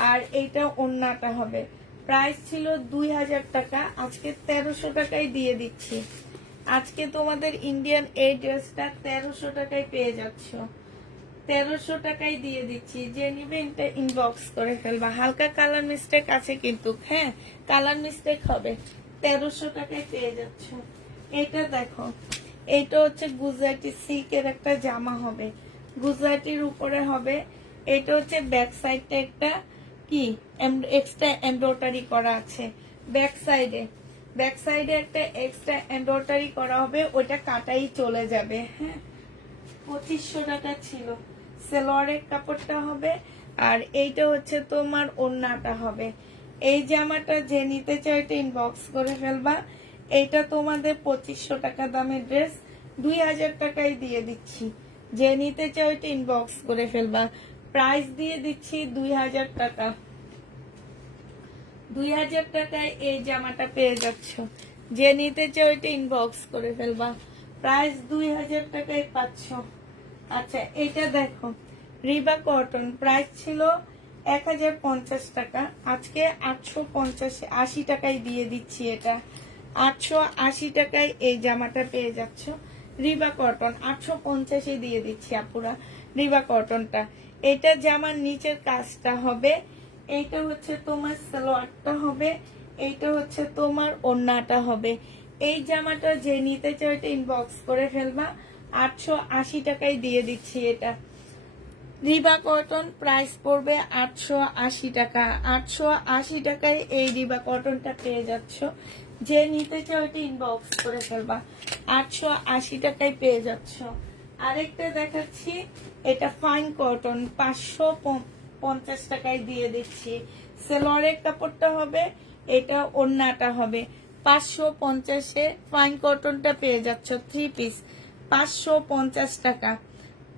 আর এইটা ওড়নাটা হবে। প্রাইস ছিল 2000 টাকা, আজকে 1300 টাকায় দিয়ে দিচ্ছি। আজকে তোমাদের ইন্ডিয়ান এই ড্রেসটা 1300 টাকায় পেয়ে যাচ্ছ, 1300 টাকায় দিয়ে দিচ্ছি। যে নিবে এটা ইনবক্স করে ফেলবা। হালকা কালার মিস্টেক আছে কিন্তু, হ্যাঁ, কালার মিস্টেক হবে। 1300 টাকায় পেয়ে যাচ্ছ। এটা দেখো, এটা হচ্ছে গুজরাটি সিল্কের একটা জামা হবে, গুজরাটির উপরে হবে। এটা হচ্ছে ব্যাক সাইডটা একটা কি এক্সট্রা এমব্রয়ডারি করা আছে ব্যাক সাইডে, ব্যাক সাইডে একটা এক্সট্রা এমব্রয়ডারি করা হবে, ওইটা কাটাই চলে যাবে, হ্যাঁ। 2500 টাকা ছিল। সালোয়ারের কাপড়টা হবে, আর এইটা হচ্ছে তোমার ওড়নাটা হবে। এই জামাটা যে নিতে চাও এটা ইনবক্স করে ফেলবা। এইটা তোমাদের 2500 টাকা দামের ড্রেস 2000 টাকায় দিয়ে দিচ্ছি। যে নিতে চাও এটা ইনবক্স করে ফেলবা। প্রাইস দিয়ে দিচ্ছি 2000 টাকা। 2000 টাকায় এই জামাটা পেয়ে যাচ্ছ। যে নিতে চাও এটা ইনবক্স করে ফেলবা। প্রাইস 2000 টাকায় পাচ্ছ। আচ্ছা, এটা দেখো, রিবা কটন, প্রাইস ছিল 1050 টাকা, আজকে 880 টাকায় দিয়ে দিচ্ছি। এটা 880 টাকায় এই জামাটা পেয়ে যাচ্ছ। রিবা কটন 850-এ দিয়ে দিচ্ছি আপুরা রিবা কটনটা। এটা জামার নিচের কাজটা হবে, এইটা হচ্ছে তোমার সালোয়ারটা হবে, এইটা হচ্ছে তোমার ওড়নাটা হবে। এই জামাটা যে নিতে চাও এটা ইনবক্স করে ফেলবা। 880 টাকায় দিয়ে দিচ্ছি। এটা রিবা কটন প্রাইস পড়বে 880 টাকা। 880 টাকায় এই রিবা কটনটা পেয়ে যাচ্ছ। যে নিতে চাও এটা ইনবক্স করে ফেলবা। 880 টাকায় পেয়ে যাচ্ছ। আরেকটা দেখাচ্ছি, এটা ফাইন কটন 550 টাকায় দিয়ে দিচ্ছি। সেলোয়ারের কাপড়টা হবে, এটা ওড়নাটা হবে। 550-এ ফাইন কটনটা পেয়ে যাচ্ছ 3 পিস 550 টাকা।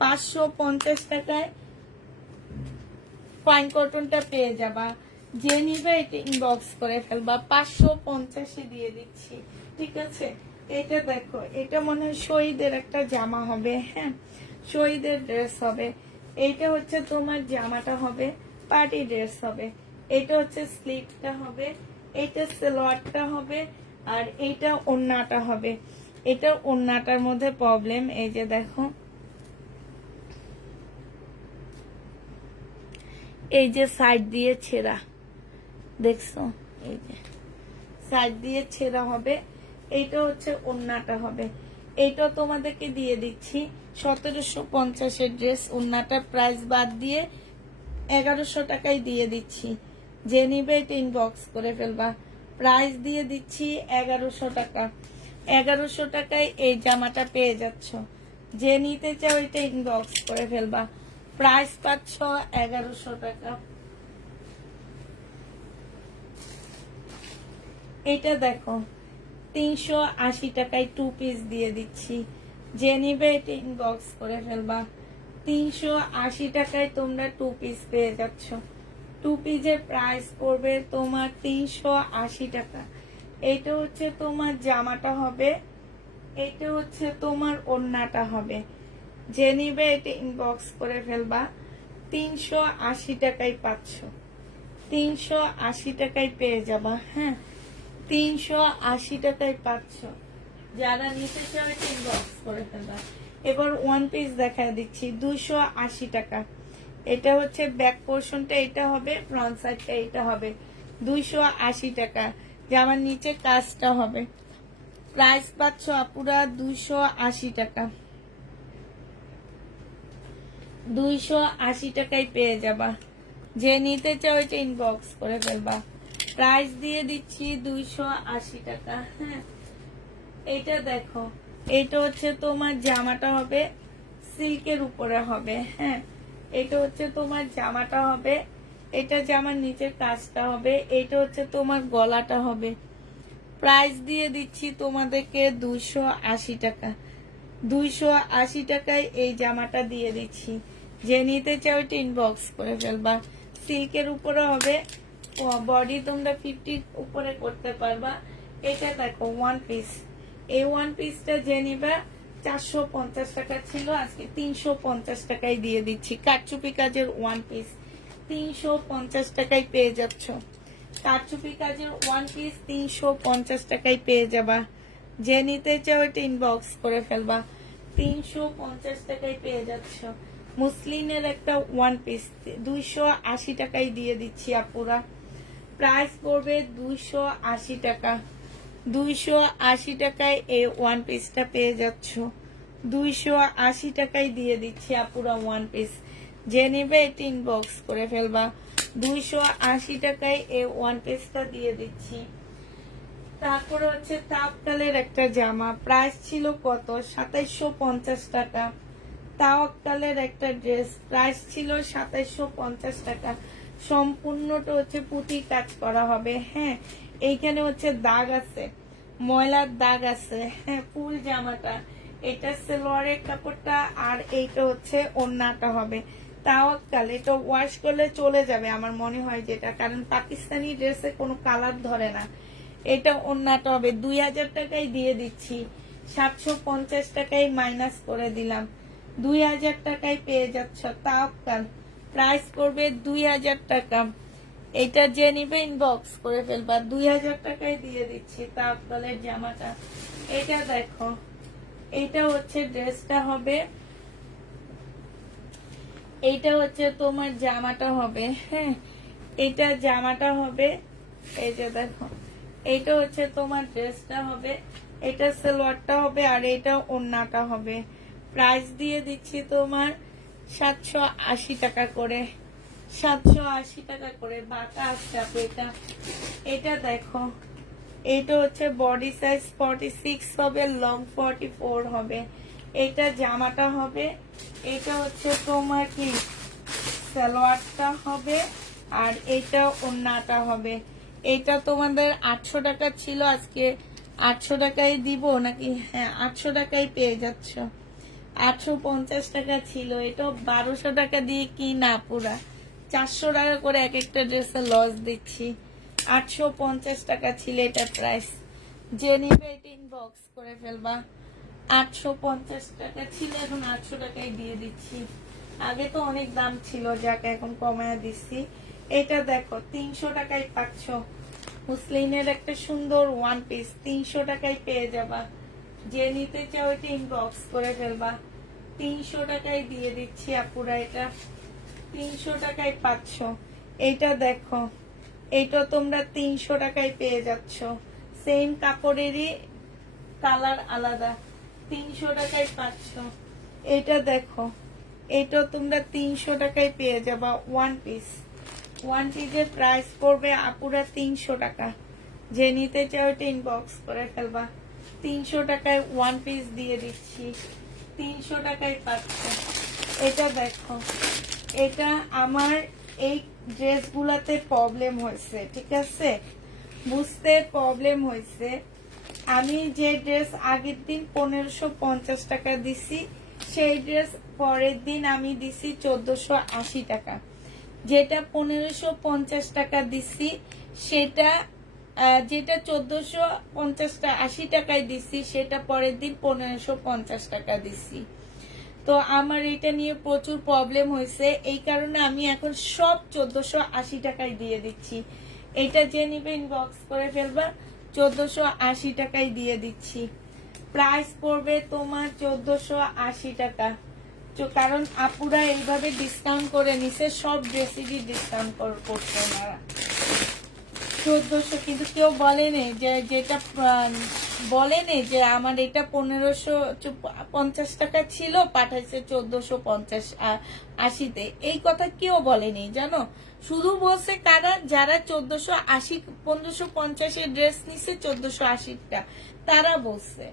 550 টাকায় ফাইন কটনটা পেয়ে যাবা। যে নিবে এটা ইনবক্স করে ফেলবা। 550-এ দিয়ে দিচ্ছি, ঠিক আছে। এটা দেখো, এটা মনে হয় শহীদের একটা জামা হবে, হ্যাঁ শহীদের ড্রেস হবে। এইটা হচ্ছে তোমার জামাটা হবে, পার্টি ড্রেস হবে। এটা হচ্ছে স্লিভটা হবে, এটা সালোয়ারটা হবে, আর এইটা ওড়নাটা হবে। এটা ওড়নাটার মধ্যে প্রবলেম, এই যে দেখো, এই যে সাইড দিয়ে ছেঁড়া, দেখছো, এই যে সাইড দিয়ে ছেঁড়া হবে। এইটা হচ্ছে ওড়নাটা হবে। এইটা তোমাদেরকে দিয়ে দিচ্ছি 1750-এর ড্রেস। ওড়নাটার প্রাইস বাদ দিয়ে 1100 টাকায় দিয়ে দিচ্ছি। যে নিবে এটা ইনবক্স করে ফেলবা। প্রাইস দিয়ে দিচ্ছি 1100 টাকা। 1100 টাকায় এই জামাটা পেয়ে যাচ্ছ। যে নিতে চাও এটা ইনবক্স করে ফেলবা। প্রাইস পাচ্ছ 1100 টাকা। এটা দেখো 380 টাকায় 2 পিস দিয়ে দিচ্ছি। যে নিবে এটা ইনবক্স করে ফেলবা। 380 টাকায় তোমরা 2 পিস পেয়ে যাচ্ছ। 2 পিসের প্রাইস পড়বে তোমার 380 টাকা। এটা হচ্ছে তোমার জামাটা হবে, এটা হচ্ছে তোমার ওড়নাটা হবে। যে নিবে এটা ইনবক্স করে ফেলবা। 380 টাকায় পাচ্ছ। 380 টাকায় পেয়ে যাবা, হ্যাঁ 380 টাকায় পাচ্ছ। যারা নিতে চাও এটা ইনবক্স করে ফেলবা। এবার ওয়ান পিস দেখা দিচ্ছি 280 টাকা। এটা হচ্ছে ব্যাক পোর্শনটা, এটা হবে ফ্রন্ট সাইডটা, এটা হবে 280 টাকা। জামার নিচে কাজটা হবে। প্রাইস পাচ্ছ আপুরা 280 টাকা। 280 টাকায় পেয়ে যাবা। যে নিতে চাও এটা ইনবক্স করে ফেলবা। প্রাইস দিয়ে দিচ্ছি 280 টাকা, হ্যাঁ। এটা দেখো, এটা হচ্ছে তোমার জামাটা হবে, সিল্কের উপরে হবে, হ্যাঁ। এটা হচ্ছে তোমার জামাটা হবে, এটা জামার নিচের কাজটা হবে, এটা হচ্ছে তোমার গলাটা হবে। প্রাইস দিয়ে দিচ্ছি তোমাদেরকে 280 টাকা। 280 টাকায় এই জামাটা দিয়ে দিচ্ছি। যে নিতে চাও এটা ইনবক্স করে ফেলবা। সিল্কের উপরে হবে, বডি তোমরা 50 উপরে করতে পারবা। এটা দেখো ওয়ান পিস, এই ওয়ান পিসটা যে নিবা 450 টাকা ছিল, আজকে 350 টাকায় দিয়ে দিচ্ছি। কারচুপি কাজের ওয়ান পিস 350 টাকায় পেয়ে যাচ্ছ। কারচুপি কাজের ওয়ান পিস 350 টাকায় পেয়ে যাবা। যে নিতে চাও এটা ইনবক্স করে ফেলবা। 350 টাকায় পেয়ে যাচ্ছ। মুসলিনের একটা ওয়ান পিস 280 টাকায় দিয়ে দিচ্ছি আপুরা। প্রাইস পড়বে 280 টাকা। 280 টাকায় এই ওয়ান পিসটা পেয়ে যাচ্ছ। 280 টাকায় দিয়ে দিচ্ছি আপুরা ওয়ান পিস। যে নেবে এটা ইনবক্স করে ফেলবা। 280 টাকায় এই ওয়ান পিসটা দিয়ে দিচ্ছি। তারপরে হচ্ছে তাওয়াক্কালের একটা জামা, প্রাইস ছিল কত 2750 টাকা। তাওয়াক্কালের একটা ড্রেস, প্রাইস ছিল 2750 টাকা। সম্পূর্ণটা হচ্ছে পুঁতি কাজ করা হবে, হ্যাঁ। এইখানে হচ্ছে দাগ আছে, ময়লার দাগ আছে, হ্যাঁ। ফুল জামাটা, এটা সালোয়ারের কাপড়টা, আর এইটা হচ্ছে ওড়নাটা হবে। তাওয়াক্কাল, এটা ওয়াশ করলে চলে যাবে আমার মনে হয় যেটা, কারণ পাকিস্তানি ড্রেসে কোনো কালার ধরে না। এটা ওড়নাটা হবে। 2000 টাকায় দিয়ে দিচ্ছি। 750 টাকায় মাইনাস করে দিলাম। 2000 টাকায় পেয়ে যাচ্ছ তাওয়াক্কাল। প্রাইস করবে 2000 টাকা। এটা যে নিবে ইনবক্স করে ফেলবা। 2000 টাকায় দিয়ে দিচ্ছি তাওয়াক্কালের জামাটা। এটা দেখো, এটা হচ্ছে ড্রেসটা হবে, এইটা হচ্ছে তোমার জামাটা হবে, হ্যাঁ। এটা জামাটা হবে, এই যে দেখো, এইটা হচ্ছে তোমার ড্রেসটা হবে, এটা সালোয়ারটা হবে, আর এটা ওড়নাটা হবে। প্রাইস দিয়ে দিচ্ছি তোমার 780 টাকা করে, 780 টাকা করে বাটা আছে আপু। এটা দেখো, এটা হচ্ছে বডি সাইজ 46 হবে, লং 44 হবে। এটা জামাটা হবে, এটা হচ্ছে তোমার কি সালোয়ারটা হবে, আর এটা ওড়নাটা হবে। এটা তোমাদের 800 টাকা ছিল, আজকে 800 টাকায় দিব নাকি? হ্যাঁ, 800 টাকায় পেয়ে যাচ্ছ। 850 টাকা ছিল, এটা 1200 টাকা দিয়ে কি না পুরা 400 টাকা করে এক একটা ড্রেসে লস দিচ্ছি। 850 টাকা ছিল এটা প্রাইস। যে নিবে এটা ইনবক্স করে ফেলবা। 850 টাকা ছিল, এখন 800 টাকায় দিয়ে দিচ্ছি। আগে তো অনেক দাম ছিল, যাকে এখন কমায় দিচ্ছি। এটা দেখো 300 টাকায় পাচ্ছ। মুসলিনের একটা সুন্দর ওয়ান পিস 300 টাকায় পেয়ে যাবা। যে নিতে চাও এটা ইনবক্স করে ফেলবা। 300 টাকায় দিয়ে দিচ্ছি আপুরা, এটা 300 টাকায় পাচ্ছ। এটা দেখো, এটা তোমরা 300 টাকায় পেয়ে যাচ্ছ। সেম কাপড়েরই কালার আলাদা, 300 টাকায় পাচ্ছ। এটা দেখো, এটা তোমরা 300 টাকায় পেয়ে যাবা। ওয়ান পিসের প্রাইস পড়বে আপুরা 300 টাকা। যে নিতে চাও এটা ইনবক্স করে ফেলবা। 300 টাকায় ওয়ান পিস দিয়ে দিচ্ছি, 300 টাকায় পাচ্ছ। এটা দেখো, এটা আমার এই ড্রেসগুলাতে প্রবলেম হয়েছে, ঠিক আছে, বুঝতে প্রবলেম হয়েছে। আমি যে ড্রেস আগের দিন 1550 টাকা দিছি, সেই ড্রেস পরের দিন আমি দিছি 1480 টাকা। যেটা 1550 টাকা দিছি সেটা, যেটা 1480 টাকায় দিছি সেটা পরের দিন 1550 টাকা দিছি। তো আমার এটা নিয়ে প্রচুর প্রবলেম হয়েছে, এই কারণে আমি এখন সব 1480 টাকায় দিয়ে দিচ্ছি। এটা যে নিবে ইনবক্স করে ফেলবা, 1480 টাকায় দিয়ে দিচ্ছি। প্রাইস পড়বে তোমার 1480 টাকা। কারণ আপুরা এইভাবে ডিসকাউন্ট করে নিছে, সব ড্রেসেরই ডিসকাউন্ট করছে ওনারা। 1400, কিন্তু কেউ বলেনি যে, যেটা বলেনি যে আমার এটা 1550 টাকা ছিল, পাঠাইছে 1450-80-তে। এই কথা কেউ বলেনি জানো, শুধু বলছে কারা, যারা 1550 ড্রেস নিছে 1480টা, তারা বলছে।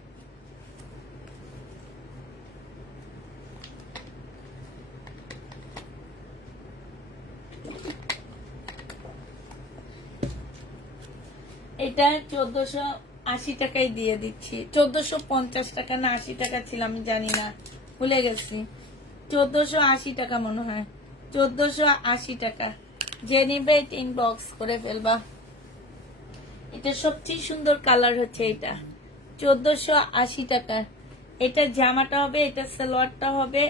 এটা 1480 টাকায় দিয়ে দিচ্ছি। 1450 টাকা না 80 টাকা ছিল, আমি জানি না, ভুলে গেছি। 1480 টাকা মনে হয়, 1480 টাকা। যে নিবে এটা ইনবক্স করে ফেলবা। এটা সবচেয়ে সুন্দর কালার হচ্ছে এটা, 1480 টাকা। এটা জামাটা হবে, এটা সালোয়ারটা হবে,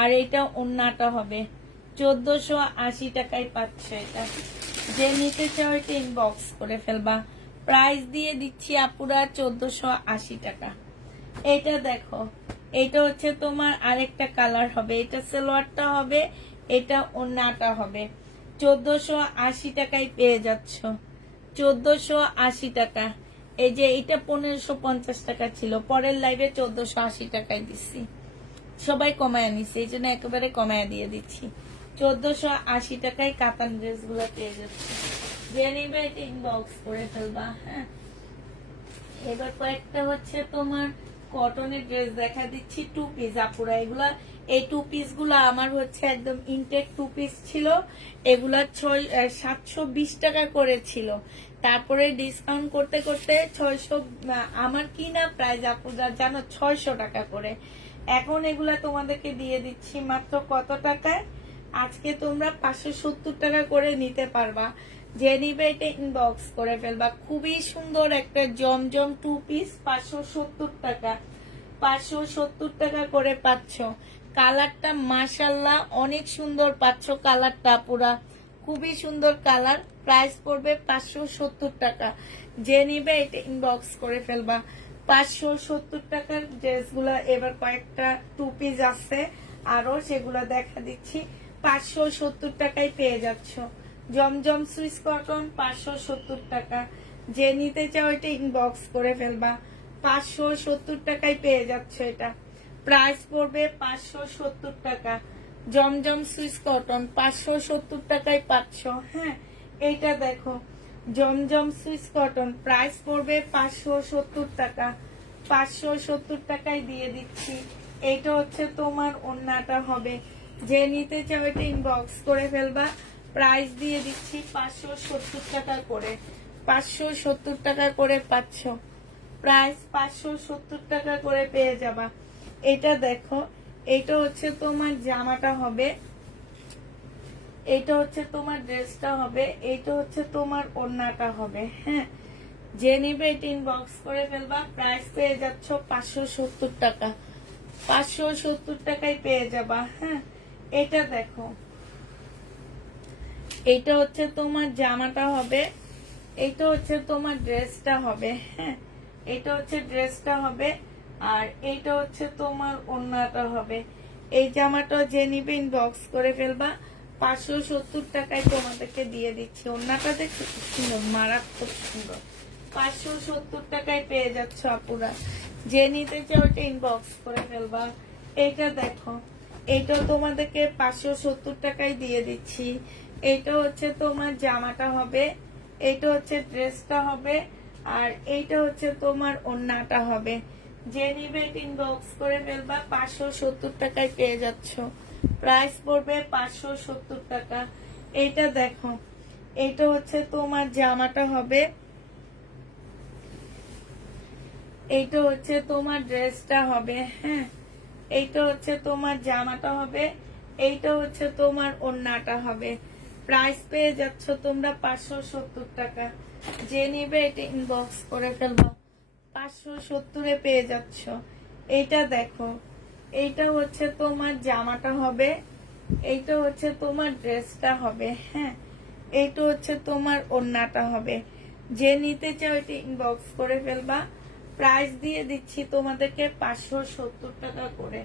আর এটা ওড়নাটা হবে। 1480 টাকায় পাচ্ছে এটা। যে নিতে চাও এটা ইনবক্স করে ফেলবা। প্রাইস দিয়ে দিচ্ছি আপুরা 1480 টাকা। এটা দেখো, এটা হচ্ছে তোমার আরেকটা কালার হবে, এটা সালোয়ারটা হবে, এটা ওড়নাটা হবে। 1480 টাকায় পেয়ে যাচ্ছ, 1480 টাকা। এই যে এটা 1550 টাকা ছিল, পরের লাইভে 1480 টাকায় দিচ্ছি। সবাই কমায় নিচ্ছে, এই জন্য একেবারে কমায় দিয়ে দিচ্ছি। 1480 টাকায় কাতান ড্রেস গুলো পেয়ে যাচ্ছে। যে নিবে এটা ইনবক্স করে ফেলবা। হ্যাঁ, এবার কয়েকটা হচ্ছে তোমার কটনের ড্রেস দেখা দিচ্ছি, টু পিস আপুরা। এগুলা, এই টু পিস গুলা আমার হচ্ছে একদম ইনটেক টু পিস ছিল। এগুলা 720 টাকা করে ছিল, তারপরে ডিসকাউন্ট করতে করতে 600, আমার কিনা প্রাইস আপুরা জানো 600 টাকা করে। এখন এগুলা তোমাদেরকে দিয়ে দিচ্ছি মাত্র কত টাকায়? আজকে তোমরা 570 টাকা করে নিতে পারবা। যে নিবে এটা ইনবক্স করে ফেলবা। খুবই সুন্দর একটা জমজম টু পিস, 570 টাকা, 570 টাকা করে পাচ্ছ। কালারটা মাশাল্লাহ অনেক সুন্দর পাচ্ছ, কালারটা পুরা খুবই সুন্দর কালার। প্রাইস পড়বে 570 টাকা। যে নিবে এটা ইনবক্স করে ফেলবা। 570 টাকার ড্রেসগুলো। এবার কয়েকটা টু পিস আছে আরো, সেগুলো দেখা দিচ্ছি। 570 টাকায় পেয়ে যাচ্ছ। জমজম সুইস কটন 570 টাকা। যে নিতে চাও এটা ইনবক্স করে ফেলবা। 570 টাকায় পেয়ে যাচ্ছ। এটা প্রাইস পড়বে 570 টাকা। জমজম সুইস কটন 570 টাকায় 500। হ্যাঁ, এইটা দেখো জমজম সুইস কটন, প্রাইস পড়বে 570 টাকা। 570 টাকায় দিয়ে দিচ্ছি। এইটা হচ্ছে তোমার ওড়নাটা হবে, যে নিতে চাও এটা ইনবক্স করে ফেলবা। প্রাইস দিয়ে দিচ্ছি 570 টাকা করে। 570 টাকা করে 500, প্রাইস 570 টাকা করে পেয়ে যাবা। এটা দেখো, এটা হচ্ছে তোমার জামাটা হবে, এটা হচ্ছে তোমার ড্রেসটা হবে, এইটা হচ্ছে তোমার ওড়নাটা হবে। হ্যাঁ, যে নিবে এটা ইনবক্স করে ফেলবা। প্রাইস পেয়ে যাচ্ছ 570 টাকা। 570 টাকায় পেয়ে যাবা। হ্যাঁ, এটা দেখো, এইটা হচ্ছে তোমার জামাটা হবে, এইটা হচ্ছে তোমার ড্রেসটা হবে। হ্যাঁ, এটা হচ্ছে ড্রেসটা হবে, আর এইটা হচ্ছে তোমার ওড়নাটা হবে। এই জামাটা যে নিবে ইনবক্স করে ফেলবা। 570 টাকায় তোমাদেরকে দিয়ে দিচ্ছি। ওড়নাটা দেখো খুব সুন্দর, মারাত্মক সুন্দর। 570 টাকায় পেয়ে যাচ্ছ আপুরা। যে নিতে চাও ওটা ইনবক্স করে ফেলবা। এইটা দেখো, এইটা তোমাদেরকে 570 টাকায় দিয়ে দিচ্ছি। এইটা হচ্ছে তোমার জামাটা হবে, এইটা হচ্ছে ড্রেসটা হবে, আর এইটা হচ্ছে তোমার ওড়নাটা হবে। যে নিবে ইনবক্স করে ফেলবা। 570 টাকায় পেয়ে যাচ্ছ। প্রাইস পড়বে 570 টাকা। এইটা দেখো, এইটা হচ্ছে তোমার জামাটা হবে, এইটা হচ্ছে তোমার ড্রেসটা হবে। হ্যাঁ, এইটা হচ্ছে তোমার জামাটা হবে, এইটা হচ্ছে তোমার ওড়নাটা হবে। প্রাইস পেয়ে যাচ্ছ তোমরা 570 টাকা। যে নিবে এটা ইনবক্স করে ফেলবো। 570-এ পেয়ে যাচ্ছ। এইটা দেখো, এইটা হচ্ছে তোমার জামাটা হবে, এইটা হচ্ছে তোমার ড্রেসটা হবে। হ্যাঁ, এইটা হচ্ছে তোমার ওড়নাটা হবে। যে নিতে চাও এটা ইনবক্স করে ফেলবা। প্রাইস দিয়ে দিচ্ছি তোমাদেরকে 570 টাকা করে।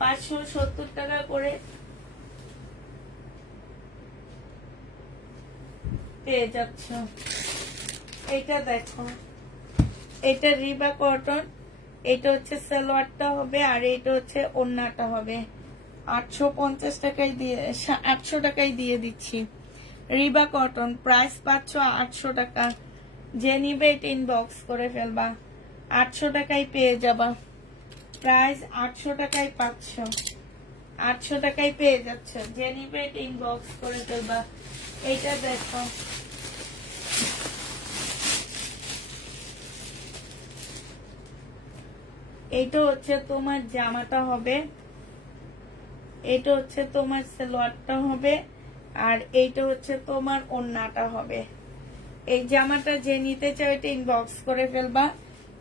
570 টাকা করে পেয়ে যাচ্ছ। এটা দেখো, এটা রিবা কটন, এটা হচ্ছে সালোয়ারটা হবে, আর এটা হচ্ছে ওড়নাটা হবে। 850 টাকায় দিয়ে 800 টাকায় দিয়ে দিচ্ছি। রিবা কটন, প্রাইস পাচ্ছ 800 টাকা। যে নিবে এটা ইনবক্স করে ফেলবা। 800 টাকায় পেয়ে যাবা। প্রাইস 800 টাকায় পাচ্ছ। 800 টাকায় পেয়ে যাচ্ছ। যে নিবে এটা ইনবক্স করে ফেলবা। এইটা দেখো, এইটা হচ্ছে তোমার জামাটা হবে, এইটা হচ্ছে তোমার সালোয়ারটা হবে, আর এইটা হচ্ছে তোমার ওড়নাটা হবে। এই জামাটা যে নিতে চাও এটা ইনবক্স করে ফেলবা।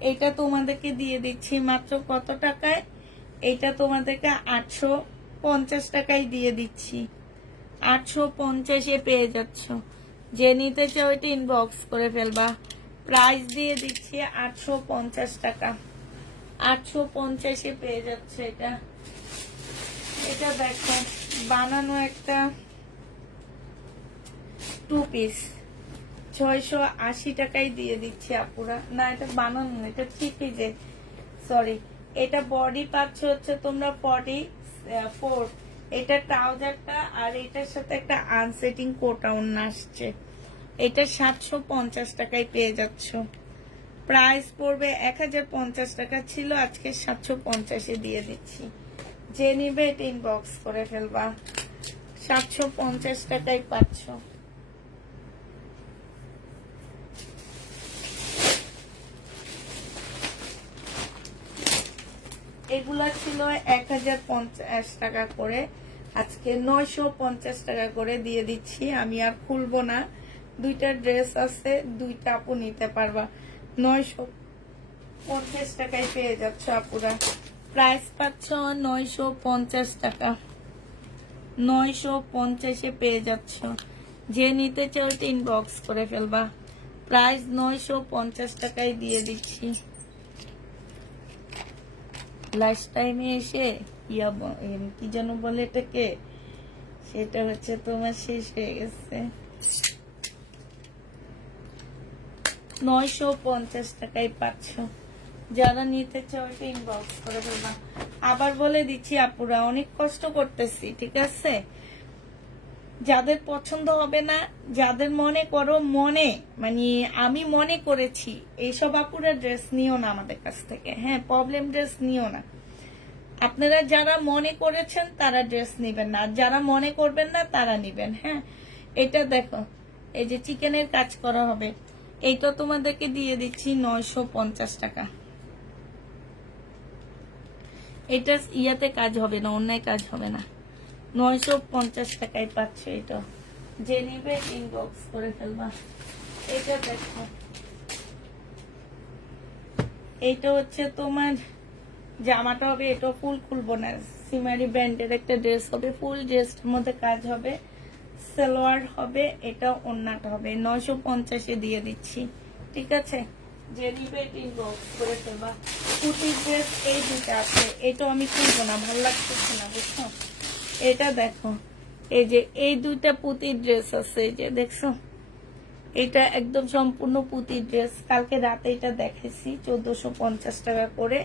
এটা তোমাদেরকে দিয়ে দিচ্ছি মাত্র কত টাকায়? এইটা তোমাদেরকে 850 টাকায় দিয়ে দিচ্ছি। 850-এ পেয়ে যাচ্ছ। যে নিতে চাও এটা ইনবক্স করে ফেলবা। প্রাইস দিয়ে দিচ্ছি 850 টাকা। 850-এ পেয়ে যাচ্ছে এটা। এটা দেখো, বানানো একটা 2 পিস 680 টাকায় দিয়ে দিচ্ছি আপুরা। না, এটা বানানো, এটা 3 পিসে, সরি। এটা বডি পাচ্ছ হচ্ছে তোমরা 44। এটা ট্রাউজারটা, আর এটার সাথে একটা আনসেটিং কোটা অন্য আসছে। এটা 750 টাকায় পেয়ে যাচ্ছ। প্রাইস পড়বে 1050 টাকা, ছিল আজকে 750-এ দিয়ে দিচ্ছি। যে নিবে এটা ইনবক্স করে ফেলবা। 750 টাকায় পাচ্ছ। এগুলা ছিল 1050 টাকা করে, আজকে 950 টাকা করে দিয়ে দিচ্ছি। আমি আর খুলবো না। দুইটা ড্রেস আছে, দুইটা আপু নিতে পারবা। 950 টাকায় পেয়ে যাচ্ছ আপুরা। প্রাইস পাচ্ছ 950 টাকা। 950-এ পেয়ে যাচ্ছ। যে নিতে চাও ইনবক্স করে ফেলবা। প্রাইস 950 টাকায় দিয়ে দিচ্ছি। লাস্ট টাইমে এসে কি যেন বলে এটাকে, সেটা হচ্ছে তোমার শেষ হয়ে গেছে। 950 টাকায় পাচ্ছ। যারা নিতে চাও এটা ইনবক্স করে ফেলবা। আবার বলে দিচ্ছি আপুরা, অনেক কষ্ট করতেছি, ঠিক আছে? যাদের পছন্দ হবে না, যাদের মনে করো মনে মানে আমি মনে করেছি, এইসব আপুরা ড্রেস নিও না আমাদের কাছ থেকে। হ্যাঁ, প্রবলেম ড্রেস নিও না। আপনারা যারা মনে করেছেন তারা ড্রেস নিবেন না, আর যারা মনে করবেন না তারা নিবেন। হ্যাঁ, এটা দেখো, এই যে চিকেনের কাজ করা হবে, এইটা তোমাদেরকে দিয়ে দিচ্ছি 950 টাকা। এটা ইয়াতে কাজ হবে না, অন্যায় কাজ হবে না। 950 টাকায় পাচ্ছে এটা। যে নিবে ইনবক্স করে ফেলবা। এটা দেখো, এইটা হচ্ছে তোমার জামাটা হবে, এটা ফুল খুলবো না, সিমারি ব্র্যান্ডের একটা ড্রেস হবে, ফুল ড্রেসের মধ্যে কাজ হবে, সালোয়ার হবে, এটা ওন্নাটা হবে। 950-এ দিয়ে দিচ্ছি, ঠিক আছে? যে নিবে ইনবক্স করে ফেলবা। কুটির ড্রেস এই দুটা আছে, এটা আমি খুলবো না, ভালো লাগতেছে না, বুঝছো? এটা দেখো, এই যে এই দুইটা পুতির ড্রেস আছে, এই যে দেখছো, এটা একদম সম্পূর্ণ পুতির ড্রেস। কালকে রাতে এটা দেখাইছি 1450 টাকা করে।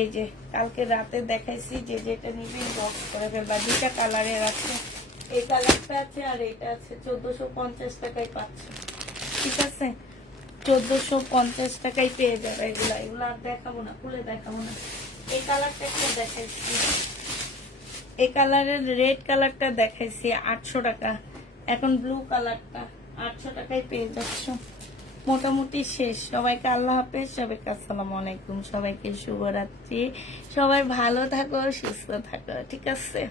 এই যে কালকে রাতে দেখাইছি, যে যেটা নিবি বক্স করে ফেলবা। দুইটা কালারের আছে, এই কালারটা আছে আর এটা আছে। 1450 টাকায় পাচ্ছে, ঠিক আছে? 1450 টাকায় পেয়ে যাবে এগুলা। এগুলা আর দেখাবো না, খুলে দেখাবো না। এই কালারটা একটা দেখাইছি, এই কালারের রেড কালারটা দেখাইছি 800 টাকা। এখন ব্লু কালারটা 800 টাকায় পেয়ে যাচ্ছ। মোটামুটি শেষ। সবাইকে আল্লাহ হাফেজ, সবাইকে আসসালামু আলাইকুম, সবাইকে শুভরাত্রি। সবাই ভালো থাকো, সুস্থ থাকো, ঠিক আছে?